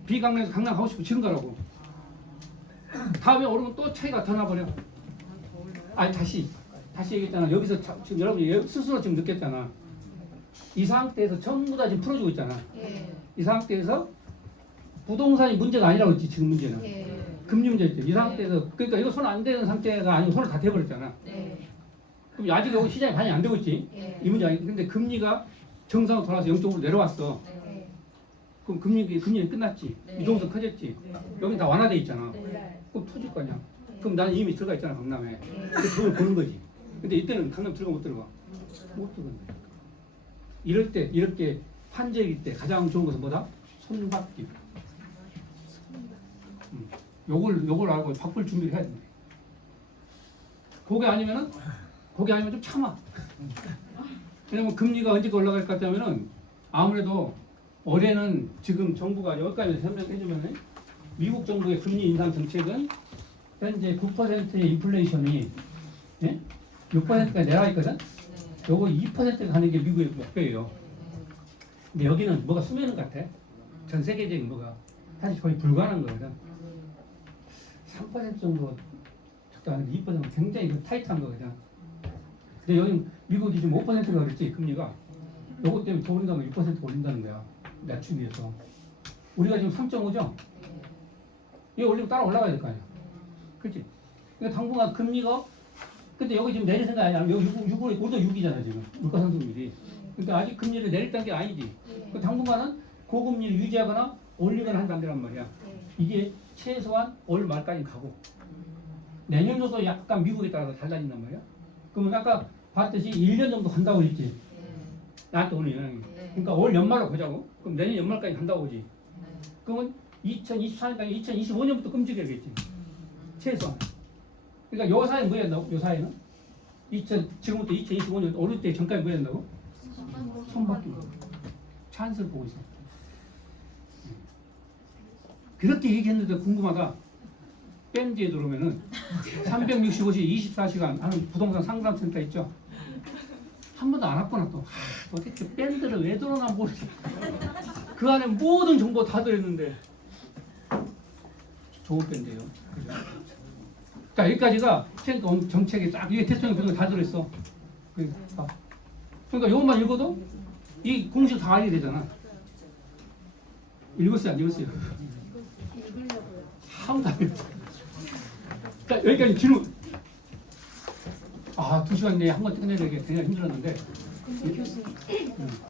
비강남에서 강남 가고 싶으면 지금 가라고. 다음에 오르면 또 차이가 더 나버려. 아니 다시 얘기했잖아. 여기서 지금 여러분이 스스로 지금 느꼈잖아. 이 상태에서 전부 다 지금 풀어주고 있잖아. 예. 이 상태에서 부동산이 문제가 아니라고 했지. 지금 문제는 예. 금리 문제였지. 이 상태에서 그러니까 이거 손 안 대는 상태가 아니고 손을 다 대버렸잖아. 네. 그럼 아직 여기 시장이 반영이 안 되고 있지. 예. 이 문제 아니. 근데 금리가 정상으로 돌아서 0.5로 내려왔어. 네. 그럼 금리는 끝났지. 네. 유동성 커졌지. 여기 다 완화돼 있잖아. 네. 그럼 터질 거 아니야. 그럼 나는 이미 들어가 있잖아 강남에. 네. 그 돈을 버는 거지. 근데 이때는 강남 들어가 못 들어가. 못 들어간다. 이럴 때 이렇게 환절기 때 가장 좋은 것은 뭐다? 손바뀜. 요걸 알고 바꿀 준비를 해야 된다. 그게 아니면 좀 참아. 왜냐면 금리가 언제까 올라갈 것 같다면은 아무래도 올해는 지금 정부가 여기까지 설명해주면 미국 정부의 금리 인상 정책은 현재 9%의 인플레이션이 6%까지 내려가 있거든. 요거 2%가 가는 게 미국의 목표예요. 근데 여기는 뭐가 수면은 같아. 전 세계적인 뭐가 사실 거의 불가능한 거거든. 3% 정도 적당한데 2%는 굉장히 타이트한 거거든. 근데 여기 미국이 지금 5%가 그랬지 금리가. 요것 때문에 더 올린다면 6% 올린다는 거야. 낮추기 위해서. 우리가 지금 3.5죠? 이거 올리면 따라 올라가야 될 거 아니야. 그렇지? 그러니까 당분간 금리가 근데 여기 지금 내릴 생각 아니야. 여기 6으로 5도 6이잖아 지금 물가상승률이. 그러니까 아직 금리를 내렸다는 게 아니지. 그 당분간은 고금리를 유지하거나 올리거나 한다는 말이야. 이게 최소한 올 말까지 가고 내년도도 약간 미국에 따라서 달라진단 말이야. 그러면 아까 봤듯이 1년 정도 간다고 했지. 나한테 오는 영향이. 그러니까 올 연말로 보자고. 그럼 내년 연말까지 간다고 보지. 그러면 2024년까지 2025년부터 끔찍해야겠지. 최소한. 그러니까 요 사이에 뭐 해야 된다고? 요 사이에는? 지금부터 2025년 오를 때 전까지 뭐 해야 된다고? 손바퀴. 찬스를 보고 있어. 그렇게 얘기했는데 궁금하다. 밴드에 들어오면은 365시 24시간 하는 부동산 상담센터 있죠? 한 번도 안 왔구나 또. 도대체 밴드를 왜 들어오나 모르겠어. 그 안에 모든 정보 다 들어있는데 좋은 밴드예요. 자 여기까지가 정책이 딱 이게 대통령 그런 거 다 들어있어. 그러니까 이것만 읽어도 이 공식 다 알게 되잖아. 읽었어요, 안 읽었어요? 읽으려고요. 하나도 안 읽었어. 자 여기까지 질문. 2시간 내에 한 번 끝내는 게 굉장히 힘들었는데 근데 교수님